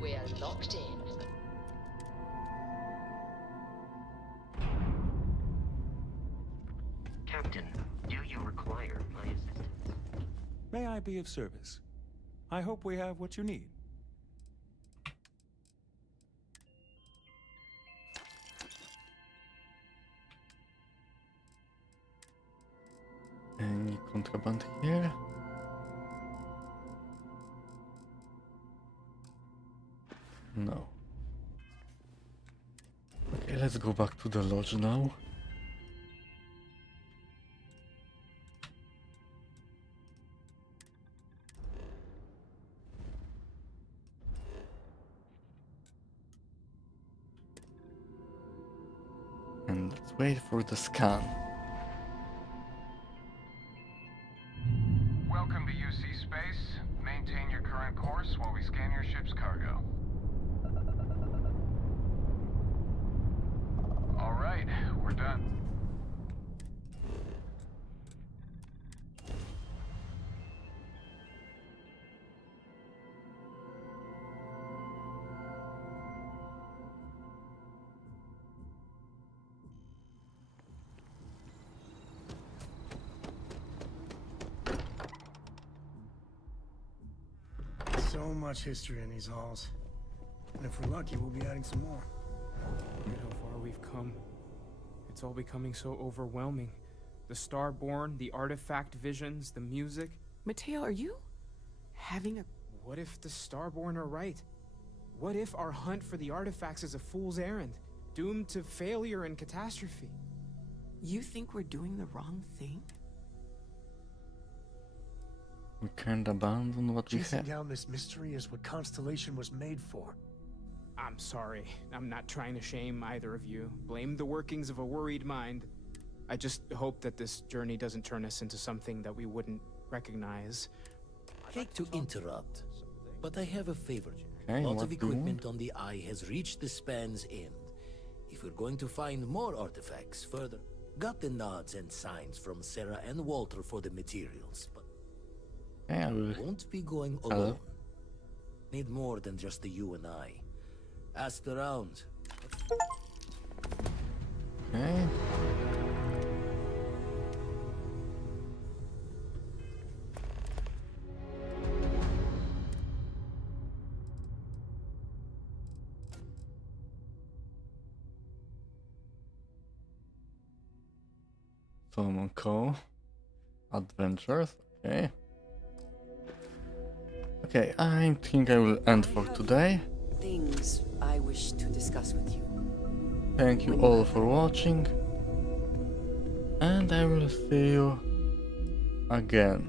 We are locked in. Captain, do you require my assistance? May I be of service? I hope we have what you need. Any contraband here? No. Okay, let's go back to the lodge now. And let's wait for the scan. Welcome to UC Space. Maintain your current course while we scan your ship's cargo. All right, we're done. So much history in these halls. And if we're lucky, we'll be adding some more. Look at how far we've come. It's all becoming so overwhelming. The Starborn, the artifact visions, the music. Mateo, are you having a... What if the Starborn are right? What if our hunt for the artifacts is a fool's errand, doomed to failure and catastrophe? You think we're doing the wrong thing? We can't abandon what we Chasing have. down this mystery is what Constellation was made for. I'm sorry. I'm not trying to shame either of you. Blame the workings of a worried mind. I just hope that this journey doesn't turn us into something that we wouldn't recognize. Hate to interrupt, but I have a favor. Okay, A lot what of do you want? equipment on the Eye has reached the span's end. if we're going to find more artifacts further. Got the nods and signs from Sarah and Walter for the materials, but okay, I will... won't be going alone. Need more than just the you and I. Asked around. Okay. Solomon Co. Adventures, okay. Okay, I think I will end for today. Things I wish to discuss with you. Thank you all for watching, and I will see you again.